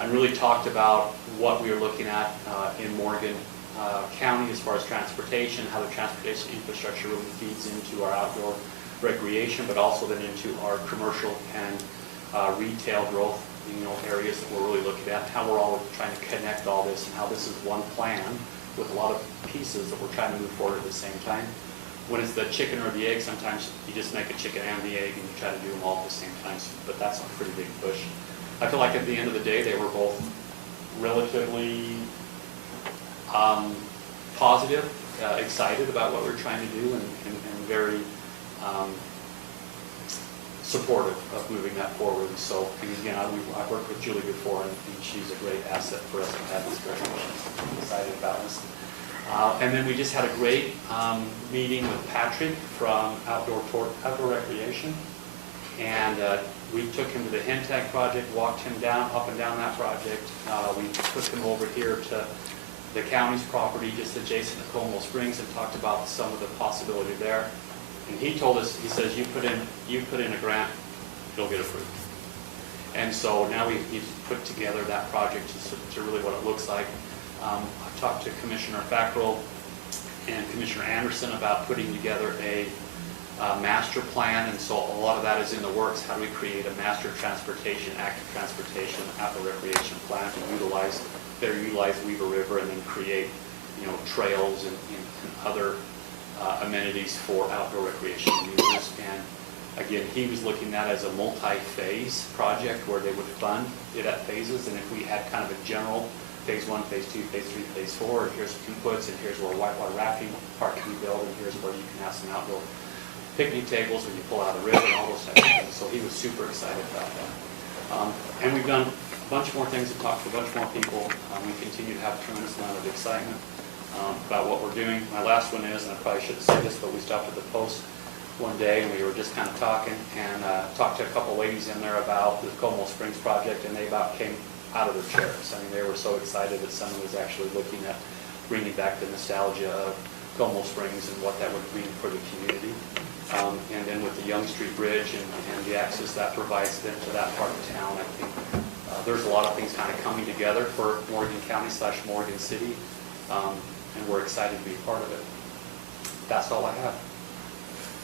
and really talked about what we were looking at in Morgan County as far as transportation, how the transportation infrastructure really feeds into our outdoor recreation, but also then into our commercial and retail growth, areas that we're really looking at, how we're all trying to connect all this, and how this is one plan with a lot of pieces that we're trying to move forward at the same time. When it's the chicken or the egg, sometimes you just make a chicken and the egg and you try to do them all at the same time, but that's a pretty big push. I feel like at the end of the day, they were both relatively positive, excited about what we're trying to do, and very supportive of moving that forward. So again, I've worked with Julie before, and she's a great asset for us to have this discussion. I'm excited about this. And then we just had a great meeting with Patrick from Outdoor Recreation, and we took him to the Hentag project, walked him up and down that project. We took him over here to the county's property just adjacent to Como Springs and talked about some of the possibility there. And he told us, he says, you put in a grant, it'll get approved. And so now he's put together that project to really what it looks like. I talked to Commissioner Fackel and Commissioner Anderson about putting together a master plan, and so a lot of that is in the works. How do we create a master transportation, active transportation, outdoor recreation plan to better utilize Weaver River, and then create, trails and other amenities for outdoor recreation users. And again, he was looking at it as a multi-phase project where they would fund it at phases, and if we had kind of a general phase 1, phase 2, phase 3, phase 4, here's inputs, and here's where a whitewater rafting park can be built, and here's where you can have some outdoor picnic tables when you pull out of the river and all those types of things. So he was super excited about that. And we've done a bunch more things and talked to a bunch more people. We continue to have a tremendous amount of excitement about what we're doing. My last one is, and I probably shouldn't say this, but we stopped at the post one day and we were just kind of talking, and talked to a couple ladies in there about the Como Springs project, and they about came out of their chairs. I mean, they were so excited that someone was actually looking at bringing back the nostalgia of Como Springs and what that would mean for the community. And then with the Young Street Bridge and the access that provides them to that part of town, I think there's a lot of things kind of coming together for Morgan County / Morgan City, and we're excited to be a part of it. That's all I have.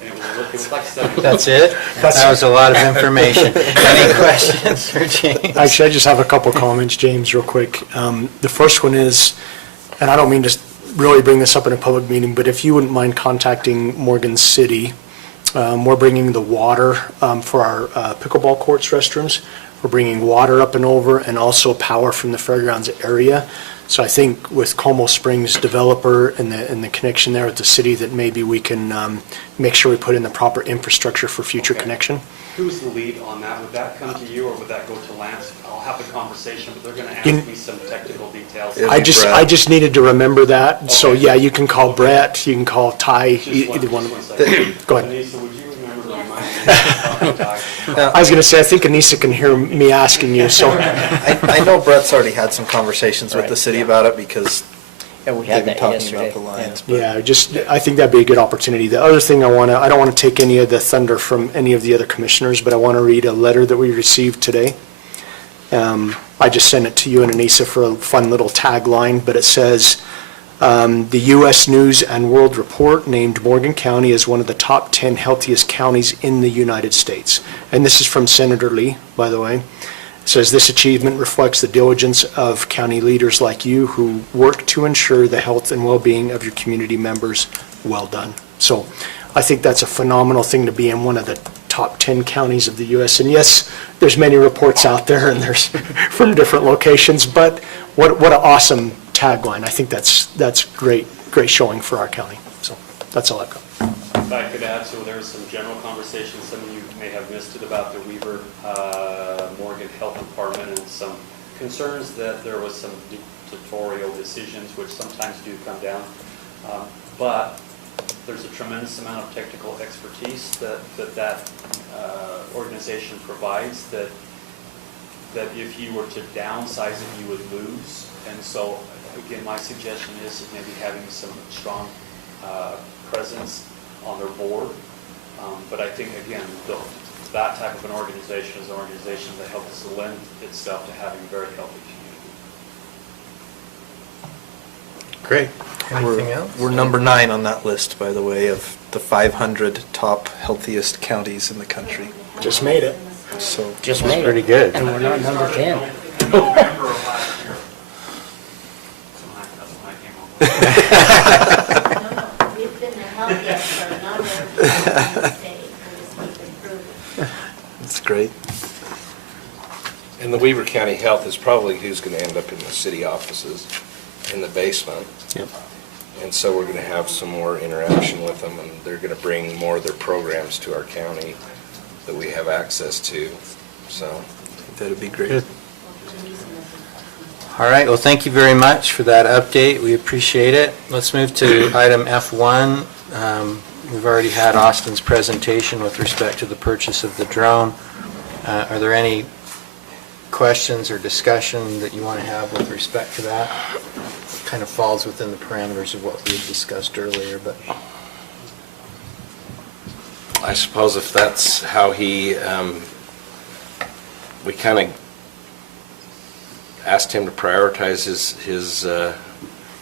And it was like 7 That's it? That was a lot of information. Any questions for James? Actually, I just have a couple comments, James, real quick. The first one is, and I don't mean to really bring this up in a public meeting, but if you wouldn't mind contacting Morgan City, we're bringing the water for our pickleball courts restrooms. We're bringing water up and over, and also power from the fairgrounds area. So I think with Como Springs developer and the connection there with the city, that maybe we can make sure we put in the proper infrastructure for future connection. Who's the lead on that? Would that come to you, or would that go to Lance? I'll have the conversation, but they're going to ask me some technical details. I just needed to remember that. Okay. So yeah, you can call Brett, you can call Ty, either one of them. Go ahead. Anissa, would you remember to remind me? I was going to say, I think Anissa can hear me asking you, so. I know Brett's already had some conversations with the city about it, because we had they've been that talking yesterday. about the lines. Yeah, I think that'd be a good opportunity. The other thing I don't want to take any of the thunder from any of the other commissioners, but I want to read a letter that we received today. I just sent it to you and Anissa for a fun little tagline, but it says, The U.S. News and World Report named Morgan County as one of the top 10 healthiest counties in the United States. And this is from Senator Lee, by the way. It says this achievement reflects the diligence of county leaders like you who work to ensure the health and well-being of your community members. Well done. So I think that's a phenomenal thing to be in one of the top 10 counties of the U.S. And yes, there's many reports out there and there's from different locations, but what an awesome tagline. I think that's great showing for our county. So that's all I've got. If I could add, so there's some general conversation, some of you may have missed it, about the Weaver Morgan Health Department and some concerns that there was some dictatorial decisions which sometimes do come down. But there's a tremendous amount of technical expertise that organization provides that if you were to downsize it, you would lose. And so, again, my suggestion is maybe having some strong presence on their board. But I think, again, that type of an organization is an organization that helps to lend itself to having a very healthy community. Great. Anything else? We're number 9 on that list, by the way, of the 500 top healthiest counties in the country. Just made it. So Just made it. Pretty good. And we're not number 10. In November of last year. That's when I came on board. We've been the healthiest for a number of years in the state, and just keep improving. that's great. And the Weaver County Health is probably who's going to end up in the city offices in the basement. Yep. And so we're going to have some more interaction with them, and they're going to bring more of their programs to our county that we have access to. So That'd be great. Good. All right, well, thank you very much for that update. We appreciate it. Let's move to item F1. We've already had Austin's presentation with respect to the purchase of the drone. Are there any questions or discussion that you want to have with respect to that? Kind of falls within the parameters of what we had discussed earlier, but I suppose if that's how he, we kind of asked him to prioritize his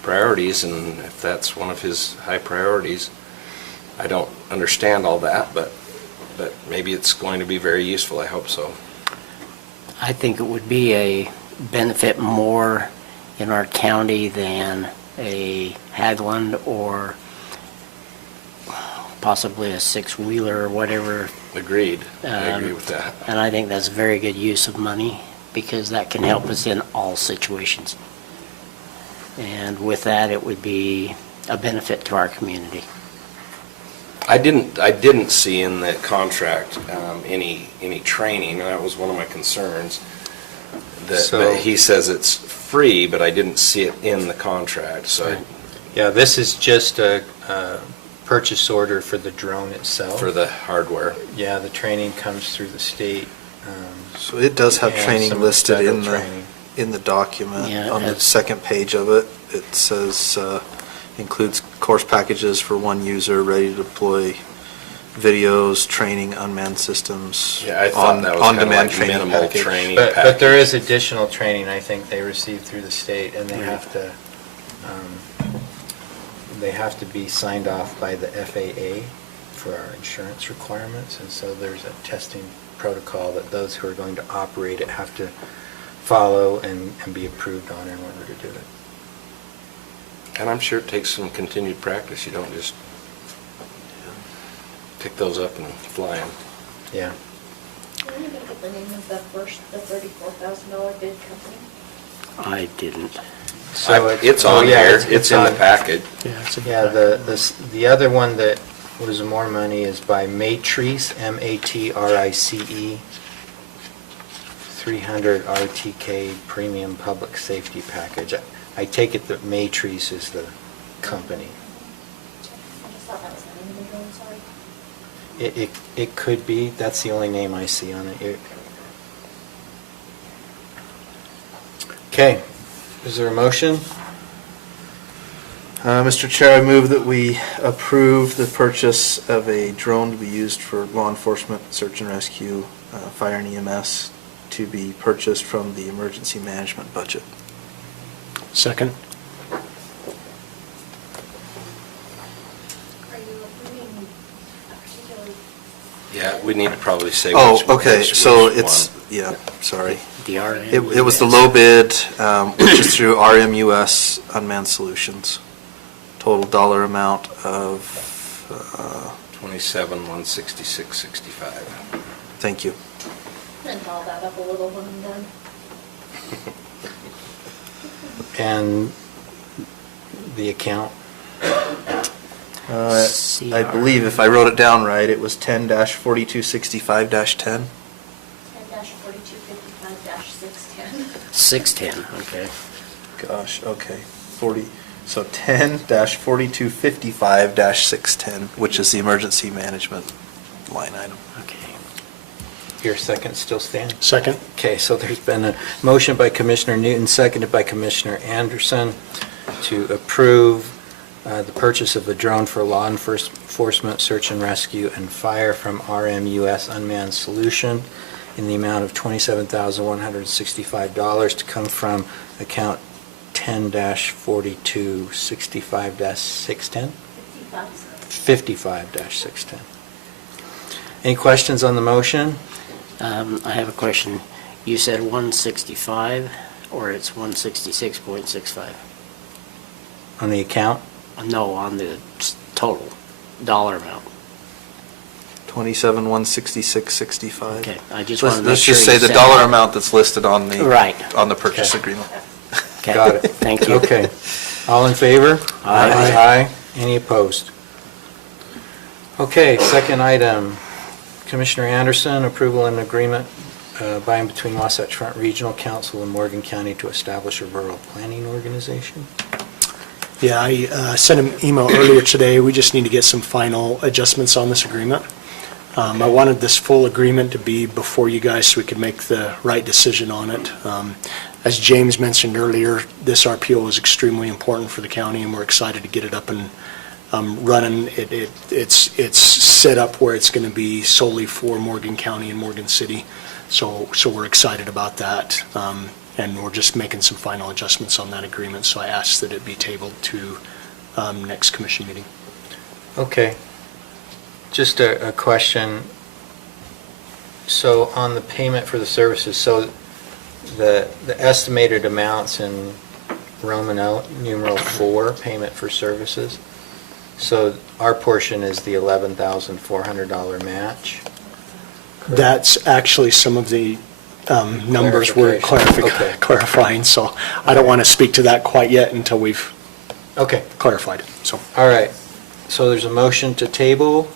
priorities, and if that's one of his high priorities, I don't understand all that, but maybe it's going to be very useful. I hope so. I think it would be a benefit more in our county than a Haglund or possibly a six-wheeler or whatever. Agreed. I agree with that. And I think that's very good use of money because that can help us in all situations. And with that, it would be a benefit to our community. I didn't see in the contract any training. That was one of my concerns. But he says it's free, but I didn't see it in the contract. So yeah, this is just a purchase order for the drone itself. For the hardware. Yeah, the training comes through the state. So it does have and training some listed federal in training. the document. Yeah, On the it's- second page of it, it says, includes course packages for one user, ready to deploy videos, training, unmanned systems. Yeah, I thought that was kind of on-demand like training minimal package. training. But there is additional training, I think, they receive through the state, and they have to be signed off by the FAA for our insurance requirements, and so there's a testing protocol that those who are going to operate it have to follow and be approved on in order to do it. And I'm sure it takes some continued practice. You don't just pick those up and fly them. Yeah. Are you going to get the name of the $34,000 bid company? I didn't. It's on here. It's in the package. Yeah, the other one that was more money is by Matrice, MATRICE, 300 RTK Premium Public Safety Package. I take it that Matrice is the company. I just thought that was the name of the drone, sorry. It could be. That's the only name I see on it. Okay. Is there a motion? Mr. Chair, I move that we approve the purchase of a drone to be used for law enforcement, search and rescue, fire and EMS, to be purchased from the emergency management budget. Second. Yeah, we need to probably say Oh, which. okay, which so one. it's, yeah, sorry. The RM. It was the low bid, which is through RMUS Unmanned Solutions. Total dollar amount of, 27,166.65. thank you. Print all that up a little when I'm done. And the account? I believe if I wrote it down right, it was 10-4265-10. 10-4255-610. 610, okay. Gosh, okay, 10-4255-610, which is the emergency management line item. Okay. Your second still stand? Second? Okay, so there's been a motion by Commissioner Newton, seconded by Commissioner Anderson, to approve the purchase of a drone for law enforcement, search and rescue, and fire from RMUS Unmanned Solution in the amount of $27,165 to come from account 10-4265-610? 55-610. Any questions on the motion? I have a question. You said 165, or it's 166.65? On the account? No, on the total dollar amount. 27,166.65. Okay, I just want to make Let's sure just say you the said dollar that. amount that's listed on the. Right. On the purchase Okay. agreement. Okay, Got it. Thank you. Okay. All in favor? Aye. Aye. Any opposed? Okay, second item. Commissioner Anderson, approval and agreement by and between Wasatch Front Regional Council and Morgan County to establish a rural planning organization. Yeah, I sent an email earlier today. We just need to get some final adjustments on this agreement. I wanted this full agreement to be before you guys so we could make the right decision on it. As James mentioned earlier, this RPO is extremely important for the county, and we're excited to get it up and running. It's set up where it's going to be solely for Morgan County and Morgan City, so we're excited about that. And we're just making some final adjustments on that agreement, so I asked that it be tabled to next commission meeting. Okay. Just a question. So on the payment for the services, so the estimated amounts in Roman numeral 4, payment for services, so our portion is the $11,400 match? That's actually some of the numbers we're Clarification. Okay. clarifying, so I don't want to speak to that quite yet until we've Okay. clarified it, so. All right. So there's a motion to table.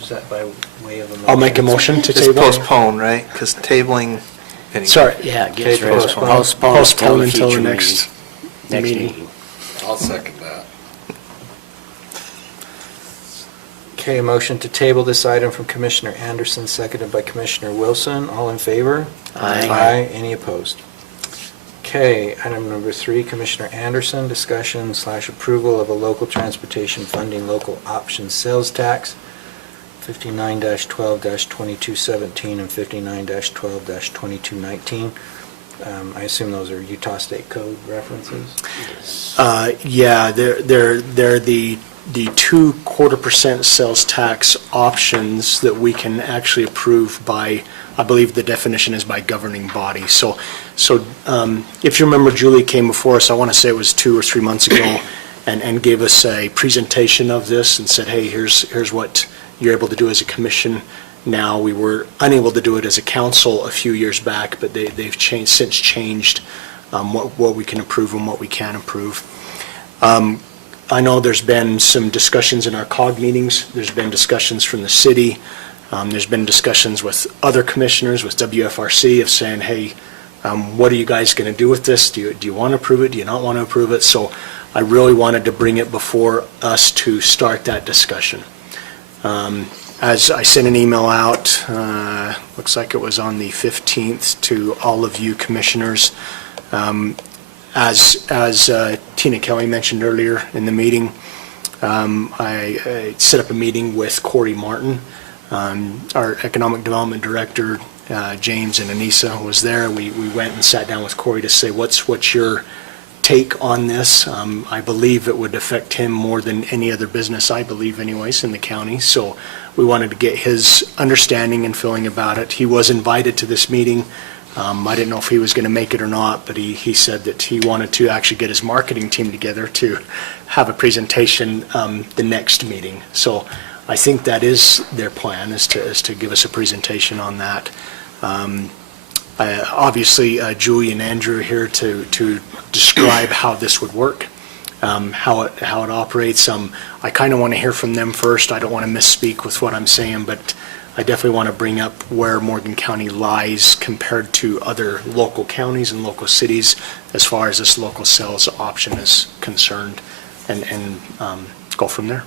Is that by way of a motion? I'll make a motion to Just table. postpone, right? Because tabling. anyway. Sorry. Yeah, it Okay, gets rid of postpone. postpone Until the future next meeting. I'll second that. Okay, a motion to table this item from Commissioner Anderson, seconded by Commissioner Wilson. All in favor? Aye. Aye. Any opposed? Okay, item number 3, Commissioner Anderson, discussion/approval of a local transportation funding local option sales tax, 59-12-2217 and 59-12-2219. I assume those are Utah State Code references? Yeah, they're the 2.25% sales tax options that we can actually approve by, I believe the definition is by governing body. So if you remember, Julie came before us, I want to say it was 2 or 3 months ago, and gave us a presentation of this and said, hey, here's what you're able to do as a commission now. We were unable to do it as a council a few years back, but they've since changed what we can approve and what we can approve. I know there's been some discussions in our COG meetings. There's been discussions from the city. There's been discussions with other commissioners, with WFRC, of saying, hey, what are you guys going to do with this? Do you want to approve it? Do you not want to approve it? So I really wanted to bring it before us to start that discussion. As I sent an email out, looks like it was on the 15th, to all of you commissioners. As Tina Kelly mentioned earlier in the meeting, I set up a meeting with Corey Martin. Our Economic Development Director, James, and Anissa was there. We went and sat down with Corey to say, what's your take on this. I believe it would affect him more than any other business, I believe anyways, in the county. So we wanted to get his understanding and feeling about it. He was invited to this meeting. I didn't know if he was going to make it or not, but he said that he wanted to actually get his marketing team together to have a presentation the next meeting. So I think that is their plan, is to give us a presentation on that. Obviously, Julie and Andrew are here to describe how this would work, how it operates. I kind of want to hear from them first. I don't want to misspeak with what I'm saying, but I definitely want to bring up where Morgan County lies compared to other local counties and local cities as far as this local sales option is concerned, and go from there.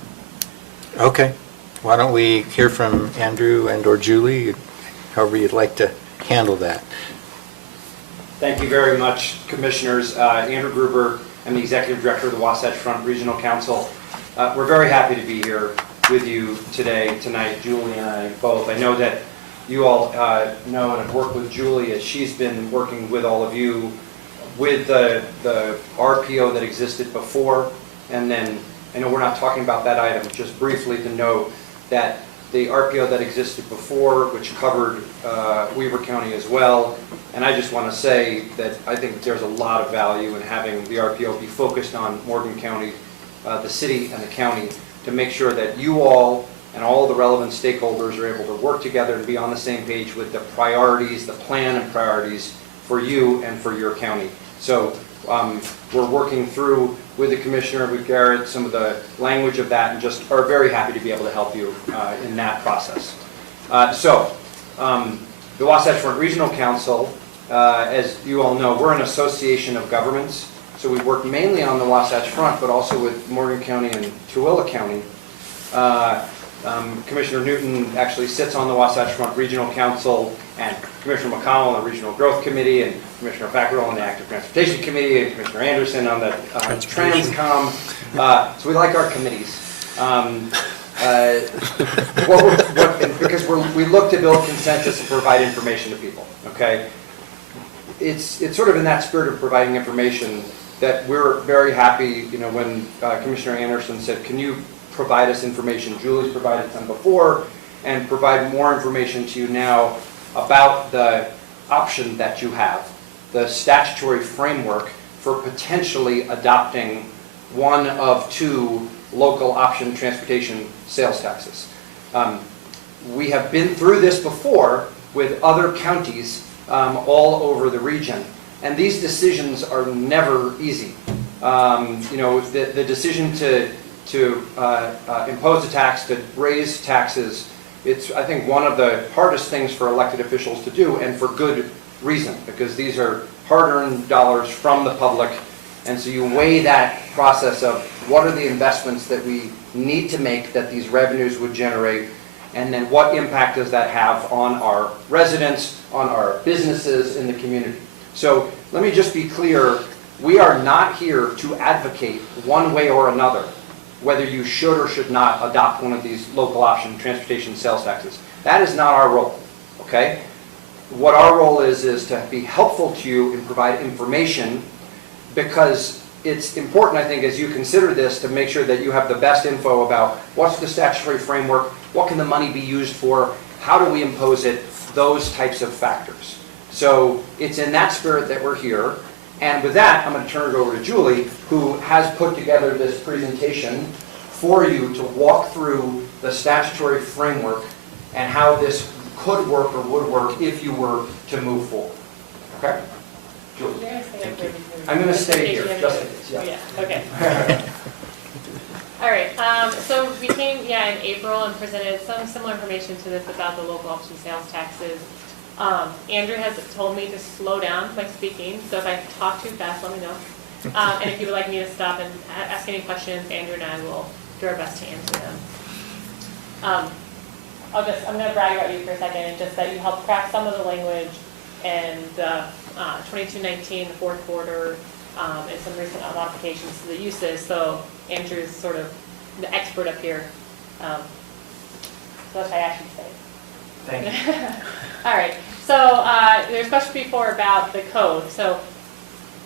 Okay. Why don't we hear from Andrew and/or Julie, however you'd like to handle that. Thank you very much, Commissioners. Andrew Gruber, I'm the Executive Director of the Wasatch Front Regional Council. We're very happy to be here with you tonight, Julie and I both. I know that you all know and have worked with Julie as she's been working with all of you with the RPO that existed before. And then, I know we're not talking about that item, just briefly to note that the RPO that existed before, which covered Weaver County as well. And I just want to say that I think there's a lot of value in having the RPO be focused on Morgan County, the city and the county, to make sure that you all and all the relevant stakeholders are able to work together and be on the same page with the priorities, the plan and priorities for you and for your county. So we're working through with the Commissioner, with Garrett, some of the language of that, and just are very happy to be able to help you in that process. The Wasatch Front Regional Council, as you all know, we're an association of governments. So we work mainly on the Wasatch Front, but also with Morgan County and Tooele County. Commissioner Newton actually sits on the Wasatch Front Regional Council, and Commissioner McConnell on the Regional Growth Committee, and Commissioner Fackel on the Active Transportation Committee, and Commissioner Anderson on the Transcom. So we like our committees. Because we look to build consensus and provide information to people, okay? It's sort of in that spirit of providing information that we're very happy, when Commissioner Anderson said, can you provide us information? Julie's provided some before, and provide more information to you now about the option that you have, the statutory framework for potentially adopting one of two local option transportation sales taxes. We have been through this before with other counties all over the region. And these decisions are never easy. The decision to impose a tax, to raise taxes, it's, I think, one of the hardest things for elected officials to do, and for good reason, because these are hard-earned dollars from the public. And so you weigh that process of what are the investments that we need to make that these revenues would generate, and then what impact does that have on our residents, on our businesses in the community. So let me just be clear, we are not here to advocate one way or another whether you should or should not adopt one of these local option transportation sales taxes. That is not our role, okay? What our role is to be helpful to you and provide information, because it's important, I think, as you consider this, to make sure that you have the best info about what's the statutory framework, what can the money be used for, how do we impose it, those types of factors. So it's in that spirit that we're here. And with that, I'm going to turn it over to Julie, who has put together this presentation for you to walk through the statutory framework and how this could work or would work if you were to move forward. Okay? Julie. You're going to stay up here. I'm going to stay here, just in case. Yeah. Okay. All right. So we came, in April and presented some similar information to this about the local option sales taxes. Andrew has told me to slow down my speaking, so if I talk too fast, let me know. And if you would like me to stop and ask any questions, Andrew and I will do our best to answer them. I'm going to brag about you for a second, and just that you helped craft some of the language and 2219, the fourth quarter, and some recent modifications to the uses. So Andrew's sort of the expert up here. So that's what I actually say. Thank you. All right. So there's a question before about the code. So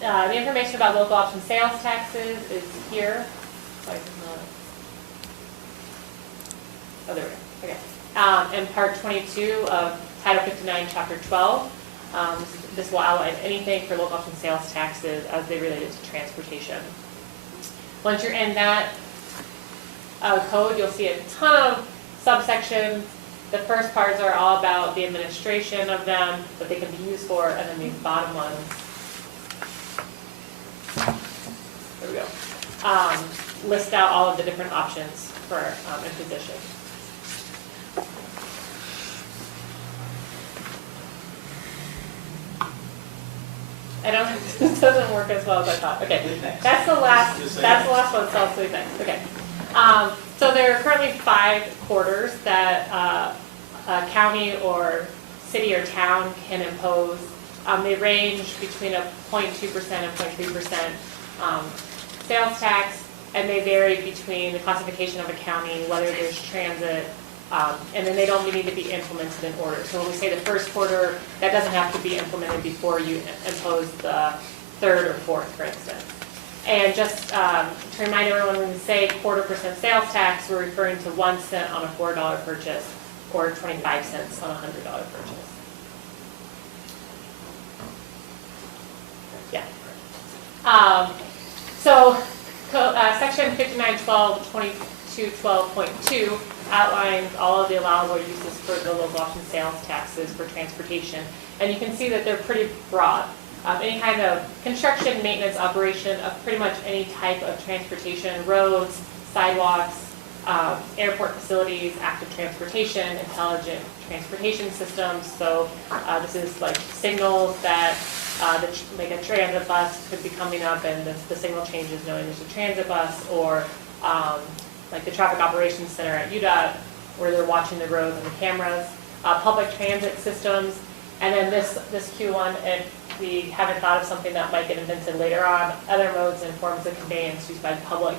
The information about local option sales taxes is here. Sorry, it's not- Oh, there we go, okay. In part 22 of Title 59, Chapter 12, this will outline anything for local option sales taxes as they relate to transportation. Once you're in that code, you'll see a ton of subsections. The first parts are all about the administration of them, what they can be used for, and then these bottom ones. There we go. List out all of the different options for imposition. I don't, this doesn't work as well as I thought. Okay, that's the last one, so I'll say next. Okay. So there are currently 5 quarters that a county or city or town can impose. They range between a 0.2% and 0.3% sales tax, and they vary between the classification of a county, whether there's transit, and then they don't need to be implemented in order. So when we say the first quarter, that doesn't have to be implemented before you impose the third or fourth, for instance. And just to remind everyone, when we say 0.25% sales tax, we're referring to 1 cent on a $4 purchase or 25 cents on a $100 purchase. Yeah. Section 5912.2212.2 outlines all of the allowable uses for the local option sales taxes for transportation. And you can see that they're pretty broad. Any kind of construction, maintenance, operation of pretty much any type of transportation, roads, sidewalks, airport facilities, active transportation, intelligent transportation systems. So this is like signals that like a transit bus could be coming up and the signal changes knowing there's a transit bus, or like the traffic operations center at UDOT where they're watching the roads and the cameras, public transit systems, and then this Q1, if we haven't thought of something that might get invented later on, other modes and forms of conveyance used by the public.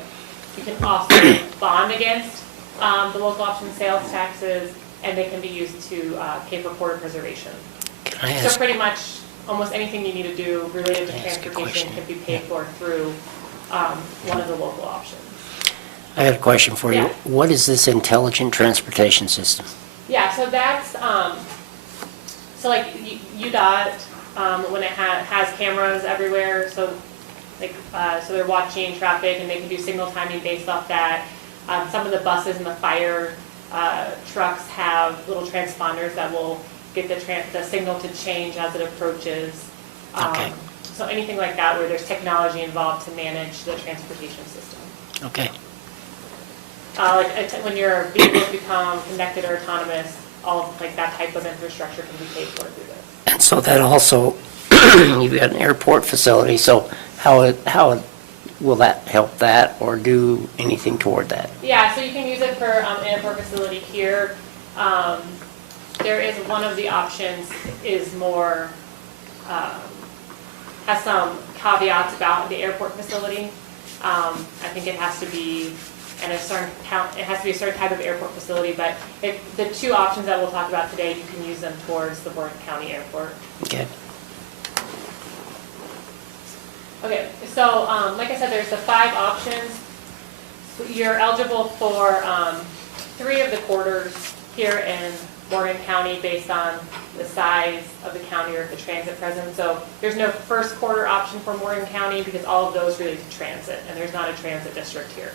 You can also bond against the local option sales taxes, and they can be used to pay for port preservation. So pretty much almost anything you need to do related to transportation can be paid for through one of the local options. I have a question for you. Yeah. What is this intelligent transportation system? Yeah, so that's, so like UDOT, when it has cameras everywhere, so like, so they're watching traffic and they can do signal timing based off that. Some of the buses and the fire trucks have little transponders that will get the signal to change as it approaches. Okay. So anything like that where there's technology involved to manage the transportation system. Okay. When your vehicles become connected or autonomous, all of like that type of infrastructure can be paid for through this. And so that also, you've got an airport facility, so how will that help that or do anything toward that? Yeah, so you can use it for an airport facility here. There is one of the options is more, has some caveats about the airport facility. I think it has to be it has to be a certain type of airport facility, but the 2 options that we'll talk about today, you can use them towards the Warren County Airport. Okay. Okay, so like I said, there's the 5 options. You're eligible for 3 of the quarters here in Morgan County based on the size of the county or the transit presence. So there's no first quarter option for Morgan County because all of those relate to transit, and there's not a transit district here.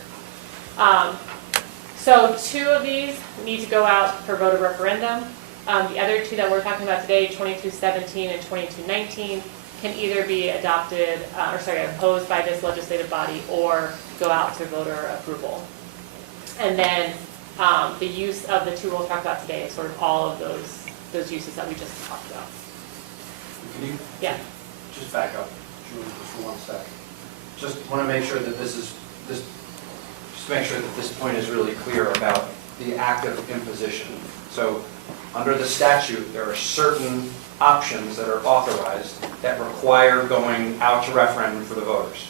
So 2 of these need to go out for voter referendum. The other 2 that we're talking about today, 2217 and 2219, can either be adopted, imposed by this legislative body or go out to voter approval. And then the use of the 2 we'll talk about today is sort of all of those uses that we just talked about. Can you Yeah. just back up, Julie, just for 1 sec? Just want to make sure that just make sure that this point is really clear about the act of imposition. So under the statute, there are certain options that are authorized that require going out to referendum for the voters,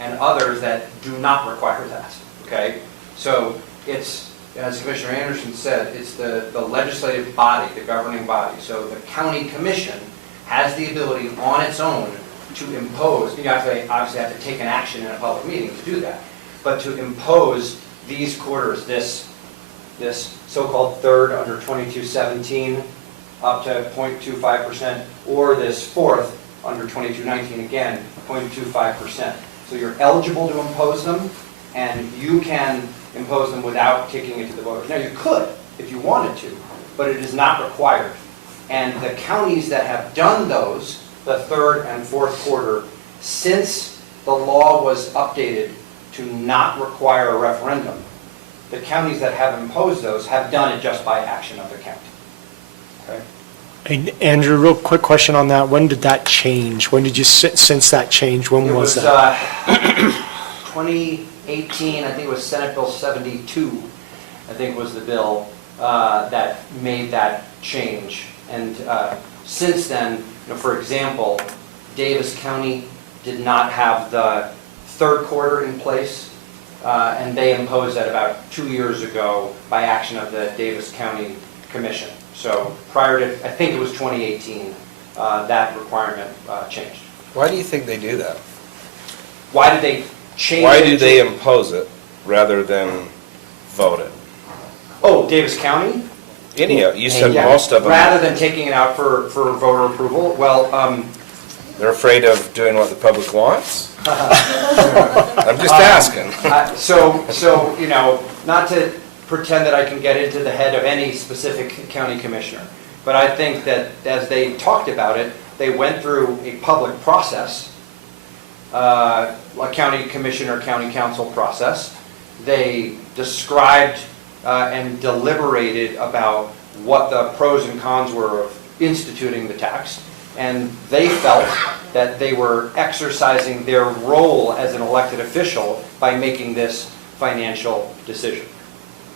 and others that do not require that, okay? So it's, as Commissioner Anderson said, it's the legislative body, the governing body. So the county commission has the ability on its own to impose, you obviously have to take an action in a public meeting to do that, but to impose these quarters, this so-called third under 2217 up to 0.25%, or this fourth under 2219, again, 0.25%. So you're eligible to impose them, and you can impose them without kicking it to the voters. Now, you could, if you wanted to, but it is not required. And the counties that have done those, the third and fourth quarter, since the law was updated to not require a referendum, the counties that have imposed those have done it just by action of the county. Okay? And Andrew, real quick question on that. When did that change? When did you sense that change? When was that? 2018, I think it was Senate Bill 72, I think was the bill that made that change. And since then, for example, Davis County did not have the third quarter in place, and they imposed that about 2 years ago by action of the Davis County Commission. So prior to, I think it was 2018, that requirement changed. Why do you think they do that? Why did they change it? Why do they impose it rather than vote it? Oh, Davis County? You said Yeah. most of them. Rather than taking it out for voter approval, well, They're afraid of doing what the public wants? I'm just asking. So, not to pretend that I can get into the head of any specific county commissioner, but I think that as they talked about it, they went through a public process, a county commissioner, county council process. They described and deliberated about what the pros and cons were of instituting the tax, and they felt that they were exercising their role as an elected official by making this financial decision.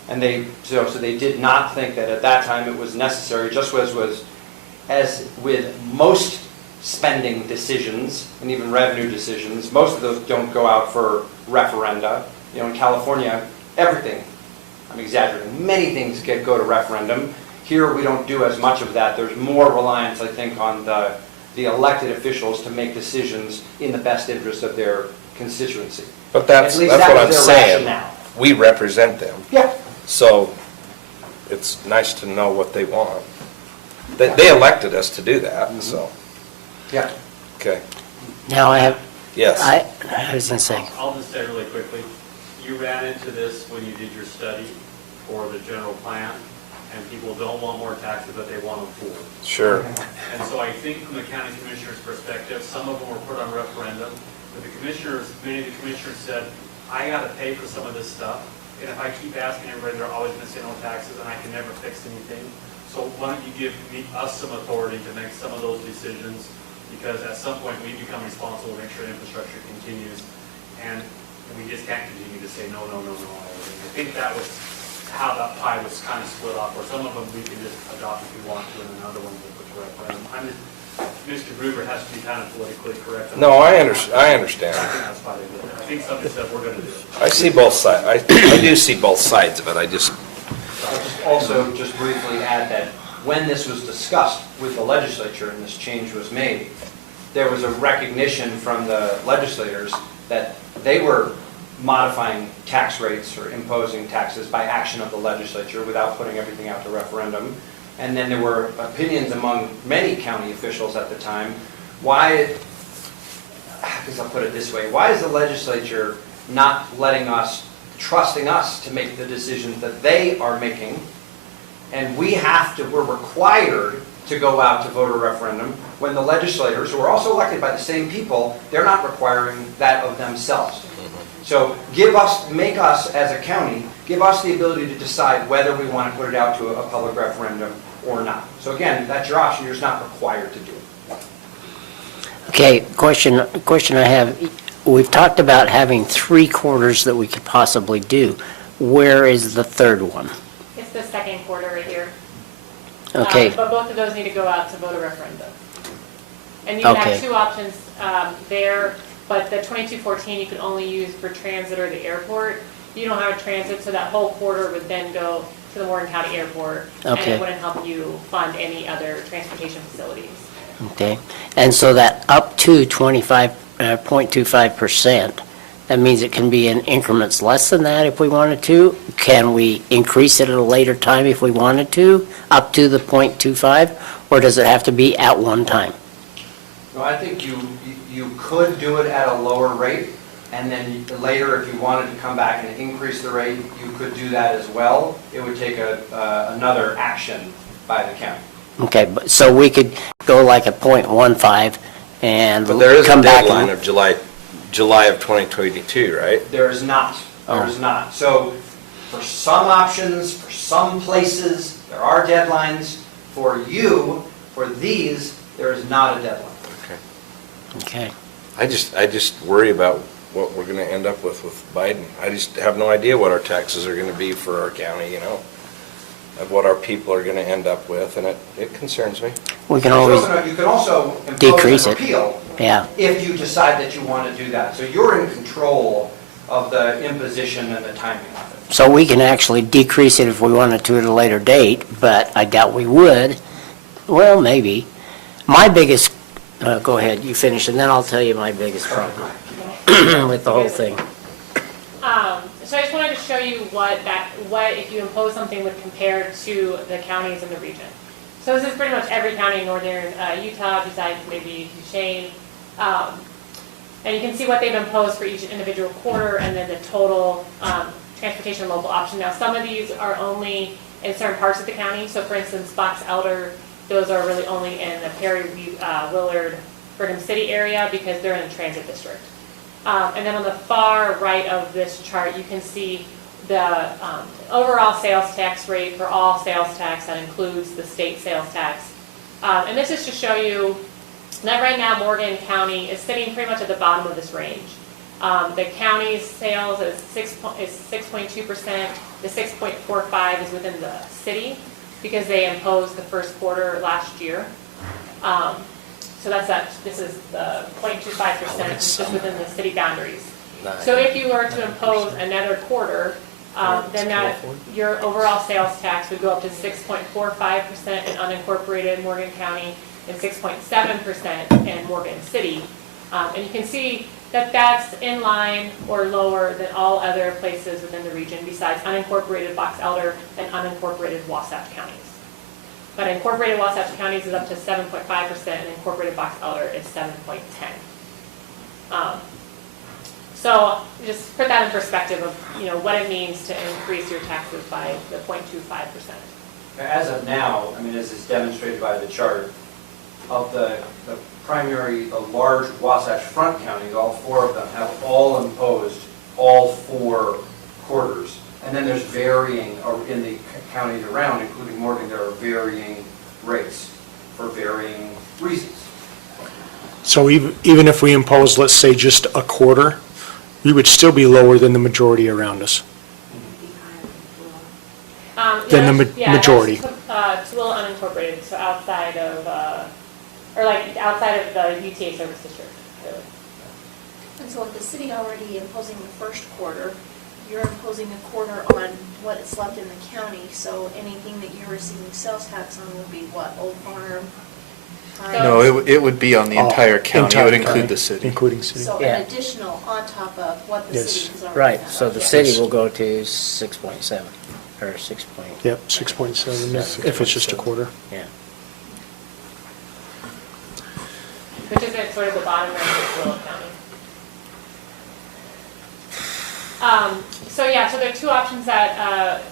And so they did not think that at that time it was necessary, just as with most spending decisions and even revenue decisions, most of those don't go out for referenda. In California, everything, I'm exaggerating, many things go to referendum. Here we don't do as much of that. There's more reliance, I think, on the elected officials to make decisions in the best interest of their constituency. But that's At least what that I'm was their saying. rationale. We represent them. Yeah. So it's nice to know what they want. They elected us to do that, so. Yeah. Okay. Now I have, Yes. I was going to say, I'll just say really quickly, you ran into this when you did your study for the general plan, and people don't want more taxes, but they want them full. Sure. And so I think from the county commissioner's perspective, some of them were put on referendum, but the commissioners, many of the commissioners said, I gotta pay for some of this stuff, and if I keep asking everybody, they're always gonna say no taxes, and I can never fix anything. So why don't you give us some authority to make some of those decisions, because at some point we become responsible to make sure infrastructure continues, and we just can't continue to say no, no, no, no. I think that was how that pie was kind of split off, where some of them we can just adopt if we want to, and another one we'll put to referendum. Mr. Gruber has to be kind of politically correct. No, I I understand. think that's why they did it. I think somebody said we're gonna do it. I see both sides. I do see both sides of it. I'll just also just briefly add that when this was discussed with the legislature and this change was made, there was a recognition from the legislators that they were modifying tax rates or imposing taxes by action of the legislature without putting everything out to referendum. And then there were opinions among many county officials at the time, why, I guess I'll put it this way, why is the legislature not letting us, trusting us to make the decisions that they are making, and we're required to go out to vote a referendum when the legislators, who are also elected by the same people, they're not requiring that of themselves. So make us as a county, give us the ability to decide whether we want to put it out to a public referendum or not. So again, that's your option, you're just not required to do it. okay, question I have, we've talked about having 3 quarters that we could possibly do. Where is the third one? It's the second quarter right here. Okay. But both of those need to go out to vote a referendum. And you have Okay. 2 options there, but the 2214 you can only use for transit or the airport. You don't have a transit, so that whole quarter would then go to the Morgan County Airport. And Okay. it wouldn't help you fund any other transportation facilities. Okay, and so that up to 0.25%, that means it can be in increments less than that if we wanted to? Can we increase it at a later time if we wanted to, up to the 0.25, or does it have to be at one time? No, I think you could do it at a lower rate, and then later, if you wanted to come back and increase the rate, you could do that as well. It would take another action by the county. Okay, but, so we could go like a 0.15 and But there is a come back deadline and- of July of 2022, right? There is not, there is not. So for some options, for some places, there are deadlines. For you, for these, there is not a deadline. Okay. I just worry about what we're gonna end up with Biden. I just have no idea what our taxes are gonna be for our county, of what our people are gonna end up with, and it concerns me. We can always You can also decrease impose it. an appeal Yeah. if you decide that you want to do that. So you're in control of the imposition and the timing of it. So we can actually decrease it if we wanted to at a later date, but I doubt we would. Well, maybe. My biggest, go ahead, you finish, and then I'll tell you my biggest problem with the whole thing. So I just wanted to show you what if you impose something would compare to the counties in the region. So this is pretty much every county in northern Utah besides maybe Duchesne. And you can see what they've imposed for each individual quarter and then the total transportation local option. Now, some of these are only in certain parts of the county. So for instance, Box Elder, those are really only in the Perry, Willard, Brigham City area because they're in a transit district. And then on the far right of this chart, you can see the overall sales tax rate for all sales tax. That includes the state sales tax. And this is to show you that right now Morgan County is sitting pretty much at the bottom of this range. The county's sales is 6.2%. The 6.45 is within the city because they imposed the first quarter last year. So that's that. This is the 0.25% just within the city boundaries. So if you were to impose another quarter, then your overall sales tax would go up to 6.45% in unincorporated Morgan County and 6.7% in Morgan City. And you can see that that's in line or lower than all other places within the region besides unincorporated Box Elder and unincorporated Wasatch counties. But incorporated Wasatch counties is up to 7.5% and incorporated Box Elder is 7.10. So just put that in perspective of what it means to increase your taxes by the 0.25%. As of now, I mean, as is demonstrated by the chart, of the large Wasatch Front counties, all four of them have all imposed all 4 quarters. And then there's varying, in the counties around, including Morgan, there are varying rates for varying reasons. So even if we impose, let's say, just a quarter, we would still be lower than the majority around us. Than the majority. It's a little unincorporated, so outside of, outside of the UTA service district, really. And so with the city already imposing the first quarter, you're imposing a quarter on what is left in the county, so anything that you're receiving sales tax on would be what, Old Farm? No, it would be on the entire county. It would include the city. Including city. So Yeah. an additional on top of what the Yes. city has already Right, done. so the city will go to 6.7, or 6 point, Yep, 6.7 if it's just a quarter. yeah. Which is at sort of the bottom range of Willow County. So there are 2 options that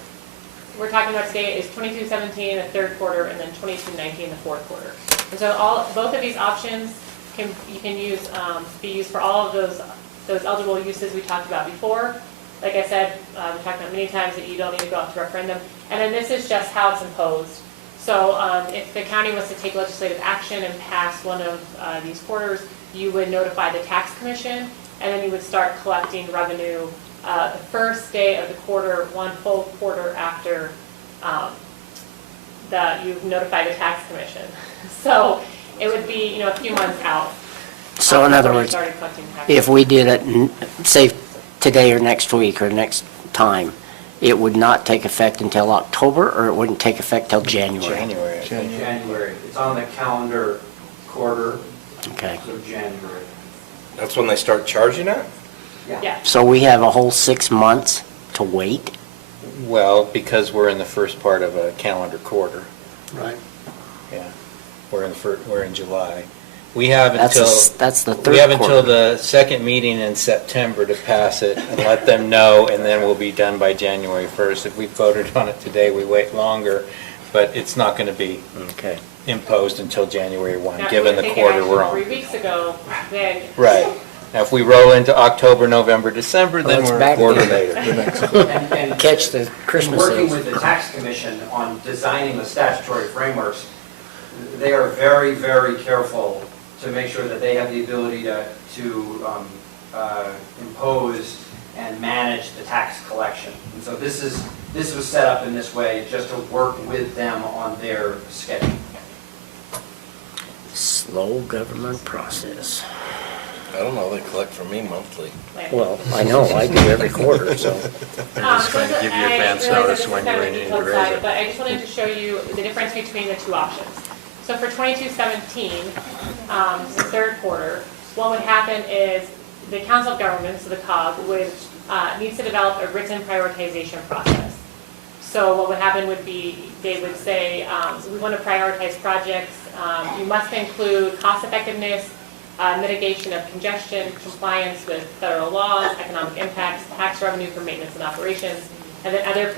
we're talking about today is 2217, the third quarter, and then 2219, the fourth quarter. And so both of these options can be used for all of those eligible uses we talked about before. Like I said, we talked about many times that you don't need to go out to referendum. And then this is just how it's imposed. So if the county was to take legislative action and pass one of these quarters, you would notify the tax commission, and then you would start collecting revenue the first day of the quarter, 1 full quarter after you've notified the tax commission. So it would be a few months out. So in other before you words, started collecting taxes. if we did it, say, today or next week or next time, it would not take effect until October, or it wouldn't take effect till January? January. January. It's on the calendar quarter, Okay. so January. That's when they start charging it? Yeah. So we have a whole 6 months to wait? Well, because we're in the first part of a calendar quarter. Right. Yeah, we're in July. We have until. That's the third We have until quarter. the second meeting in September to pass it and let them know, and then we'll be done by January 1st. If we voted on it today, we wait longer, but it's not going to be Okay. imposed until January 1, Now, if given we the take quarter action we're on. 3 weeks ago, then. Right. Now, if we roll into October, November, December, then Well, we're it's a back quarter again. later. And Catch the Christmas working sales. with the tax commission on designing the statutory frameworks, they are very, very careful to make sure that they have the ability to impose and manage the tax collection. And so this was set up in this way just to work with them on their schedule. Slow government process. I don't know, they collect from me monthly. Well, I know, I do every quarter, so. They're just going to give you advance notice when you're ready to raise it. But I just wanted to show you the difference between the two options. So for 2217, the third quarter, what would happen is the Council of Governments, so the COG, needs to develop a written prioritization process. So what would happen would be, they would say, we want to prioritize projects. You must include cost effectiveness, mitigation of congestion, compliance with federal laws, economic impacts, tax revenue for maintenance and operations, and then other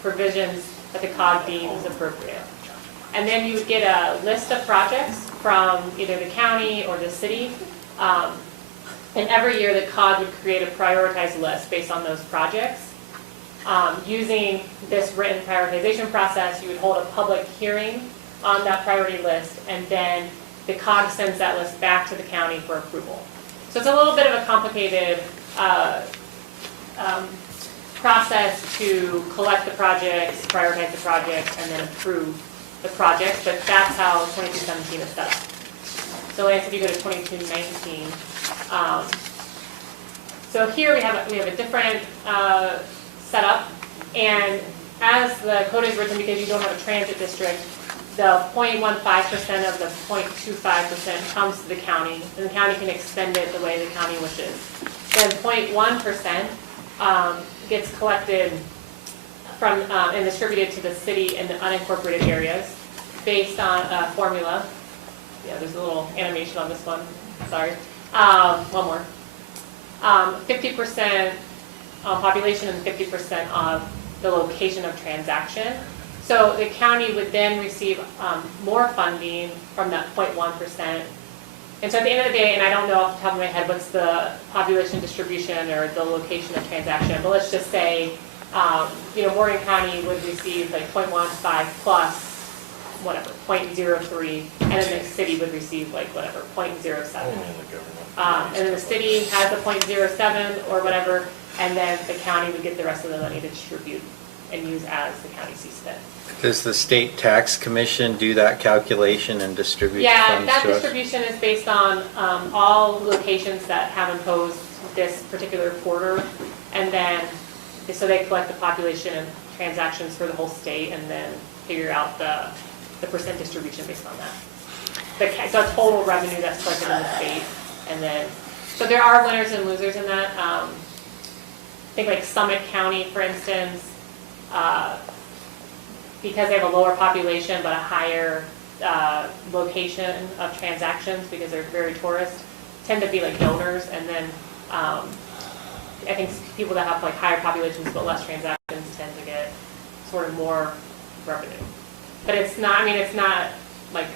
provisions that the COG deems appropriate. And then you would get a list of projects from either the county or the city. And every year the COG would create a prioritized list based on those projects. Using this written prioritization process, you would hold a public hearing on that priority list, and then the COG sends that list back to the county for approval. So it's a little bit of a complicated process to collect the projects, prioritize the projects, and then approve the projects, but that's how 2217 is set up. So Lance, if you go to 2219, so here we have a different setup, and as the code is written, because you don't have a transit district, the 0.15% of the 0.25% comes to the county, and the county can extend it the way the county wishes. Then 0.1% gets collected from and distributed to the city and the unincorporated areas based on a formula. Yeah, there's a little animation on this one. Sorry. One more. 50% population and 50% of the location of transaction. So the county would then receive more funding from that 0.1%. And so at the end of the day, and I don't know off the top of my head what's the population distribution or the location of transaction, but let's just say, Morgan County would receive like 0.15 plus whatever, 0.03, and then the city would receive like whatever, 0.07. And then the city has the 0.07 or whatever, and then the county would get the rest of the money to distribute and use as the county sees fit. Does the state tax commission do that calculation and distribute Yeah, funds that to us? distribution is based on all locations that have imposed this particular quarter, and then, so they collect the population and transactions for the whole state, and then figure out the percent distribution based on that. So total revenue that's collected in the state, and then, so there are winners and losers in that. I think like Summit County, for instance, because they have a lower population but a higher location of transactions because they're very tourist, tend to be like donors, and then I think people that have like higher populations but less transactions tend to get sort of more revenue. But it's not, it's not like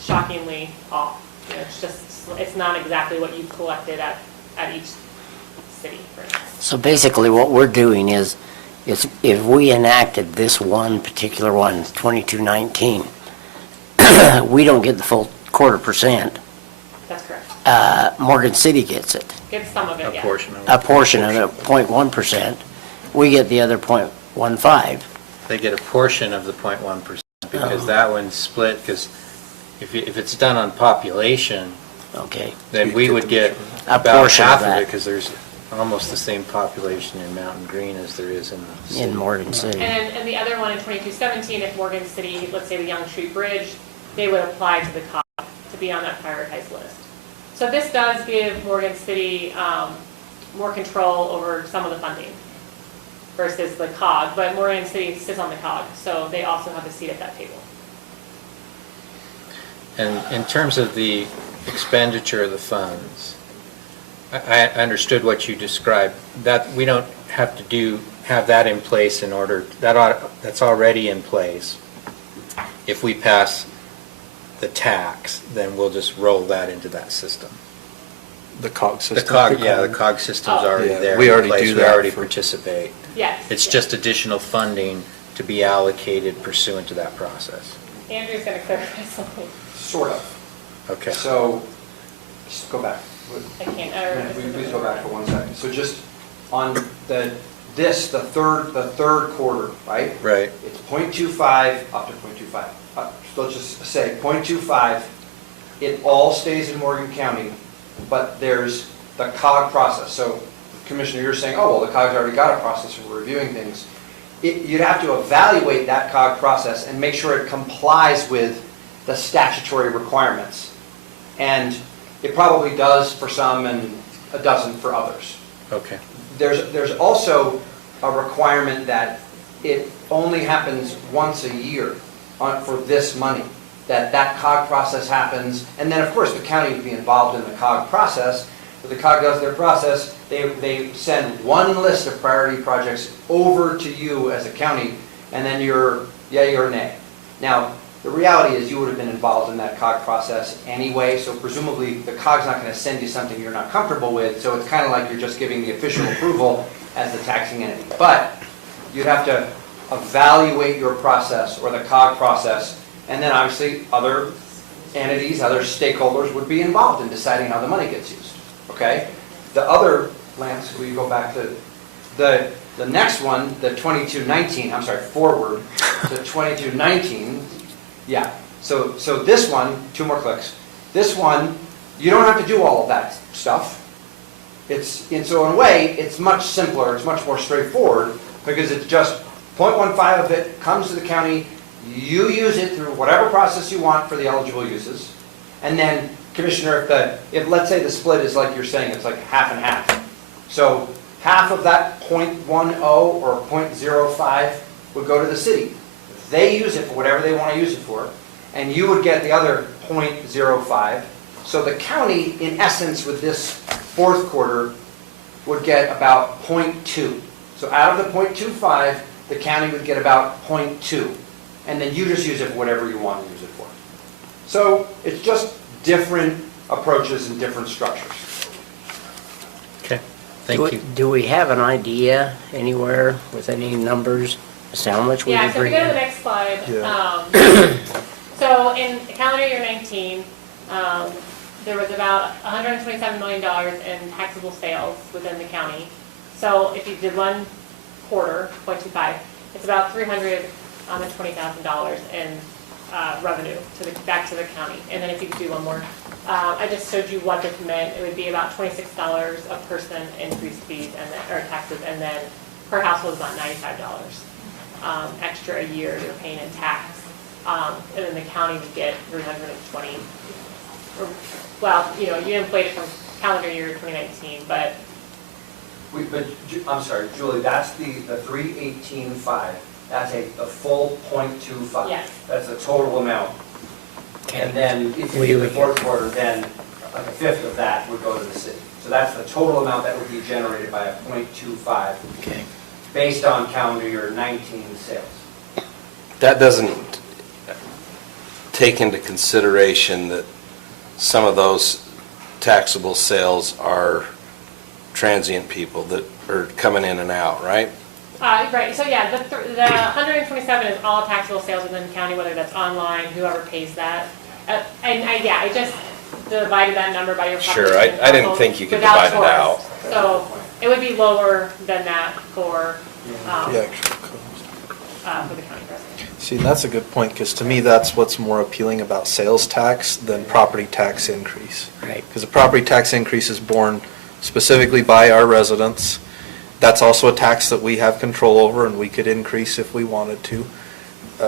shockingly off. It's just, it's not exactly what you've collected at each city, for instance. So basically what we're doing is if we enacted this one particular one, 2219, we don't get the full 0.25%. That's correct. Morgan City gets it. Get some of it, yeah. A portion of the 0.1%. We get the other 0.15. They get a portion of the 0.1% because that one's split, because if it's done on population, okay, then we would get a about portion half of of that. it, because there's almost the same population in Mountain Green as there is in the city. In Morgan City. And the other one in 2217, if Morgan City, let's say the Young Street Bridge, they would apply to the COG to be on that prioritized list. So this does give Morgan City more control over some of the funding versus the COG, but Morgan City sits on the COG, so they also have a seat at that table. And in terms of the expenditure of the funds, I understood what you described, that we don't have to have that in place in order, that's already in place. If we pass the tax, then we'll just roll that into that system. The COG system? The COG system's already Yeah, there. we in already place. do We that already for- participate. Yes. It's just additional funding to be allocated pursuant to that process. Andrew's going to clarify something. Sort of. Okay. So, just go back. I can't. Please go back for 1 second. So just on the third quarter, right? Right. It's 0.25 up to 0.25. So let's just say 0.25. It all stays in Morgan County, but there's the COG process. So, Commissioner, you're saying, oh, well, the COG's already got a process for reviewing things. You'd have to evaluate that COG process and make sure it complies with the statutory requirements. And it probably does for some and it doesn't for others. Okay. There's also a requirement that it only happens once a year for this money, that COG process happens, and then of course the county would be involved in the COG process. But the COG does their process, they send one list of priority projects over to you as a county, and then you're yay or nay. Now, the reality is you would have been involved in that COG process anyway, so presumably the COG's not going to send you something you're not comfortable with, so it's kind of like you're just giving the official approval as the taxing entity. But you'd have to evaluate your process or the COG process, and then obviously other entities, other stakeholders would be involved in deciding how the money gets used. Okay? The other, Lance, will you go back to the next one, the 2219, I'm sorry, forward to 2219. Yeah, so this one, 2 more clicks. This one, you don't have to do all of that stuff. And so in a way, it's much simpler, it's much more straightforward, because it's just 0.15 of it comes to the county, you use it through whatever process you want for the eligible uses, and then, Commissioner, if let's say the split is like you're saying, it's like half and half. So half of that 0.10 or 0.05 would go to the city. They use it for whatever they want to use it for, and you would get the other 0.05. So the county, in essence, with this fourth quarter, would get about 0.2. So out of the 0.25, the county would get about 0.2. And then you just use it for whatever you want to use it for. So it's just different approaches and different structures. Okay, thank you. Do we have an idea anywhere with any numbers as to how much we Yeah, so if agree? we go to the next slide. Yeah. So in calendar year 19, there was about $127 million in taxable sales within the county. So if you did one quarter, 0.25, it's about $320,000 in revenue back to the county. And then if you could do one more, I just showed you what this meant. It would be about $26 a person increased fees or taxes, and then per household is about $95 extra a year you're paying in tax. And then the county would get 320. Well, you inflate it from calendar year 2019, but. I'm sorry, Julie, that's the 318.5. That's the full 0.25. Yes. That's the total amount. Okay. And then if you do the fourth quarter, then like a fifth of that would go to the city. So that's the total amount that would be generated by a 0.25 Okay. based on calendar year 19 sales. That doesn't take into consideration that some of those taxable sales are transient people that are coming in and out, right? Right, so yeah, the 127 is all taxable sales within the county, whether that's online, whoever pays that. I just divided that number by your population. Sure, I didn't think you could without divide it out. tourists. So it would be lower than that for The actual cost. for the county residents. See, that's a good point, because to me, that's what's more appealing about sales tax than property tax increase. Right. Because the property tax increase is borne specifically by our residents. That's also a tax that we have control over, and we could increase if we wanted to.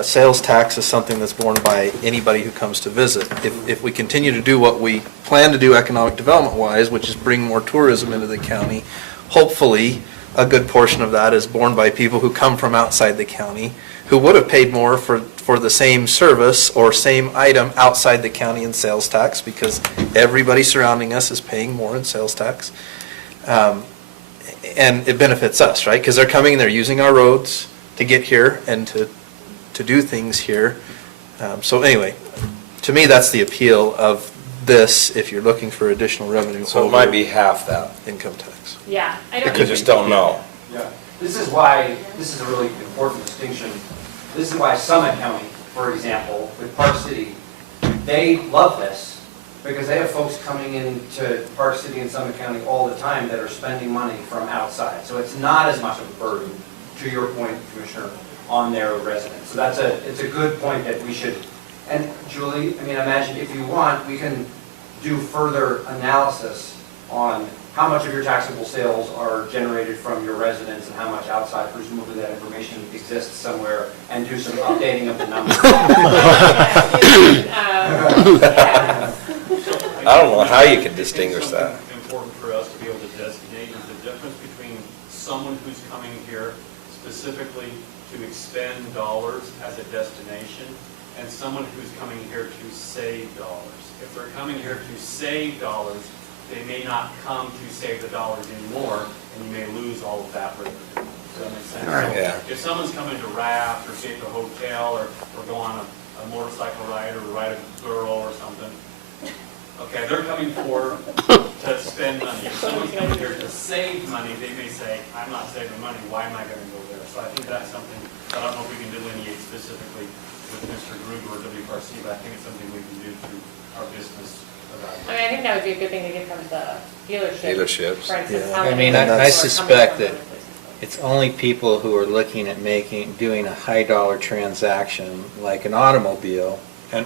sales tax is something that's borne by anybody who comes to visit. If we continue to do what we plan to do economic development-wise, which is bring more tourism into the county, hopefully, a good portion of that is borne by people who come from outside the county, who would have paid more for the same service or same item outside the county in sales tax, because everybody surrounding us is paying more in sales tax. And it benefits us, right? Because they're coming and they're using our roads to get here and to do things here. So anyway, to me, that's the appeal of this, if you're looking for additional revenue. So it might be half that. Income tax. Yeah, I don't. You just don't know. Yeah, this is why, this is a really important distinction. This is why Summit County, for example, with Park City, they love this because they have folks coming into Park City and Summit County all the time that are spending money from outside. So it's not as much of a burden, to your point, Commissioner, on their residents. So it's a good point that we should, and Julie, I mean, imagine if you want, we can do further analysis on how much of your taxable sales are generated from your residents and how much outside. Presumably that information exists somewhere, and do some updating of the numbers. I don't know how you could distinguish that. Important for us to be able to designate is the difference between someone who's coming here specifically to expend dollars as a destination and someone who's coming here to save dollars. If they're coming here to save dollars, they may not come to save the dollars anymore, and you may lose all of that revenue. Does that make sense? Right. So Yeah. if someone's coming to raft or stay at a hotel or go on a motorcycle ride or ride a girl or something, okay, they're coming to spend money. If someone's coming here to save money, they may say, I'm not saving money, why am I going to go there? So I think that's something, I don't know if we can delineate specifically with Mr. Gruber or WRC, but I think it's something we can do through our business evaluation. I mean, I think that would be a good thing to get from the dealership. Dealerships. For instance, Yeah. how I many mean, people I are coming suspect from that other places. it's only people who are looking at doing a high dollar transaction, like an automobile,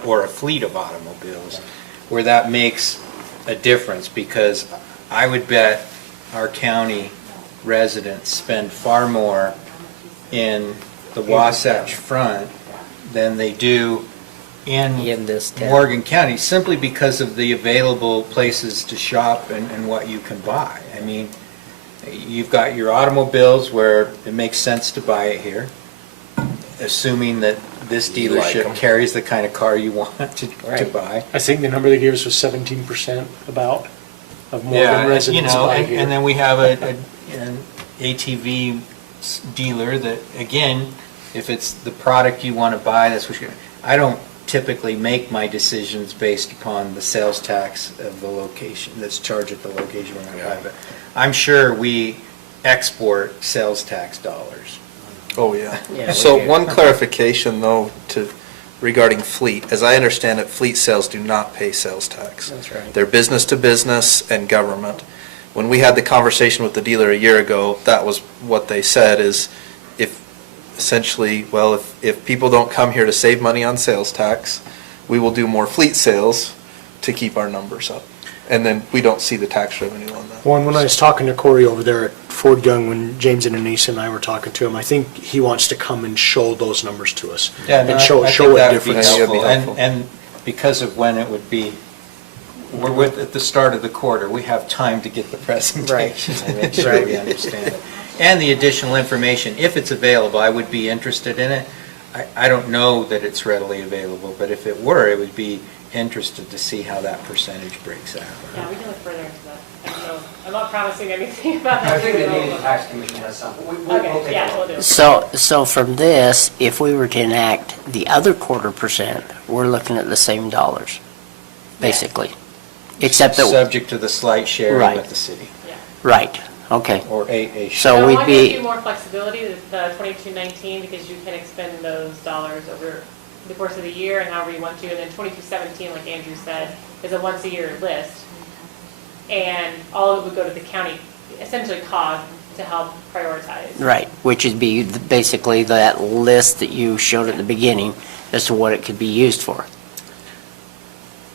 or a fleet of automobiles, where that makes a difference, because I would bet our county residents spend far more in the Wasatch front than they do in this town. Morgan County, simply because of the available places to shop and what you can buy. I mean, you've got your automobiles where it makes sense to buy it here, assuming that this You like dealership 'em. carries the kind of car you want to Right. buy. I think the number they gave us was 17% about of Morgan Yeah, residents buy and here. then we have an ATV dealer that, again, if it's the product you want to buy, that's what I don't typically make my decisions based upon the sales tax of the location, that's charged at the location we're going to buy. But I'm sure we export sales tax dollars. Oh, yeah. Yeah, we So do. one clarification, though, regarding fleet. As I understand it, fleet sales do not pay sales tax. That's right. They're business to business and government. When we had the conversation with the dealer a year ago, that was what they said, is if people don't come here to save money on sales tax, we will do more fleet sales to keep our numbers up. And then we don't see the tax revenue on that. When I was talking to Corey over there at Ford Young, when James and Anissa and I were talking to him, I think he wants to come and show those numbers to us. And show I what think that would be difference. helpful. helpful. And because of when it would be, we're at the start of the quarter, we have time to get the presentation and make sure we understand it. And the additional information, if it's available, I would be interested in it. I don't know that it's readily available, but if it were, it would be interested to see how that percentage breaks out. Yeah, we can look further into that. I don't know, I'm not promising anything about that. I think the Indian Tax Commission has something. We'll Okay, take yeah, a we'll look. do it. So from this, if we were to enact the other 0.25%, we're looking at the same dollars, basically. Except that, Subject to the slight sharing Right. with the city, Yeah. right, okay. or a So Now, we'd why give be, you more flexibility, the 2219, because you can expend those dollars over the course of the year and however you want to, and then 2217, like Andrew said, is a once-a-year list. And all of it would go to the county, essentially COG, to help prioritize. right, which would be basically that list that you showed at the beginning as to what it could be used for.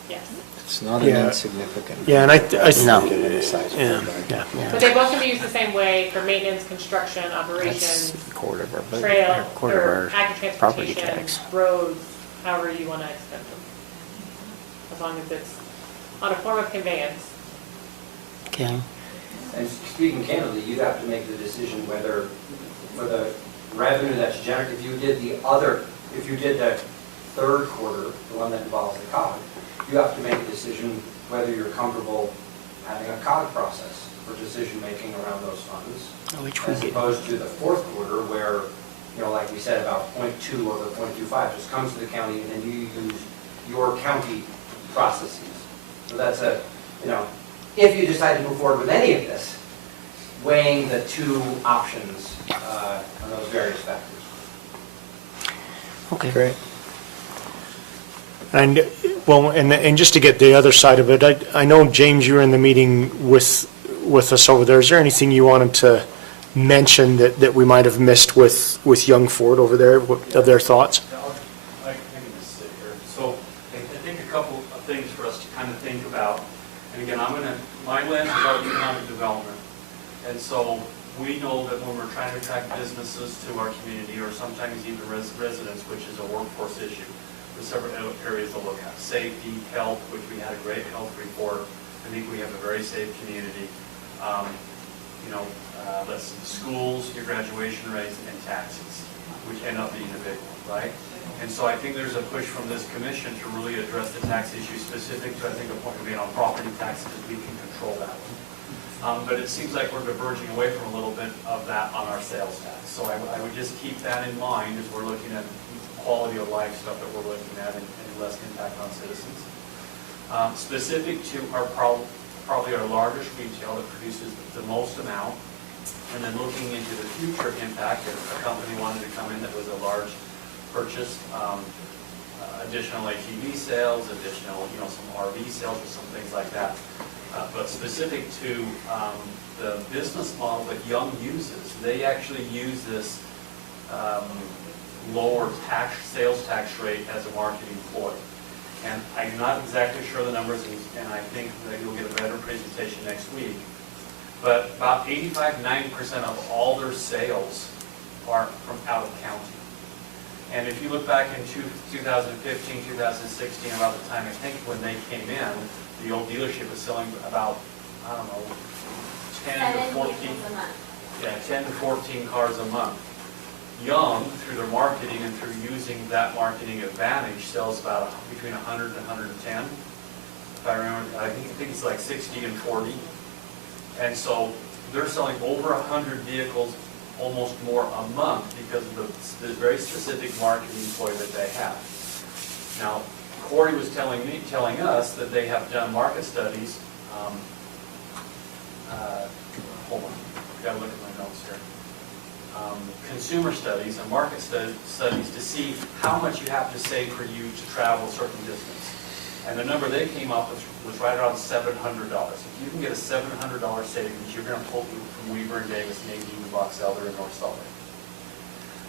Yes. It's not an Yeah. insignificant. Yeah, and I No. Given the size of Yeah, the garden. yeah. But they both can be used the same way for maintenance, construction, That's operations, a quarter of our budget, trail, or a quarter or of agri our property transportation, tax. roads, however you want to expend them. As long as it's on a form of conveyance. Okay. And speaking candidly, you'd have to make the decision whether, for the revenue that's generated, if you did the third quarter, the one that involves the COG, you have to make a decision whether you're comfortable having a COG process for decision-making around those funds. Which we As did. opposed to the fourth quarter where, like we said, about 0.2 over 0.25 just comes to the county and then you use your county processes. So that's if you decide to move forward with any of this, weighing the two options on those various factors. Okay. Great. And, well, and just to get the other side of it, I know, James, you were in the meeting with us over there. Is there anything you wanted to mention that we might have missed with Young Ford over there, of their thoughts? I can just sit here. So I think a couple of things for us to kind of think about. And again, my lens is about economic development. And so we know that when we're trying to attract businesses to our community, or sometimes even residents, which is a workforce issue, there's several areas to look at. Safety, health, which we had a great health report. I think we have a very safe community. Let's see, schools, your graduation rates, and taxes, which end up being a big one, right? And so I think there's a push from this commission to really address the tax issue specific to, I think, a point made on property taxes, if we can control that one. But it seems like we're diverging away from a little bit of that on our sales tax. So I would just keep that in mind as we're looking at quality of life stuff that we're looking at and less impact on citizens. Specific to our probably our largest retail that produces the most amount, and then looking into the future impact, if a company wanted to come in that was a large purchase, additional ATV sales, additional, some RV sales or some things like that. But specific to the business model that Young uses, they actually use this lower sales tax rate as a marketing ploy. And I'm not exactly sure the numbers, and I think that you'll get a better presentation next week. But about 85–90% of all their sales are from out of county. And if you look back in 2015, 2016, about the time I think when they came in, the old dealership was selling about, 10 to 14. Yeah, 10 to 14 cars a month. Young, through their marketing and through using that marketing advantage, sells about between 100 and 110. If I remember, I think it's like 60 and 40. And so they're selling over 100 vehicles, almost more a month, because of the very specific marketing ploy that they have. Now, Corey was telling us that they have done market studies. Hold on, I've got to look at my notes here. Consumer studies and market studies to see how much you have to save for you to travel a certain distance. And the number they came up with was right around $700. If you can get a $700 savings, you're going to pull people from Weber and Davis, maybe even Box Elder and North Salt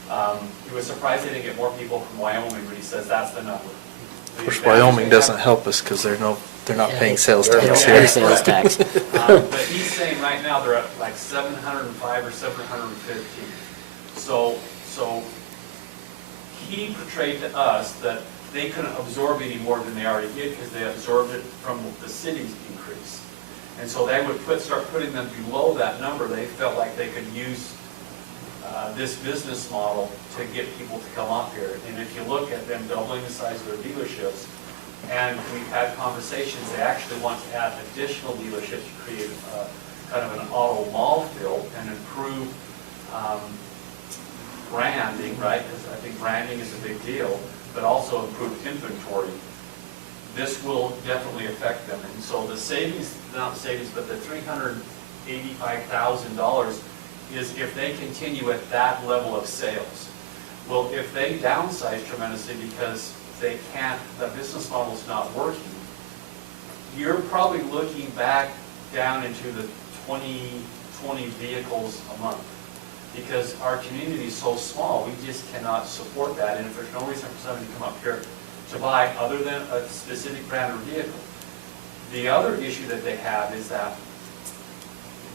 Lake. He was surprised they didn't get more people from Wyoming, but he says that's the number. Of course, Wyoming doesn't help us because they're not paying sales tax They're here. sales tax. But he's saying right now they're at like 705 or 715. So he portrayed to us that they couldn't absorb any more than they already did because they absorbed it from the city's increase. And so they would start putting them below that number. They felt like they could use this business model to get people to come up here. And if you look at them doubling the size of their dealerships, and we've had conversations, they actually want to add additional dealerships to create kind of an auto mall feel and improve branding, right? Because I think branding is a big deal, but also improve inventory. This will definitely affect them. And so the savings, not savings, but the $385,000 is if they continue at that level of sales. Well, if they downsize tremendously because they can't, the business model's not working, you're probably looking back down into the 20 vehicles a month. Because our community is so small, we just cannot support that. And if there's no reason for somebody to come up here to buy other than a specific brand or vehicle, The other issue that they have is that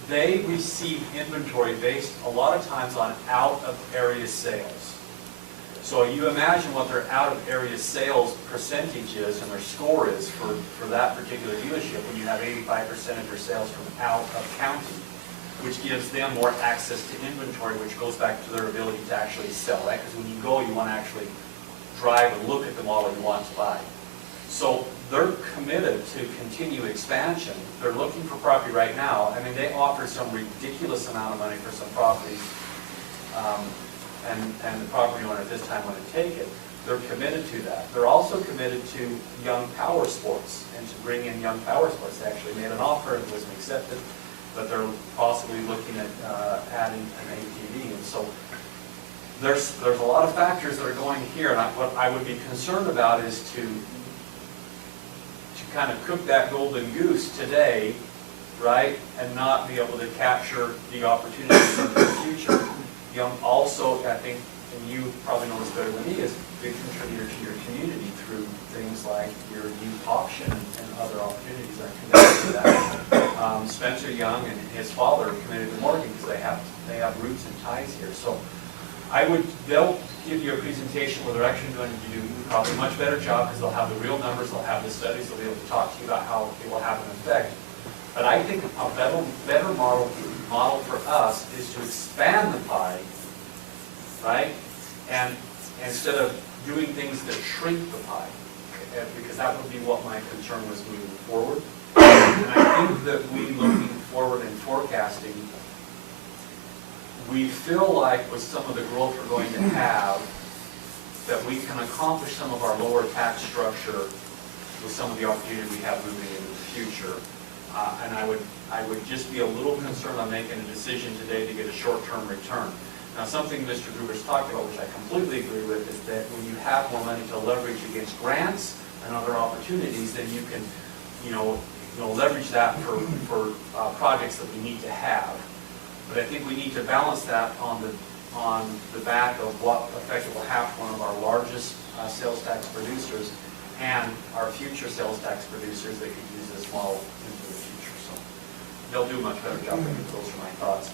they receive inventory based a lot of times on out-of-area sales. So you imagine what their out-of-area sales percentage is and their score is for that particular dealership when you have 85% of your sales from out of county, which gives them more access to inventory, which goes back to their ability to actually sell, right? Because when you go, you want to actually drive and look at the model you want to buy. So they're committed to continue expansion. They're looking for property right now. I mean, they offer some ridiculous amount of money for some properties, and the property owner at this time want to take it. They're committed to that. They're also committed to young power sports and to bring in young power sports. They actually made an offer and wasn't accepted, but they're possibly looking at adding an ATV. And so there's a lot of factors that are going here, and what I would be concerned about is to kind of cook that golden goose today, right, and not be able to capture the opportunities in the future. Also, I think, and you probably know this better than me, is a big contributor to your community through things like your youth auction and other opportunities that are connected to that. Spencer Young and his father are committed to Morgan because they have roots and ties here. So they'll give you a presentation where they're actually going to do probably a much better job because they'll have the real numbers, they'll have the studies, they'll be able to talk to you about how it will have an effect. But I think a better model for us is to expand the pie, right? And instead of doing things that shrink the pie, because that would be what my concern was moving forward. And I think that we, looking forward and forecasting, we feel like with some of the growth we're going to have, that we can accomplish some of our lower tax structure with some of the opportunity we have moving into the future. And I would just be a little concerned on making a decision today to get a short-term return. Now, something Mr. Gruber's talked about, which I completely agree with, is that when you have more money to leverage against grants and other opportunities, then you can, leverage that for projects that we need to have. But I think we need to balance that on the back of what effect it will have to one of our largest sales tax producers and our future sales tax producers that could use this model into the future. So they'll do a much better job. Those are my thoughts.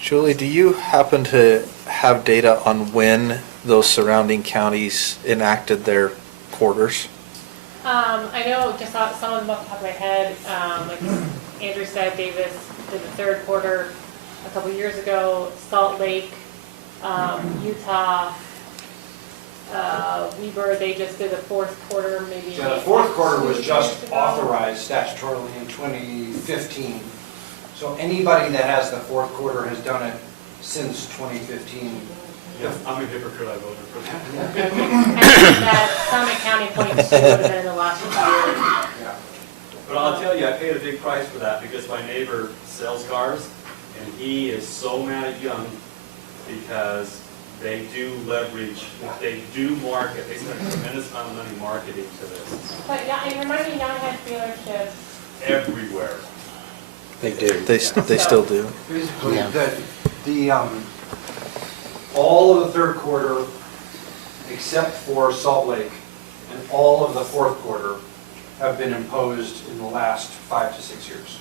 Julie, do you happen to have data on when those surrounding counties enacted their quarters? I know just some of them off the top of my head. Like Andrew said, Davis did the third quarter a couple years ago. Salt Lake, Utah, Weber, they just did the fourth quarter, maybe. Yeah, the fourth quarter was just authorized statutorily in 2015. So anybody that has the fourth quarter has done it since 2015. Yeah, I'm a hypocrite, I voted for that. I think that Summit County points to would have been in the last year. Yeah. But I'll tell you, I paid a big price for that because my neighbor sells cars, and he is so mad at Young because they do leverage, they do market, they spend a tremendous amount of money marketing to this. But yeah, and remind me, Young had dealerships Everywhere. They do. They still do. Basically, Yeah. all of the third quarter, except for Salt Lake, and all of the fourth quarter have been imposed in the last 5 to 6 years.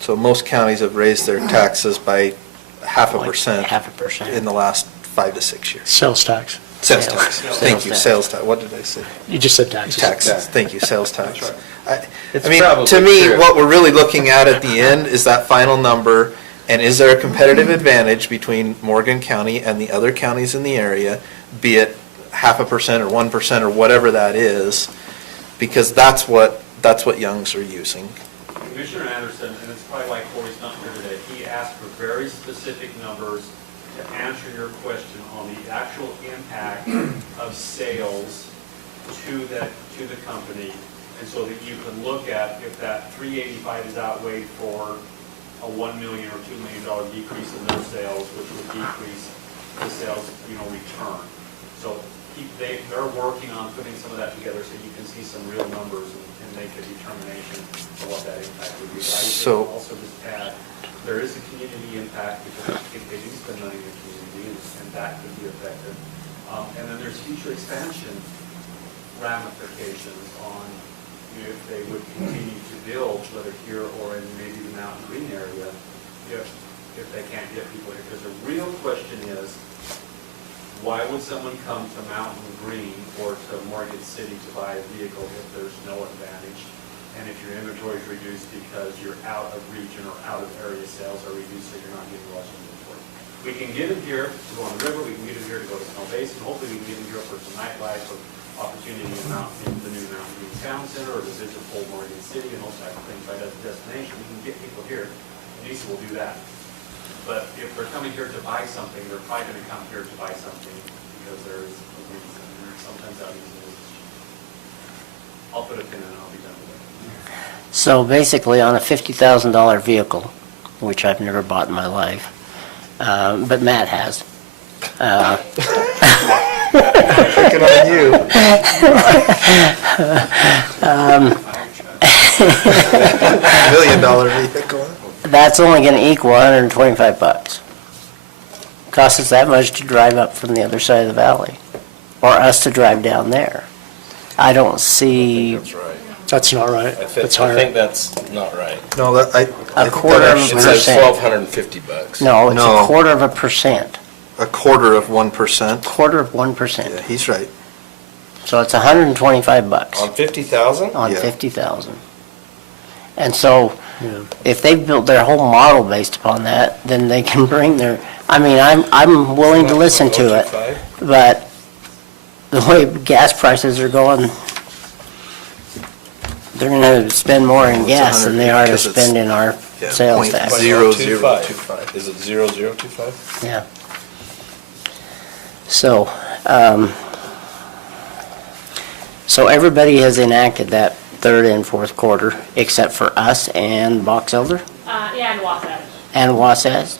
So most counties have raised their taxes by 0.5% Half a percent. in the last 5 to 6 years. Sales tax. Sales tax. Sales Thank you, tax. sales tax. What did I say? You just said taxes. Taxes. Thank you, sales tax. That's It's I mean, probably to me, true. what we're really looking at the end is that final number, and is there a competitive advantage between Morgan County and the other counties in the area, be it 0.5% or 1% or whatever that is, because that's what Youngs are using. Commissioner Anderson, and it's probably why Corey's not here today, he asked for very specific numbers to answer your question on the actual impact of sales to the company, and so that you can look at if that 385 is outweighed for a $1 million or $2 million decrease in their sales, which would decrease the sales, return. So they're working on putting some of that together so you can see some real numbers and make a determination of what that impact would be. But I would also just add, there is a community impact because if they do spend money in the community, and that could be affected. And then there's future expansion ramifications on, if they would continue to build, whether here or in maybe the Mountain Green area, if they can't get people here. Because the real question is, why would someone come to Mountain Green or to Morgan City to buy a vehicle if there's no advantage? And if your inventory is reduced because you're out of region or out of area, sales are reduced, so you're not getting lots of inventory. We can get them here to go on the river, we can get them here to go to Snow Basin, hopefully we can get them here for some nightlife or opportunity in the new Mountain Green Town Center or to visit Old Morgan City and those type of things right as a destination. We can get people here. NISA will do that. But if they're coming here to buy something, they're probably going to come here to buy something because there is a reason. And sometimes that reason is, I'll put a pin in it, I'll be done with it. So basically, on a $50,000 vehicle, which I've never bought in my life, but Matt has. Picking on you. $1 million vehicle. That's only going to equal $125. Costs us that much to drive up from the other side of the valley, or us to drive down there. I don't see. That's right. That's not right. That's higher. I think that's not right. No, that, I A think quarter that of a actually- It says percent. $1,250. No, it's No. a quarter of a percent. a quarter of 1%. Quarter of Yeah, 1%. he's right. So it's $125 On 50,000? on Yeah. 50,000. And so if they built their whole model based upon that, then they can bring their, I mean, I'm willing to listen to it, but the way gas prices are going, they're gonna spend more in It's gas than they are to because it's- spend in our yeah, sales tax. 0.0025. Is it 0025? Yeah. So, so everybody has enacted that third and fourth quarter, except for us and Box Elder Yeah, and Wasatch. and Wasatch.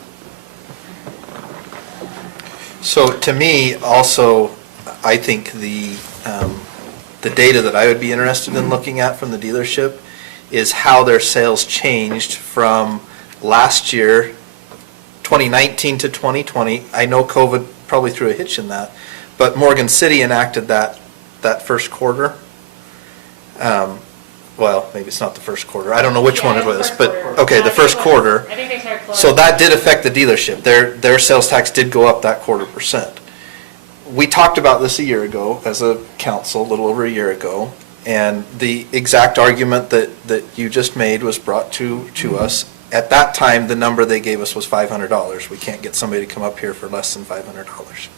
So to me, also, I think the data that I would be interested in looking at from the dealership is how their sales changed from last year, 2019 to 2020. I know COVID probably threw a hitch in that, but Morgan City enacted that first quarter. Well, maybe it's not the first quarter. I don't know which Yeah, one it it's the was, first but, quarter. okay, the first quarter. I think they started closing. So that did affect the dealership. Their sales tax did go up that 0.25%. We talked about this a year ago as a council, a little over a year ago, and the exact argument that you just made was brought to us. At that time, the number they gave us was $500. We can't get somebody to come up here for less than $500.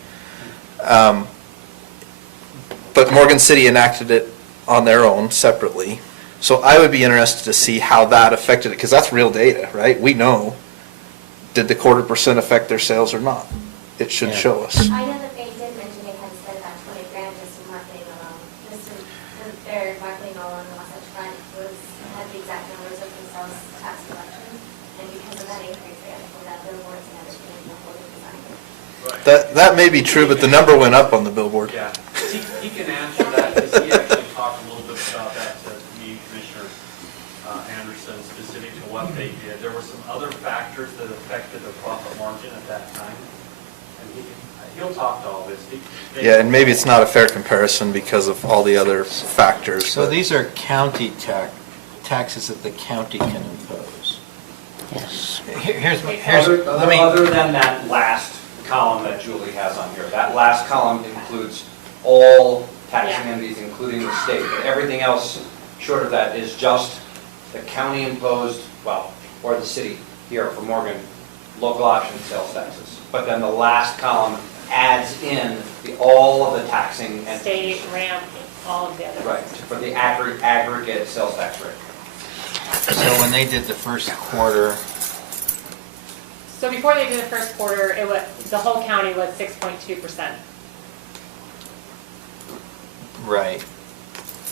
But Morgan City enacted it on their own separately. So I would be interested to see how that affected it, because that's real data, right? We know, did the 0.25% affect their sales or not? It should show us. I know that they did mention they had spent about $20,000 just in marketing alone. Their marketing alone on the Wasatch front had the exact numbers of the sales tax collection. And because of that increase, they had to pull out billboards and everything in the whole design. That may be true, but the number went up on the billboard. Yeah, he can answer that, because he actually talked a little bit about that to me, Commissioner Anderson, specific to what they did. There were some other factors that affected the profit margin at that time, and he'll talk to all this. Yeah, and maybe it's not a fair comparison because of all the other factors. So but- these are county taxes that the county can impose. Yes. Other than that last column that Julie has on here, that last column includes all taxing Yeah. entities, including the state. But everything else short of that is just the county imposed, well, or the city here for Morgan, local option sales taxes. But then the last column adds in all of the taxing entities. State, ramp, all of the other. Right, for the aggregate sales tax rate. So when they did the first quarter, So before they did the first quarter, the whole county was 6.2%. right,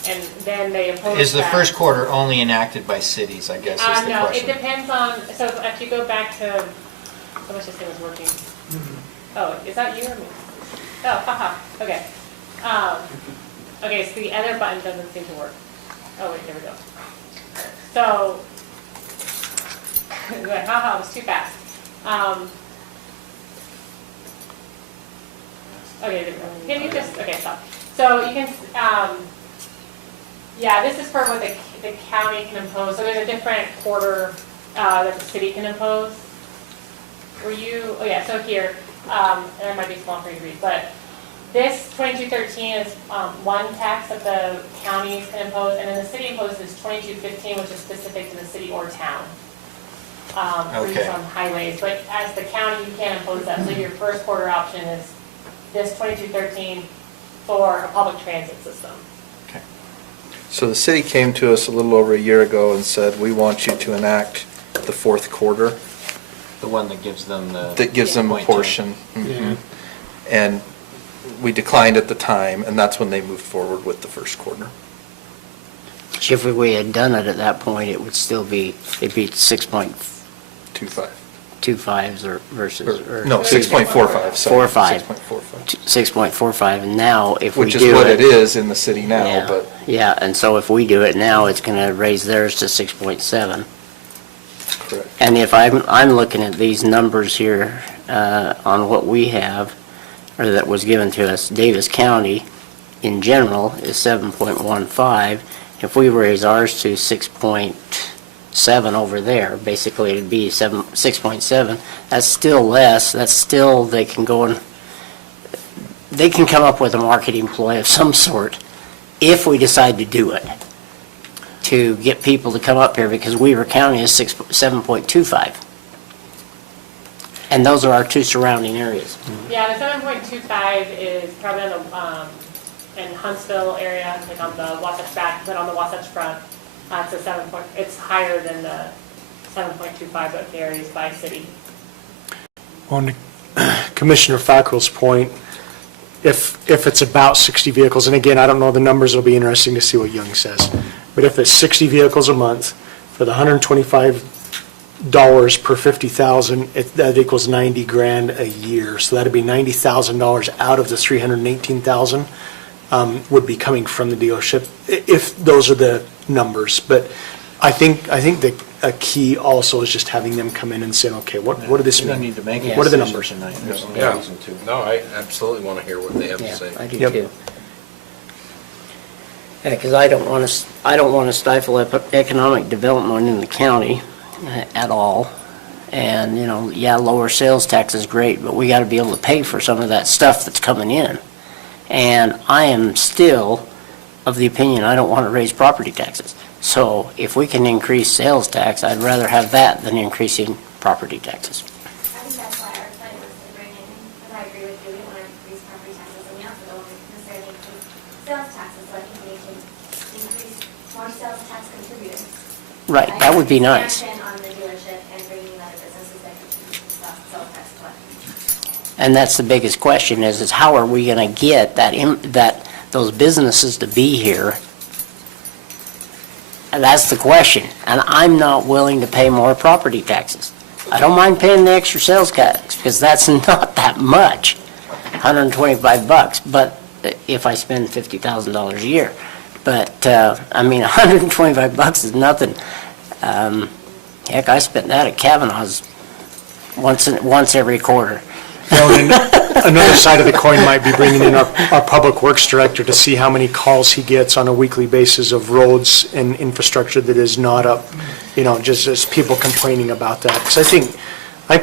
And then they imposed is the that. first quarter only enacted by cities, I guess is the No, it question. depends on, so if you go back to, how much this thing was working. Oh, is that you or me? Oh, haha, okay. Okay, so the other button doesn't seem to work. Oh, wait, here we go. So, haha, it was too fast. Okay, can you just, okay, stop. So you can, Yeah, this is for what the county can impose, so there's a different quarter that the city can impose. Were you, oh yeah, so here, and it might be small for you to read, but this 2213 is one tax that the counties can impose, and then the city imposes 2215, which is specific to the city or town. For use on highways, but as the county, you can't impose that, so your first quarter option is this 2213 for a public transit system. Okay. So the city came to us a little over a year ago and said, we want you to enact the fourth quarter. The one that gives them the... That gives them a portion. Mhm. And we declined at the time, and that's when they moved forward with the first quarter. If we had done it at that point, it would still be, it'd be 6.25. 25s or versus... No, 6.45, sorry. 45. 6.45. 6.45, and now if we do it... Which is what it is in the city now, Yeah. but... Yeah, and so if we do it now, it's going to raise theirs to 6.7. Correct. And if I'm looking at these numbers here on what we have, or that was given to us, Davis County in general is 7.15. If we raise ours to 6.7 over there, basically it'd be 6.7. That's still less. That's still, they can go and, they can come up with a marketing ploy of some sort if we decide to do it, to get people to come up here, because Weaver County is 7.25. And those are our two surrounding areas. Yeah, the 7.25 is probably on the, in Huntsville area, like on the Wasatch back, but on the Wasatch front, it's a 7 point, it's higher than the 7.25 that varies by city. On Commissioner Fackel's point, if it's about 60 vehicles, and again, I don't know the numbers, it'll be interesting to see what Young says, but if it's 60 vehicles a month, for the $125 per 50,000, that equals 90 grand a year. So that'd be $90,000 out of the 318,000 would be coming from the dealership, if those are the numbers. But I think that a key also is just having them come in and say, okay, what do this mean? You don't need to make a What are the decision numbers? tonight. There's no Yeah. reason to. No, I absolutely want to hear what they have to Yeah, say. I do Yep. too. Yeah, because I don't want to stifle economic development in the county at all. And, you know, yeah, lower sales tax is great, but we got to be able to pay for some of that stuff that's coming in. And I am still of the opinion I don't want to raise property taxes. So if we can increase sales tax, I'd rather have that than increasing property taxes. I think that's why our study was to bring in, because I agree with you, we don't want to increase property taxes, and we also don't want to necessarily increase sales taxes, so I think we need to increase more sales tax contributors. Right, that would be nice. Expansion on the dealership and bringing in other businesses that contribute to sales tax collection. And that's the biggest question is how are we going to get those businesses to be here? And that's the question. And I'm not willing to pay more property taxes. I don't mind paying the extra sales tax because that's not that much, $125. But if I spend $50,000 a year, but I mean, $125 is nothing. Heck, I spent that at Kavanaugh's once every quarter. Well, and another side of the coin might be bringing in our Public Works Director to see how many calls he gets on a weekly basis of roads and infrastructure that is not up, you know, just as people complaining about that. Because I think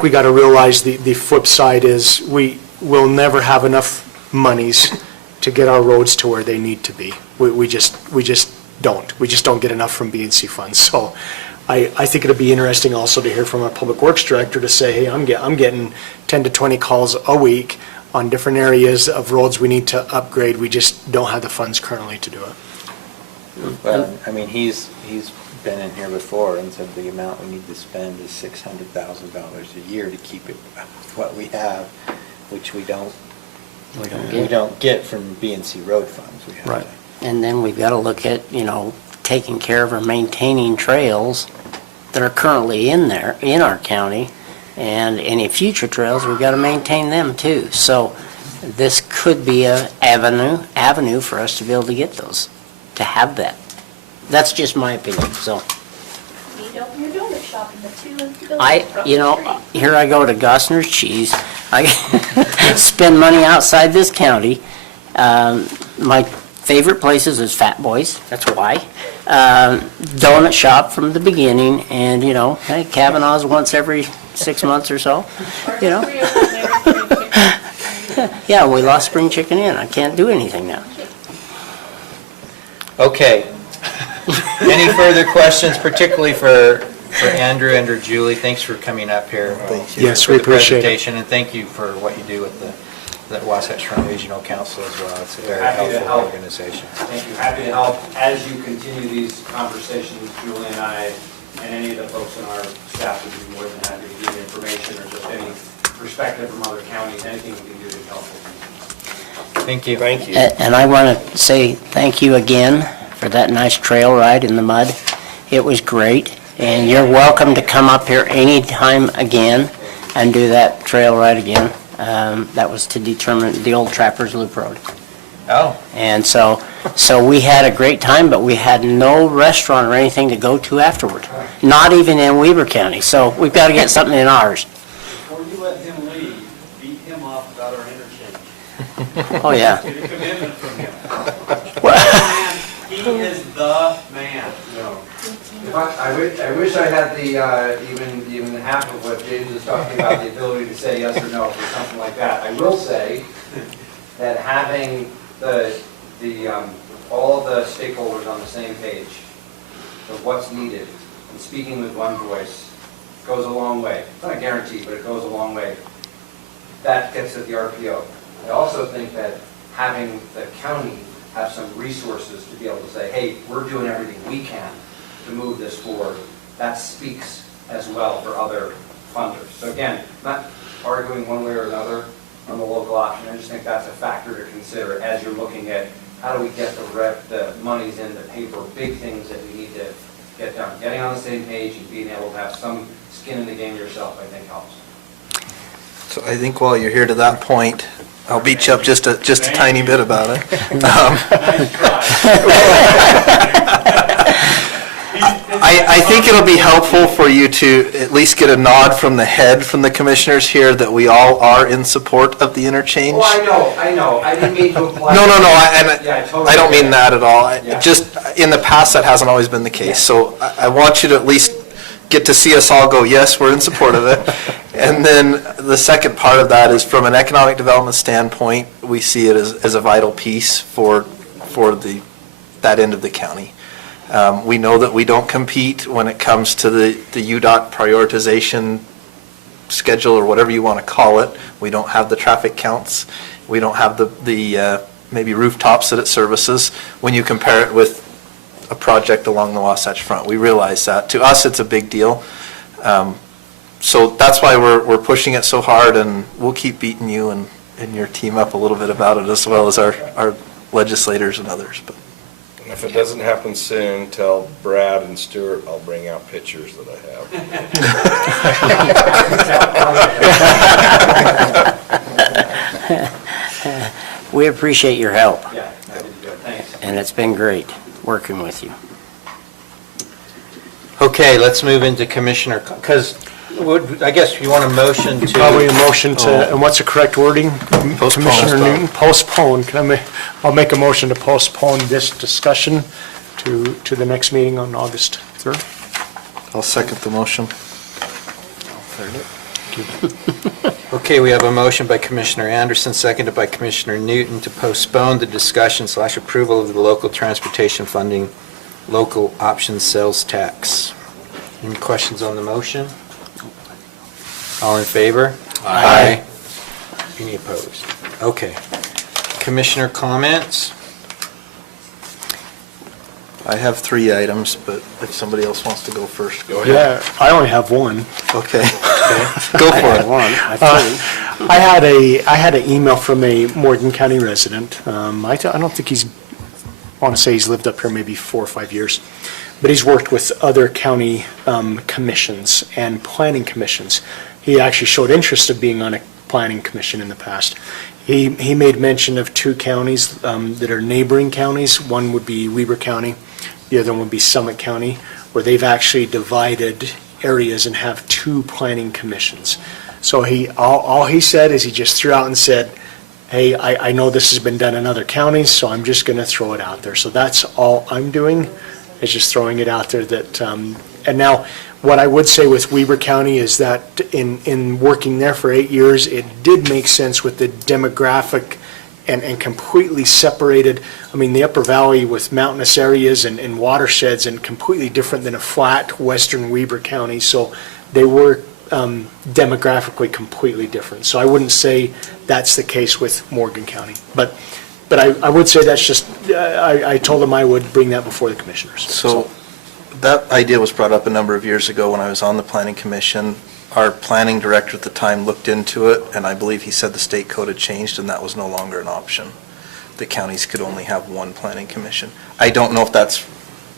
we got to realize the flip side is we will never have enough monies to get our roads to where they need to be. We just don't. We just don't get enough from B&C funds. So I think it'll be interesting also to hear from our Public Works Director to say, hey, I'm getting 10 to 20 calls a week on different areas of roads we need to upgrade. We just don't have the funds currently to do it. Well, I mean, he's been in here before and said the amount we need to spend is $600,000 a year to keep it what we have, which we don't get from B&C road funds. We have Right. And then we've got to look at, you know, taking care of or maintaining trails that are currently in our county, and any future trails, we've got to maintain them too. So this could be a avenue for us to be able to get those, to have that. That's just my opinion, so. You need to open your donut shop in the two buildings across You the know, street. here I go to Gosner's Cheese. I spend money outside this county. My favorite places is Fat Boys, that's why. Donut shop from the beginning, and, you know, hey, Kavanaugh's once every 6 months or so, you know. Yeah, we lost Spring Chicken Inn, I can't do anything now. Okay. Any further questions, particularly for Andrew and or Julie? Thanks for coming up here. Thank you. Yes, we appreciate it. For the presentation, and thank you for what you do with the Wasatch Front Regional Council as well. It's a very Happy to helpful help. organization. Thank you. Happy to help as you continue these conversations. Julie and I, and any of the folks in our staff would be more than happy to give you information or just any perspective from other counties, anything we can do to help. Thank you. Thank you. And I want to say thank you again for that nice trail ride in the mud. It was great, and you're welcome to come up here anytime again and do that trail ride again. That was to determine the old Trappers Loop Road. Oh. And so we had a great time, but we had no restaurant or anything to go to afterward, not even in Weber County. So we've got to get something in ours. Before you let him leave, beat him off about our interchange. Oh, yeah. Get a commitment from him. He is the man. No. I wish I had the, even half of what James was talking about, the ability to say yes or no for something like that. I will say that having all of the stakeholders on the same page of what's needed and speaking with one voice goes a long way. It's not a guarantee, but it goes a long way. That gets at the RPO. I also think that having the county have some resources to be able to say, hey, we're doing everything we can to move this forward, that speaks as well for other funders. So again, not arguing one way or another on the local option. I just think that's a factor to consider as you're looking at how do we get the monies in to pay for big things that we need to get done. Getting on the same page and being able to have some skin in the game yourself, I think helps. So I think while you're here to that point, I'll beat you up just a tiny bit about it. I think it'll be helpful for you to at least get a nod from the head from the commissioners here that we all are in support of the interchange. Oh, I know. I didn't mean to apply. No, totally I don't mean that at all. Yeah. Just in the past, that hasn't always been the case. So I want you to at least get to see us all go, yes, we're in support of it. And then the second part of that is from an economic development standpoint, we see it as a vital piece for that end of the county. We know that we don't compete when it comes to the UDOT prioritization schedule or whatever you want to call it. We don't have the traffic counts. We don't have the maybe rooftops that it services when you compare it with a project along the Wasatch Front. We realize that. To us, it's a big deal. So that's why we're pushing it so hard, and we'll keep beating you and your team up a little bit about it, as well as our legislators and others. But And if it doesn't happen soon, tell Brad and Stuart I'll bring out pictures that I have. We appreciate your help. Yeah, that would be good. Thanks. And it's been great working with you. Okay, let's move into Commissioner, because I guess you want a motion to... Probably a motion to, and what's the correct wording? Commissioner Newton, postpone. I'll make a motion to postpone this discussion to the next meeting on August 3rd. I'll second the motion. Okay, we have a motion by Commissioner Anderson, seconded by Commissioner Newton to postpone the discussion/approval of the local transportation funding local option sales tax. Any questions on the motion? All in favor? Aye. Any opposed? Okay. Commissioner comments? I have 3 items, but if somebody else wants to go first, go ahead. Yeah, I only have one. Okay. Go for it. I had an email from a Morgan County resident. I don't think I want to say he's lived up here maybe 4 or 5 years, but he's worked with other county commissions and planning commissions. He actually showed interest of being on a planning commission in the past. He made mention of 2 counties that are neighboring counties. One would be Weber County, the other one would be Summit County, where they've actually divided areas and have 2 planning commissions. So all he said is he just threw out and said, hey, I know this has been done in other counties, so I'm just going to throw it out there. So that's all I'm doing, is just throwing it out there that, and now, what I would say with Weber County is that in working there for 8 years, it did make sense with the demographic and completely separated. I mean, the Upper Valley with mountainous areas and watersheds and completely different than a flat western Weber County. So they were demographically completely different. So I wouldn't say that's the case with Morgan County. But I would say that's just, I told them I would bring that before the commissioners. So that idea was brought up a number of years ago when I was on the planning commission. Our planning director at the time looked into it, and I believe he said the state code had changed and that was no longer an option. The counties could only have one planning commission. I don't know if that's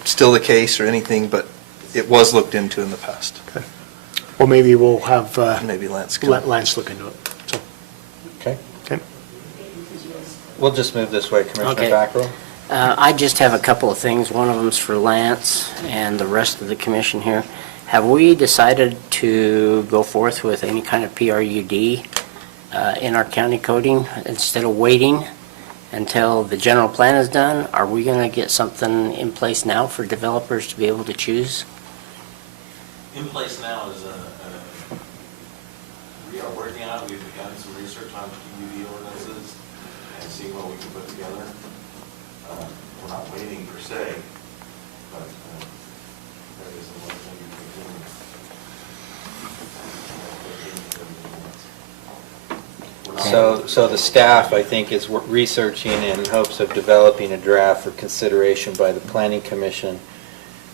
still the case or anything, but it was looked into in the past. Okay. Well, maybe we'll have maybe Lance look into it. So. Okay. Okay. We'll just move this way, Commissioner Okay. Fackrell. I just have a couple of things. One of them's for Lance and the rest of the commission here. Have we decided to go forth with any kind of PRUD in our county coding instead of waiting until the general plan is done? Are we going to get something in place now for developers to be able to choose? In place now is we are working on it. We've begun some research on PUD ordinances and seeing what we can put together. We're not waiting per se, but that is the one thing we can do. So the staff, I think, is researching in hopes of developing a draft for consideration by the Planning Commission.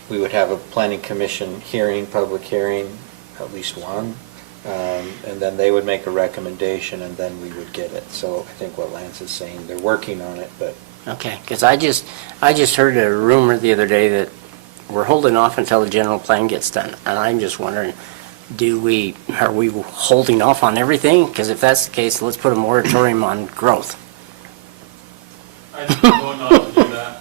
We would have a Planning Commission hearing, public hearing, at least one, and then they would make a recommendation, and then we would get it. So I think what Lance is saying, they're working on it, but... Okay, because I just heard a rumor the other day that we're holding off until the general plan gets done, and I'm just wondering, are we holding off on everything? Because if that's the case, let's put a moratorium on growth. I just vote not to do that.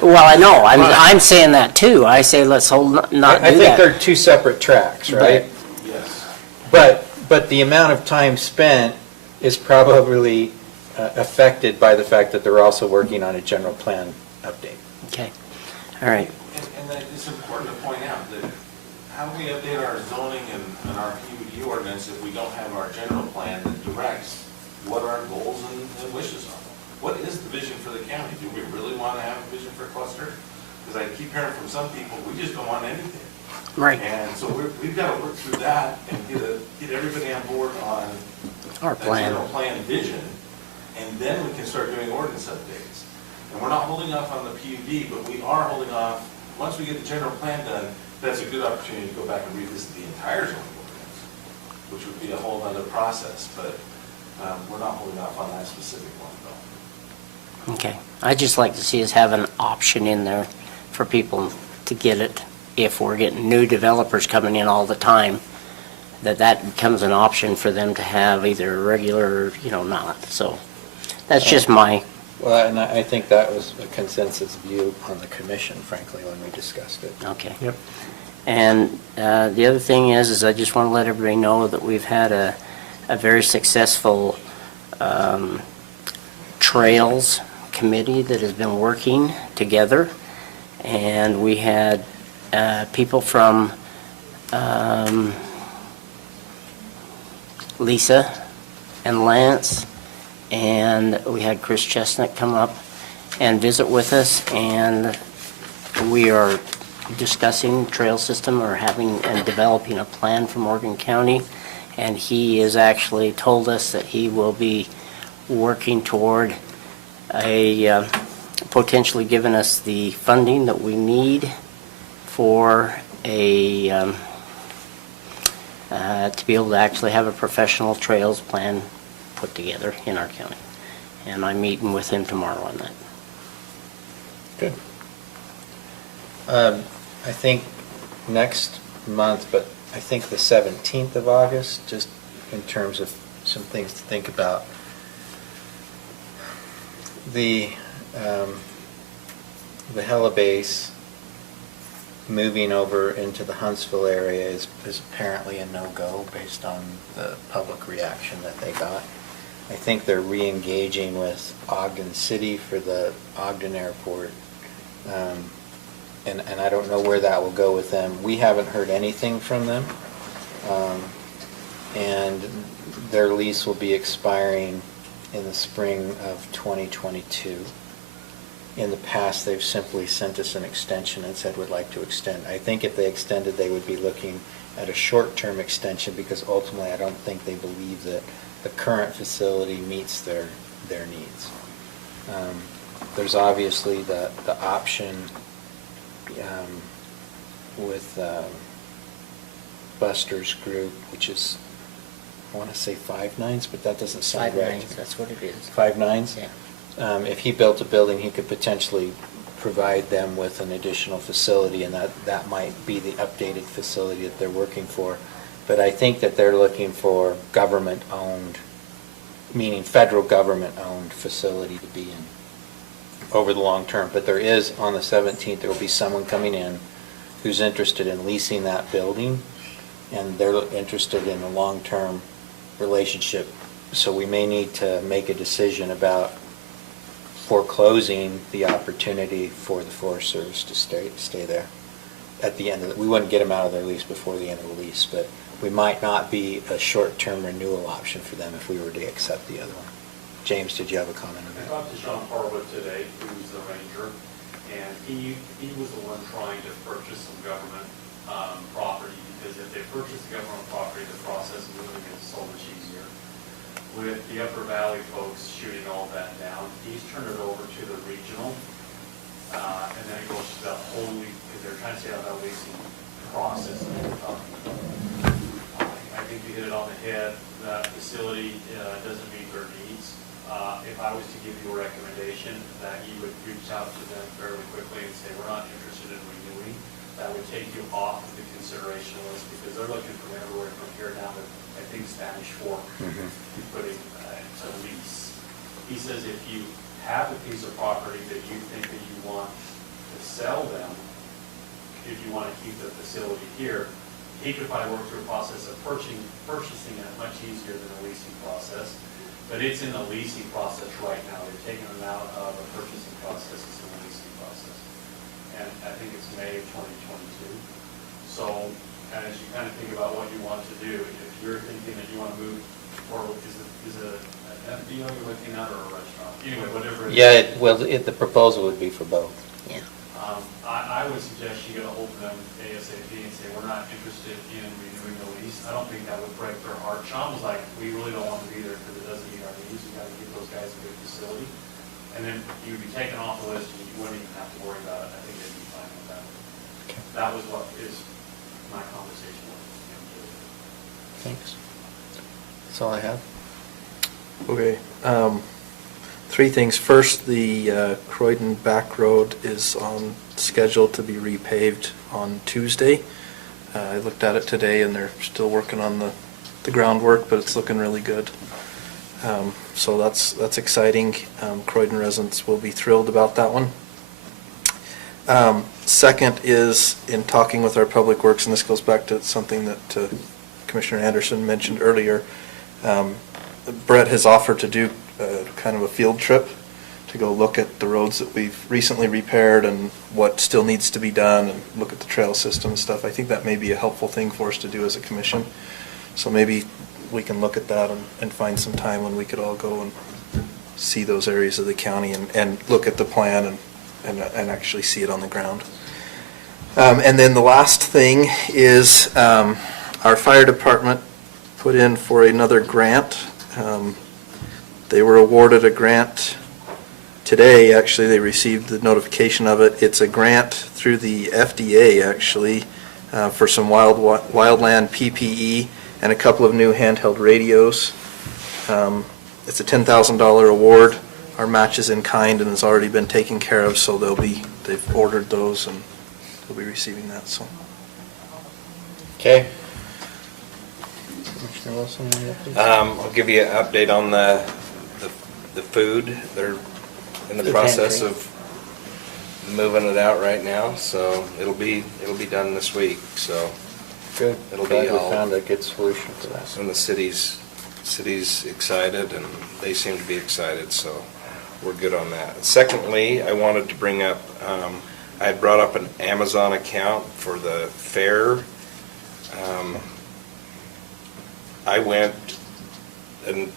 Well, I know, I'm saying that too. I say let's not do that. I think they're two separate tracks, right? Yes. But the amount of time spent is probably affected by the fact that they're also working on a general plan update. Okay, all right. And that it's important to point out that how do we update our zoning and our PUD ordinance if we don't have our general plan that directs what our goals and wishes are? What is the vision for the county? Do we really want to have a vision for a cluster? Because I keep hearing from some people, we just don't want anything. Right. And so we've got to work through that and get everybody on board on Our a plan. general plan vision, and then we can start doing ordinance updates. And we're not holding off on the PUD, but we are holding off, once we get the general plan done, that's a good opportunity to go back and revisit the entire zoning ordinance, which would be a whole other process, but we're not holding off on that specific one, though. Okay, I'd just like to see us have an option in there for people to get it. If we're getting new developers coming in all the time, that becomes an option for them to have either regular or, not. So that's just my... Well, and I think that was a consensus view on the commission, frankly, when we discussed it. Okay. Yep. And the other thing is I just want to let everybody know that we've had a very successful trails committee that has been working together. And we had people from Lisa and Lance, and we had Chris Chestnut come up and visit with us, and we are discussing trail system or having and developing a plan for Morgan County, and he has actually told us that he will be working toward potentially giving us the funding that we need for to be able to actually have a professional trails plan put together in our county. And I'm meeting with him tomorrow on that. Good. I think next month, but I think the 17th of August, just in terms of some things to think about. The helibase moving over into the Huntsville area is apparently a no-go based on the public reaction that they got. I think they're re-engaging with Ogden City for the Ogden Airport. And I don't know where that will go with them. We haven't heard anything from them. And their lease will be expiring in the spring of 2022. In the past, they've simply sent us an extension and said would like to extend. I think if they extended, they would be looking at a short-term extension because ultimately I don't think they believe that the current facility meets their needs. There's obviously the option with Buster's group, which is, I want to say 5 nines, but that doesn't sound 5 right. nines, that's what it is. 5 nines? Yeah. If he built a building, he could potentially provide them with an additional facility, and that might be the updated facility that they're working for. But I think that they're looking for government-owned, meaning federal government-owned facility to be in over the long term. But there is, on the 17th, there will be someone coming in who's interested in leasing that building, and they're interested in a long-term relationship. So we may need to make a decision about foreclosing the opportunity for the Forest Service to stay there at the end of we wouldn't get them out of their lease before the end of the lease, but we might not be a short-term renewal option for them if we were to accept the other one. James, did you have a comment on I that? talked to Sean Harwood today, who's the ranger, and he was the one trying to purchase some government property, because if they purchase the government property, the process of moving is so much easier. With the Upper Valley folks shooting all that down, he's turned it over to the regional, and then it goes to the whole, because they're trying to stay out of that leasing process that we're talking about. I think you hit it on the head. That facility doesn't meet their needs. If I was to give you a recommendation that you would reach out to them fairly quickly and say, we're not interested in renewing, that would take you off of the consideration list, because they're looking from everywhere from here down to, I think, Spanish Fork, putting to lease. He says if you have a piece of property that you think that you want to sell them, if you want to keep the facility here, he could probably work through a process of purchasing it much easier than a leasing process. But it's in the leasing process right now. They're taking them out of a purchasing process. It's in the leasing process. And I think it's May of 2022. So as you kind of think about what you want to do, if you're thinking that you want to move, or is it an FBO you're looking at, or a restaurant? Anyway, whatever it is. Yeah, the proposal would be for both. Yeah. I would suggest you get a hold of them ASAP and say, we're not interested in renewing the lease. I don't think that would break their heart. Sean was like, we really don't want to be there because it doesn't meet our needs. We got to give those guys a good facility. And then you would be taken off the list and you wouldn't even have to worry about it. I think they'd be fine with that. Okay. That was what is my conversation with him. Thanks. That's all I have. Okay. 3 things. First, the Croydon Back Road is on schedule to be repaved on Tuesday. I looked at it today, and they're still working on the groundwork, but it's looking really good. So that's exciting. Croydon residents will be thrilled about that one. Second is, in talking with our Public Works, and this goes back to something that Commissioner Anderson mentioned earlier, Brett has offered to do kind of a field trip to go look at the roads that we've recently repaired and what still needs to be done, and look at the trail system and stuff. I think that may be a helpful thing for us to do as a commission. So maybe we can look at that and find some time when we could all go and see those areas of the county and look at the plan and actually see it on the ground. And then the last thing is our fire department put in for another grant. They were awarded a grant today. Actually, they received the notification of it. It's a grant through the FDA, actually, for some wildland PPE and a couple of new handheld radios. It's a $10,000 award. Our match is in kind and has already been taken care of, so they've ordered those and they'll be receiving that. So. Okay. Commissioner Wilson, any updates? I'll give you an update on the food. They're in the process of moving it out right now, so it'll be done this week. So good. It'll Glad be we all found a good solution for that. in the city's city's excited, and they seem to be excited, so we're good on that. Secondly, I wanted to bring up, I had brought up an Amazon account for the fair. I went and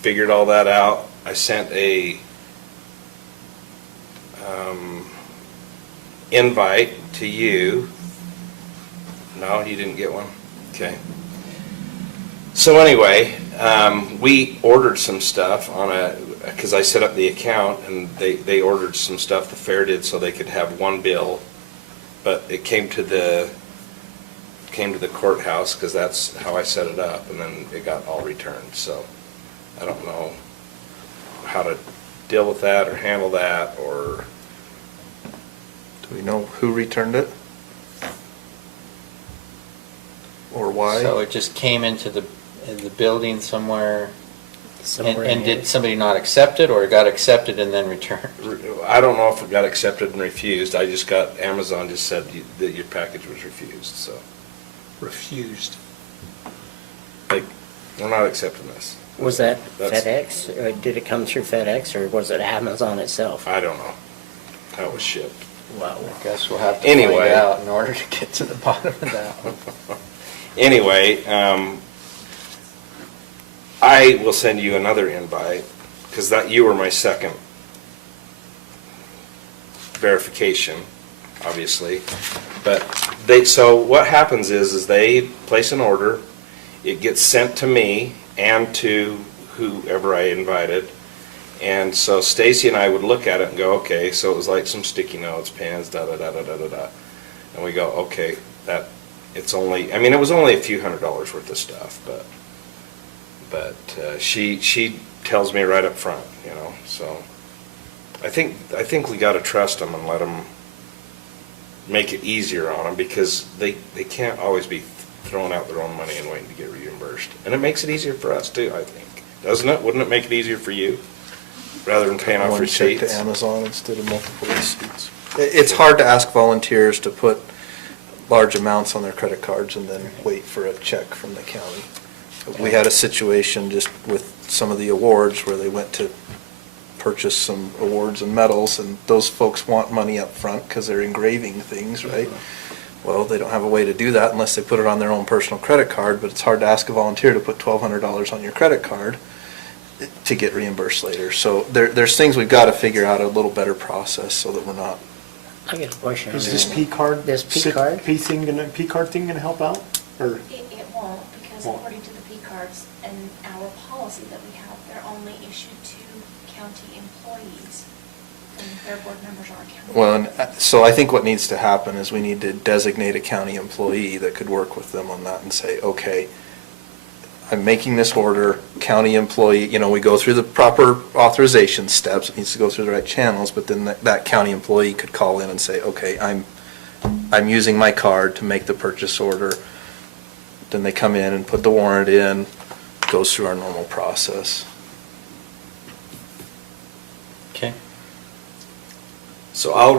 figured all that out. I sent a invite to you. No, you didn't get one? Okay. So anyway, we ordered some stuff because I set up the account, and they ordered some stuff, the fair did, so they could have one bill, but it came to the courthouse, because that's how I set it up, and then it got all returned. So I don't know how to deal with that or handle that, or... Do we know who returned it? Or why? So it just came into the building somewhere, and did somebody not accept it, or it got accepted and then returned? I don't know if it got accepted and refused. I just got, Amazon just said that your package was refused, so. Refused. Like, we're not accepting this. Was that That's- FedEx? Or did it come through FedEx, or was it Amazon itself? I don't know how it was shipped. Wow. I guess we'll have to Anyway. find out in order to get to the bottom of that. Anyway, I will send you another invite, because you were my second verification, obviously. But so what happens is they place an order, it gets sent to me and to whoever I invited. And so Stacy and I would look at it and go, okay, so it was like some sticky notes, pens, da-da-da-da-da-da-da. And we go, okay, it's only, I mean, it was only a few $100s worth of stuff, but she tells me right up front, so I think we got to trust them and let them make it easier on them, because they can't always be throwing out their own money and waiting to get reimbursed. And it makes it easier for us too, I think. Doesn't it? Wouldn't it make it easier for you, rather than paying off One check receipts? to Amazon instead of multiple receipts. It's hard to ask volunteers to put large amounts on their credit cards and then wait for a check from the county. We had a situation just with some of the awards where they went to purchase some awards and medals, and those folks want money up front because they're engraving things, right? Well, they don't have a way to do that unless they put it on their own personal credit card, but it's hard to ask a volunteer to put $1,200 on your credit card to get reimbursed later. So there's things we've got to figure out a little better process so that we're not. I get a question. Is this P card? This P card? P card thing gonna help out? Or? It won't, because Won't. according to the P cards and our policy that we have, they're only issued to county employees, and their board members aren't county. Well, and so I think what needs to happen is we need to designate a county employee that could work with them on that and say, okay, I'm making this order, county employee, we go through the proper authorization steps, it needs to go through the right channels, but then that county employee could call in and say, okay, I'm using my card to make the purchase order. Then they come in and put the warrant in, goes through our normal process. Okay. So I'll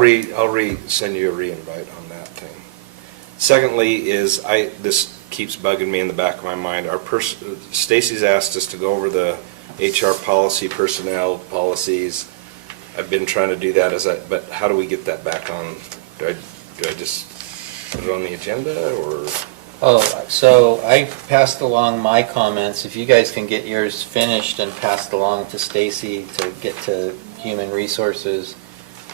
send you a re-invite on that thing. Secondly is, this keeps bugging me in the back of my mind. Stacy's asked us to go over the HR policy, personnel policies. I've been trying to do that but how do we get that back on? Do I just put it on the agenda, or? Oh, so I passed along my comments. If you guys can get yours finished and passed along to Stacy to get to Human Resources,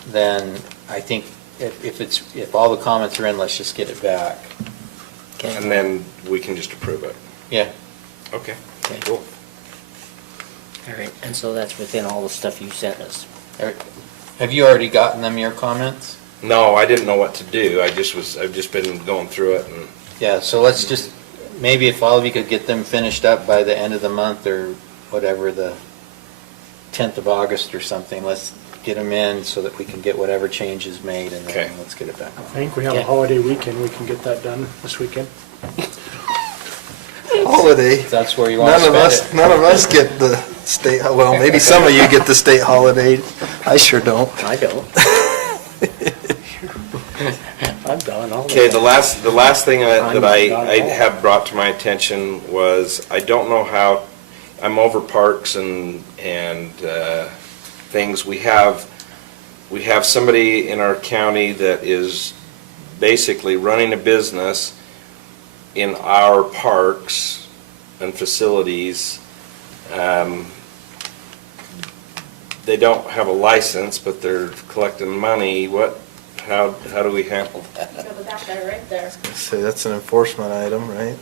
then I think if all the comments are in, let's just get it back. Okay. And then we can just approve it. Yeah. Okay, Okay. cool. All right, and so that's within all the stuff you sent us. Have you already gotten them, your comments? No, I didn't know what to do. I've just been going through it, and Yeah, so let's just, maybe if all of you could get them finished up by the end of the month, or whatever, the 10th of August or something, let's get them in so that we can get whatever changes made, and then Okay. let's get it back I on. think we have a Yeah. holiday weekend, we can get that done this weekend. Holiday. That's where you want to spend it. None of us get the state, well, maybe some of you get the state holiday. I sure don't. I don't. I'm gone all the okay, time. the last thing that I'm I not I at all. have brought to my attention was, I don't know how I'm over parks and things. We have somebody in our county that is basically running a business in our parks and facilities. They don't have a license, but they're collecting money. How do we handle that? Go with that guy right there. So that's an enforcement item, right?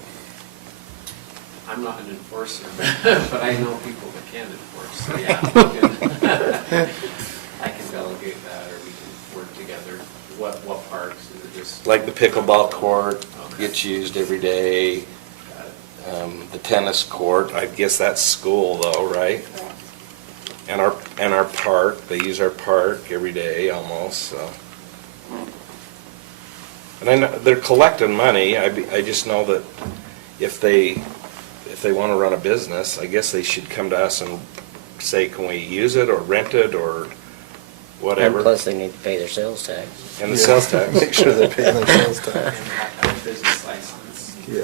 I'm not an enforcer, but I know people that can enforce, so yeah. I can delegate that, or we can work together. What parks, is it just? Like the pickleball court gets used every day. The tennis court, I guess that's school though, right? And our park, they use our park every day almost, so. And I know they're collecting money. I just know that if they want to run a business, I guess they should come to us and say, can we use it or rent it or whatever. And plus they need to pay their sales tax. And the sales tax. Make sure they're paying their sales tax. And have a business license. Yeah.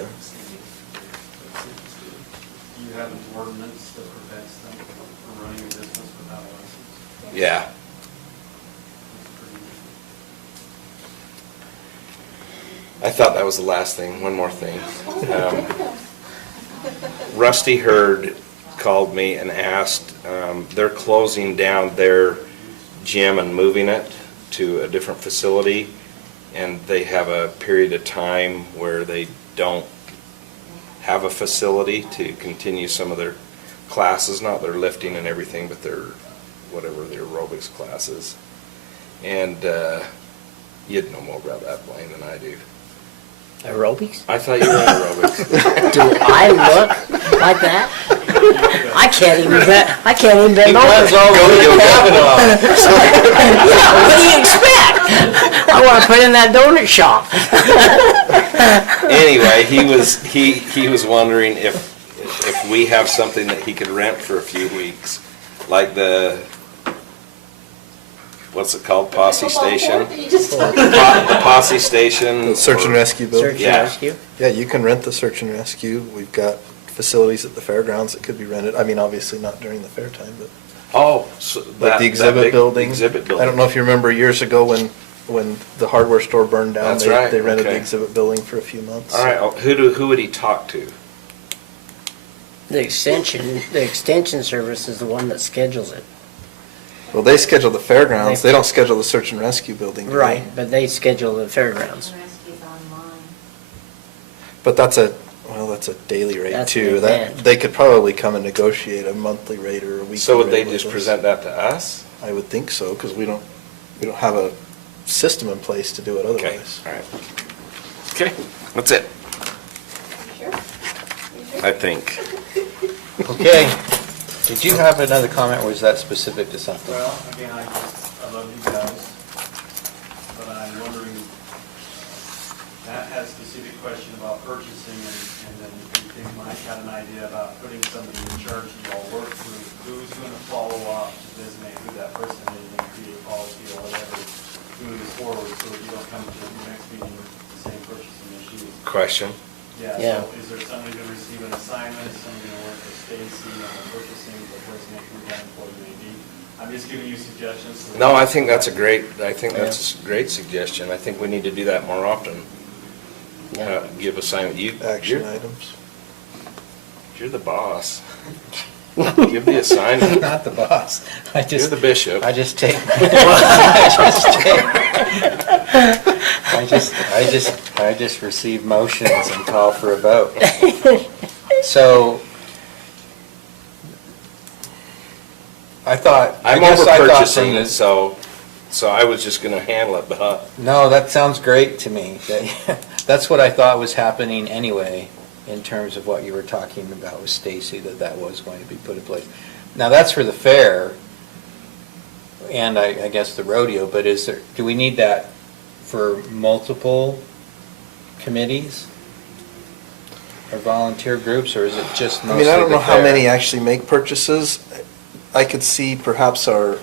You have an ordinance that prevents them from running a business without a license? Yeah. I thought that was the last thing. One more thing. Rusty Hurd called me and asked, they're closing down their gym and moving it to a different facility, and they have a period of time where they don't have a facility to continue some of their classes, not their lifting and everything, but their aerobics classes. And you'd know more about that, Blaine, than I do. Aerobics? I thought you were in aerobics. Do I look like that? I can't even bend He over. runs all the way to Kavanaugh. Yeah, what do you expect? I want to put in that donut shop. Anyway, he was wondering if we have something that he could rent for a few weeks, like the, what's it called, Posse Station? The Posse Station. The search and rescue building. Search and rescue? Yeah, you can rent the search and rescue. We've got facilities at the fairgrounds that could be rented. I mean, obviously not during the fair time, but. Oh, so Like the exhibit building. Exhibit building. I don't know if you remember years ago when the hardware store burned down. That's right, They rented the okay. exhibit building for a few months. All right, who would he talk to? The extension service is the one that schedules it. Well, they schedule the fairgrounds. They don't schedule the search and rescue building. do they? Right, but they schedule the fairgrounds. But that's a daily rate That's too. an That, event. they could probably come and negotiate a monthly rate or a weekly So would they rate with just us. present that to us? I would think so, because we don't have a system in place to do it Okay, otherwise. all right. Okay, that's it, I think. Okay. Did you have another comment, or was that specific to something? Well, again, I love you guys, but I'm wondering, Matt had a specific question about purchasing, and then you think Mike had an idea about putting somebody in charge of all work through, who's gonna follow up to designate who that person is and create a policy or whatever, moving forward, so that you don't come to the next meeting with the same purchasing issues. Question? Yeah. So is there somebody gonna receive an assignment, somebody gonna work with Stacy on the purchasing, the person who that employee may be? I'm just giving you suggestions. so that- No, I think that's a great suggestion. I think we need to do that more often. Give assignment, Action items. You're the boss. Give the assignment. Not the boss. You're the bishop. I just take. I just receive motions and call for a vote. So, I thought. I'm over purchasing, so I was just gonna handle it, but No, that sounds great to me. That's what I thought was happening anyway, in terms of what you were talking about with Stacy, that was going to be put in place. Now, that's for the fair, and I guess the rodeo, but do we need that for multiple committees? Or volunteer groups, or is it just I mostly mean, I don't the know how fair? many actually make purchases. I could see perhaps our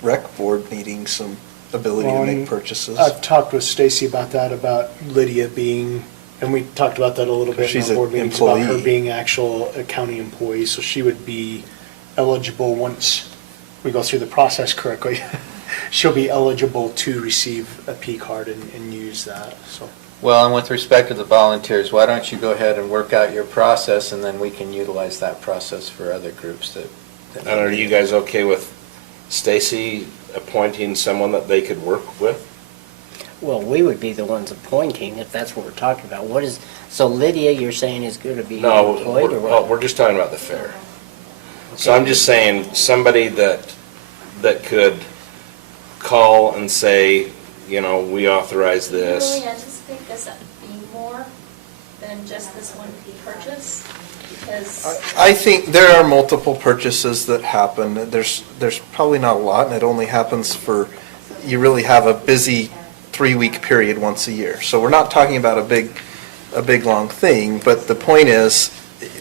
rec board needing some ability to make purchases. I've talked with Stacy about that, about Lydia being And we talked about that a little bit in She's our an board meetings about her employee. being actual a county employee, so she would be eligible once we go through the process correctly. She'll be eligible to receive a P card and use that, so. Well, and with respect to the volunteers, why don't you go ahead and work out your process, and then we can utilize that process for other groups that. And are you guys okay with Stacy appointing someone that they could work with? Well, we would be the ones appointing, if that's what we're talking about. What is, so Lydia, you're saying is going to be No, employed or well, what? we're just talking about the fair. So I'm just saying, somebody that could call and say, you know, we authorize Do you this. really anticipate this being more than just this one purchase? Because I think there are multiple purchases that happen. There's probably not a lot, and it only happens for, you really have a busy 3-week period once a year. So we're not talking about a big long thing, but the point is,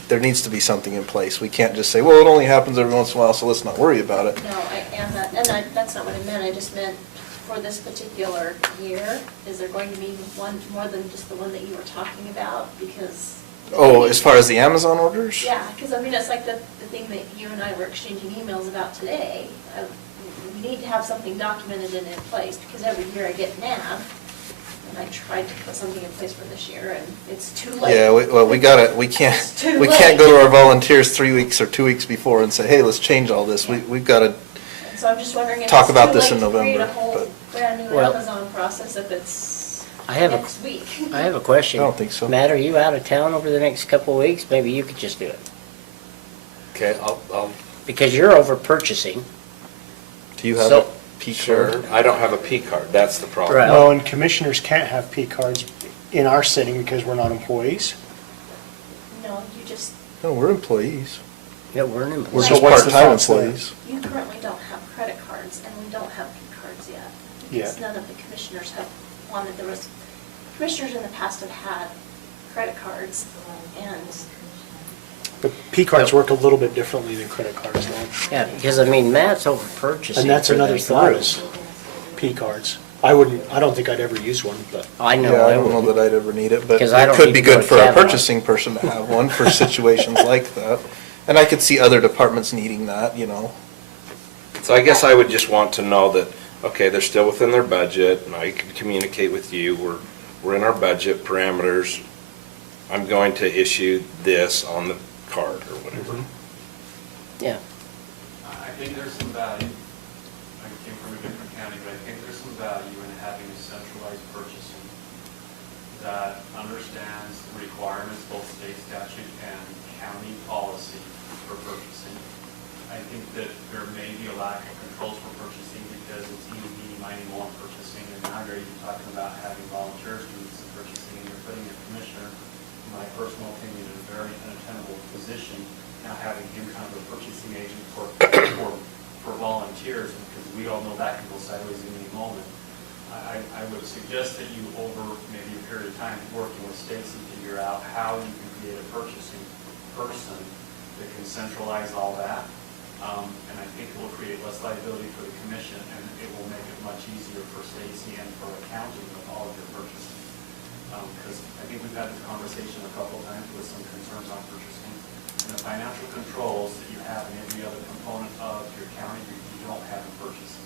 there needs to be something in place. We can't just say, well, it only happens every once in a while, so let's not worry about it. no, that's not what I meant. I just meant for this particular year, is there going to be one more than just the one that you were talking about? Because. Oh, as far as the Amazon orders? Yeah, because I mean, it's like the thing that you and I were exchanging emails about today. We need to have something documented and in place, because every year I get mad, and I tried to put something in place for this year, and it's too late. Yeah, we can't, It's too we can't late. go to our volunteers 3 weeks or 2 weeks before and say, hey, let's change all this. We've got to, And so I'm just wondering if talk it's about too this late in to create a November, whole but- brand new Well, Amazon process if it's I have next week. I have a question. I don't think so. Matt, are you out of town over the next couple of weeks? Maybe you could just do it. Okay, I'll. Because you're over purchasing. do you have So- a P Sure, card? I don't have a P card, that's the problem. Right. No, and commissioners can't have P cards in our setting because we're not employees. No, you just, No, we're employees. Yeah, we're an We're employee. So just what's the part-time thoughts there? employees. you currently don't have credit cards, and we don't have P cards yet. Because none of the commissioners have wanted, commissioners in the past have had credit cards, and But P cards work a little bit differently than credit cards, though. Yeah, because I mean, Matt's over purchasing. And that's for another the thought funds. is P cards. I don't think I'd ever use one, but. I know. Yeah, I I don't know wouldn't. that I'd ever need it, but 'Cause I it don't could need be to go good to for a Cabinet. purchasing person to have one for situations like that. And I could see other departments needing that, you know. So I guess I would just want to know that, okay, they're still within their budget, and I can communicate with you, we're in our budget parameters. I'm going to issue this on the card or whatever. Yeah. I think there's some value. I came from a different county, but I think there's some value in having centralized purchasing that understands the requirements, both state statute and county policy for purchasing. I think that there may be a lack of controls for purchasing because it's eeny, meeny, miny, moe on purchasing, and now you're even talking about having volunteers do some purchasing, and you're putting a commissioner, in my personal opinion, in a very unattainable position, now having him kind of a purchasing agent for volunteers, because we all know that can go sideways in any moment. I would suggest that you, over maybe a period of time, working with Stacy, figure out how you can create a purchasing person that can centralize all that. And I think it will create less liability for the commission, and it will make it much easier for Stacy and for accounting with all of your purchasing. Because I think we've had this conversation a couple of times with some concerns on purchasing. And the financial controls that you have in every other component of your county, you don't have in purchasing.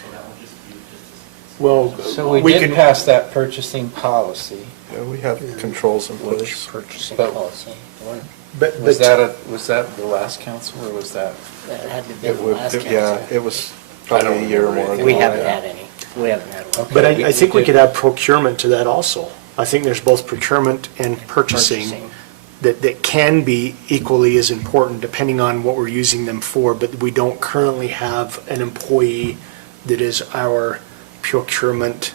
So that would just be just as. Well, So we did pass that purchasing policy. Yeah, we have controls in Which place. purchasing But- policy? One But, Was that the last council, or was that? that had to be It the would, last council. yeah, it was probably a year or more ago. We haven't yeah. had any. We haven't had one. But Okay, I think we did- could add procurement to that also. I think there's both procurement and purchasing that can be equally as important depending on what we're using them for, but we don't currently have an employee that is our procurement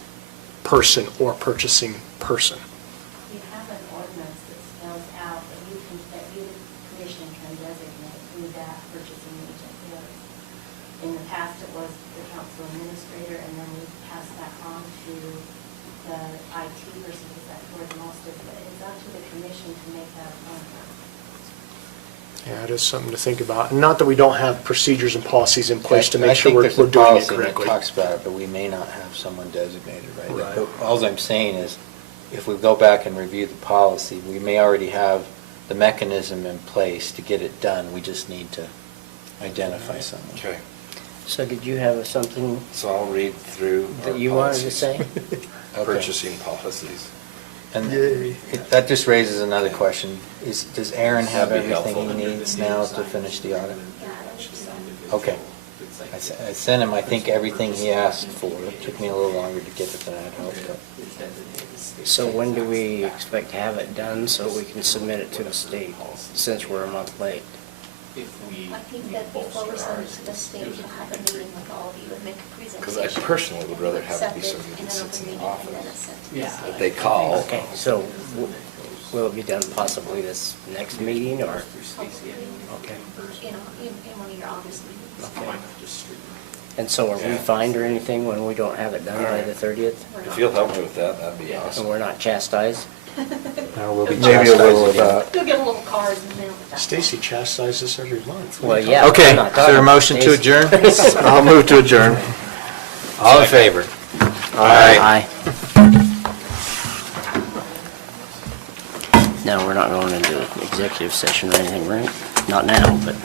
person or purchasing person. You have an ordinance that spells out that you, the commission can designate who that purchasing agent is. In the past, it was the council administrator, and then we passed that on to the IT person, because that's where the most of it. It's up to the commission to make that appointment. Yeah, it is something to think about. And not that we don't have procedures and policies in place to I make sure think we're there's a doing it policy that correctly. talks about it, but we may not have someone designated right now. Right. But all I'm saying is, if we go back and review the policy, we may already have the mechanism in place to get it done. We just need to identify someone. Okay. So did you have something So I'll read through that our you wanted to policies. say? Okay. Purchasing policies. And that just raises another question. Does Aaron have That'd be everything helpful. he needs now to finish the audit? Yeah, I think so. Okay. I sent him, I think, everything he asked for. It took me a little longer to get it than I'd hoped, but So when do we expect to have it done so we can submit it to the state, since we're a month late? I think that before we send it to the state, we'll have a meeting with all of you and make a presentation. Because I personally would rather have it be Accept somebody in that an sits in open the meeting, and then office. it's sent to the That state. they call. Okay, so will it be done possibly this next meeting, or? Hopefully, Okay. in one of your August meetings. Okay. And so are we fined or anything when we don't have it done by the 30th? If you'll help me with that, that'd be And awesome. we're not chastised? no, we'll be Maybe a little of chastising him. that. You'll get a little card in the mail. with that. Stacy chastises us every month. Well, yeah. Okay, I'm not is there a talking motion to Stacy. adjourn? I'll move to adjourn. All in favor? Aye. No, we're not going into executive session or anything, right? Not now, but.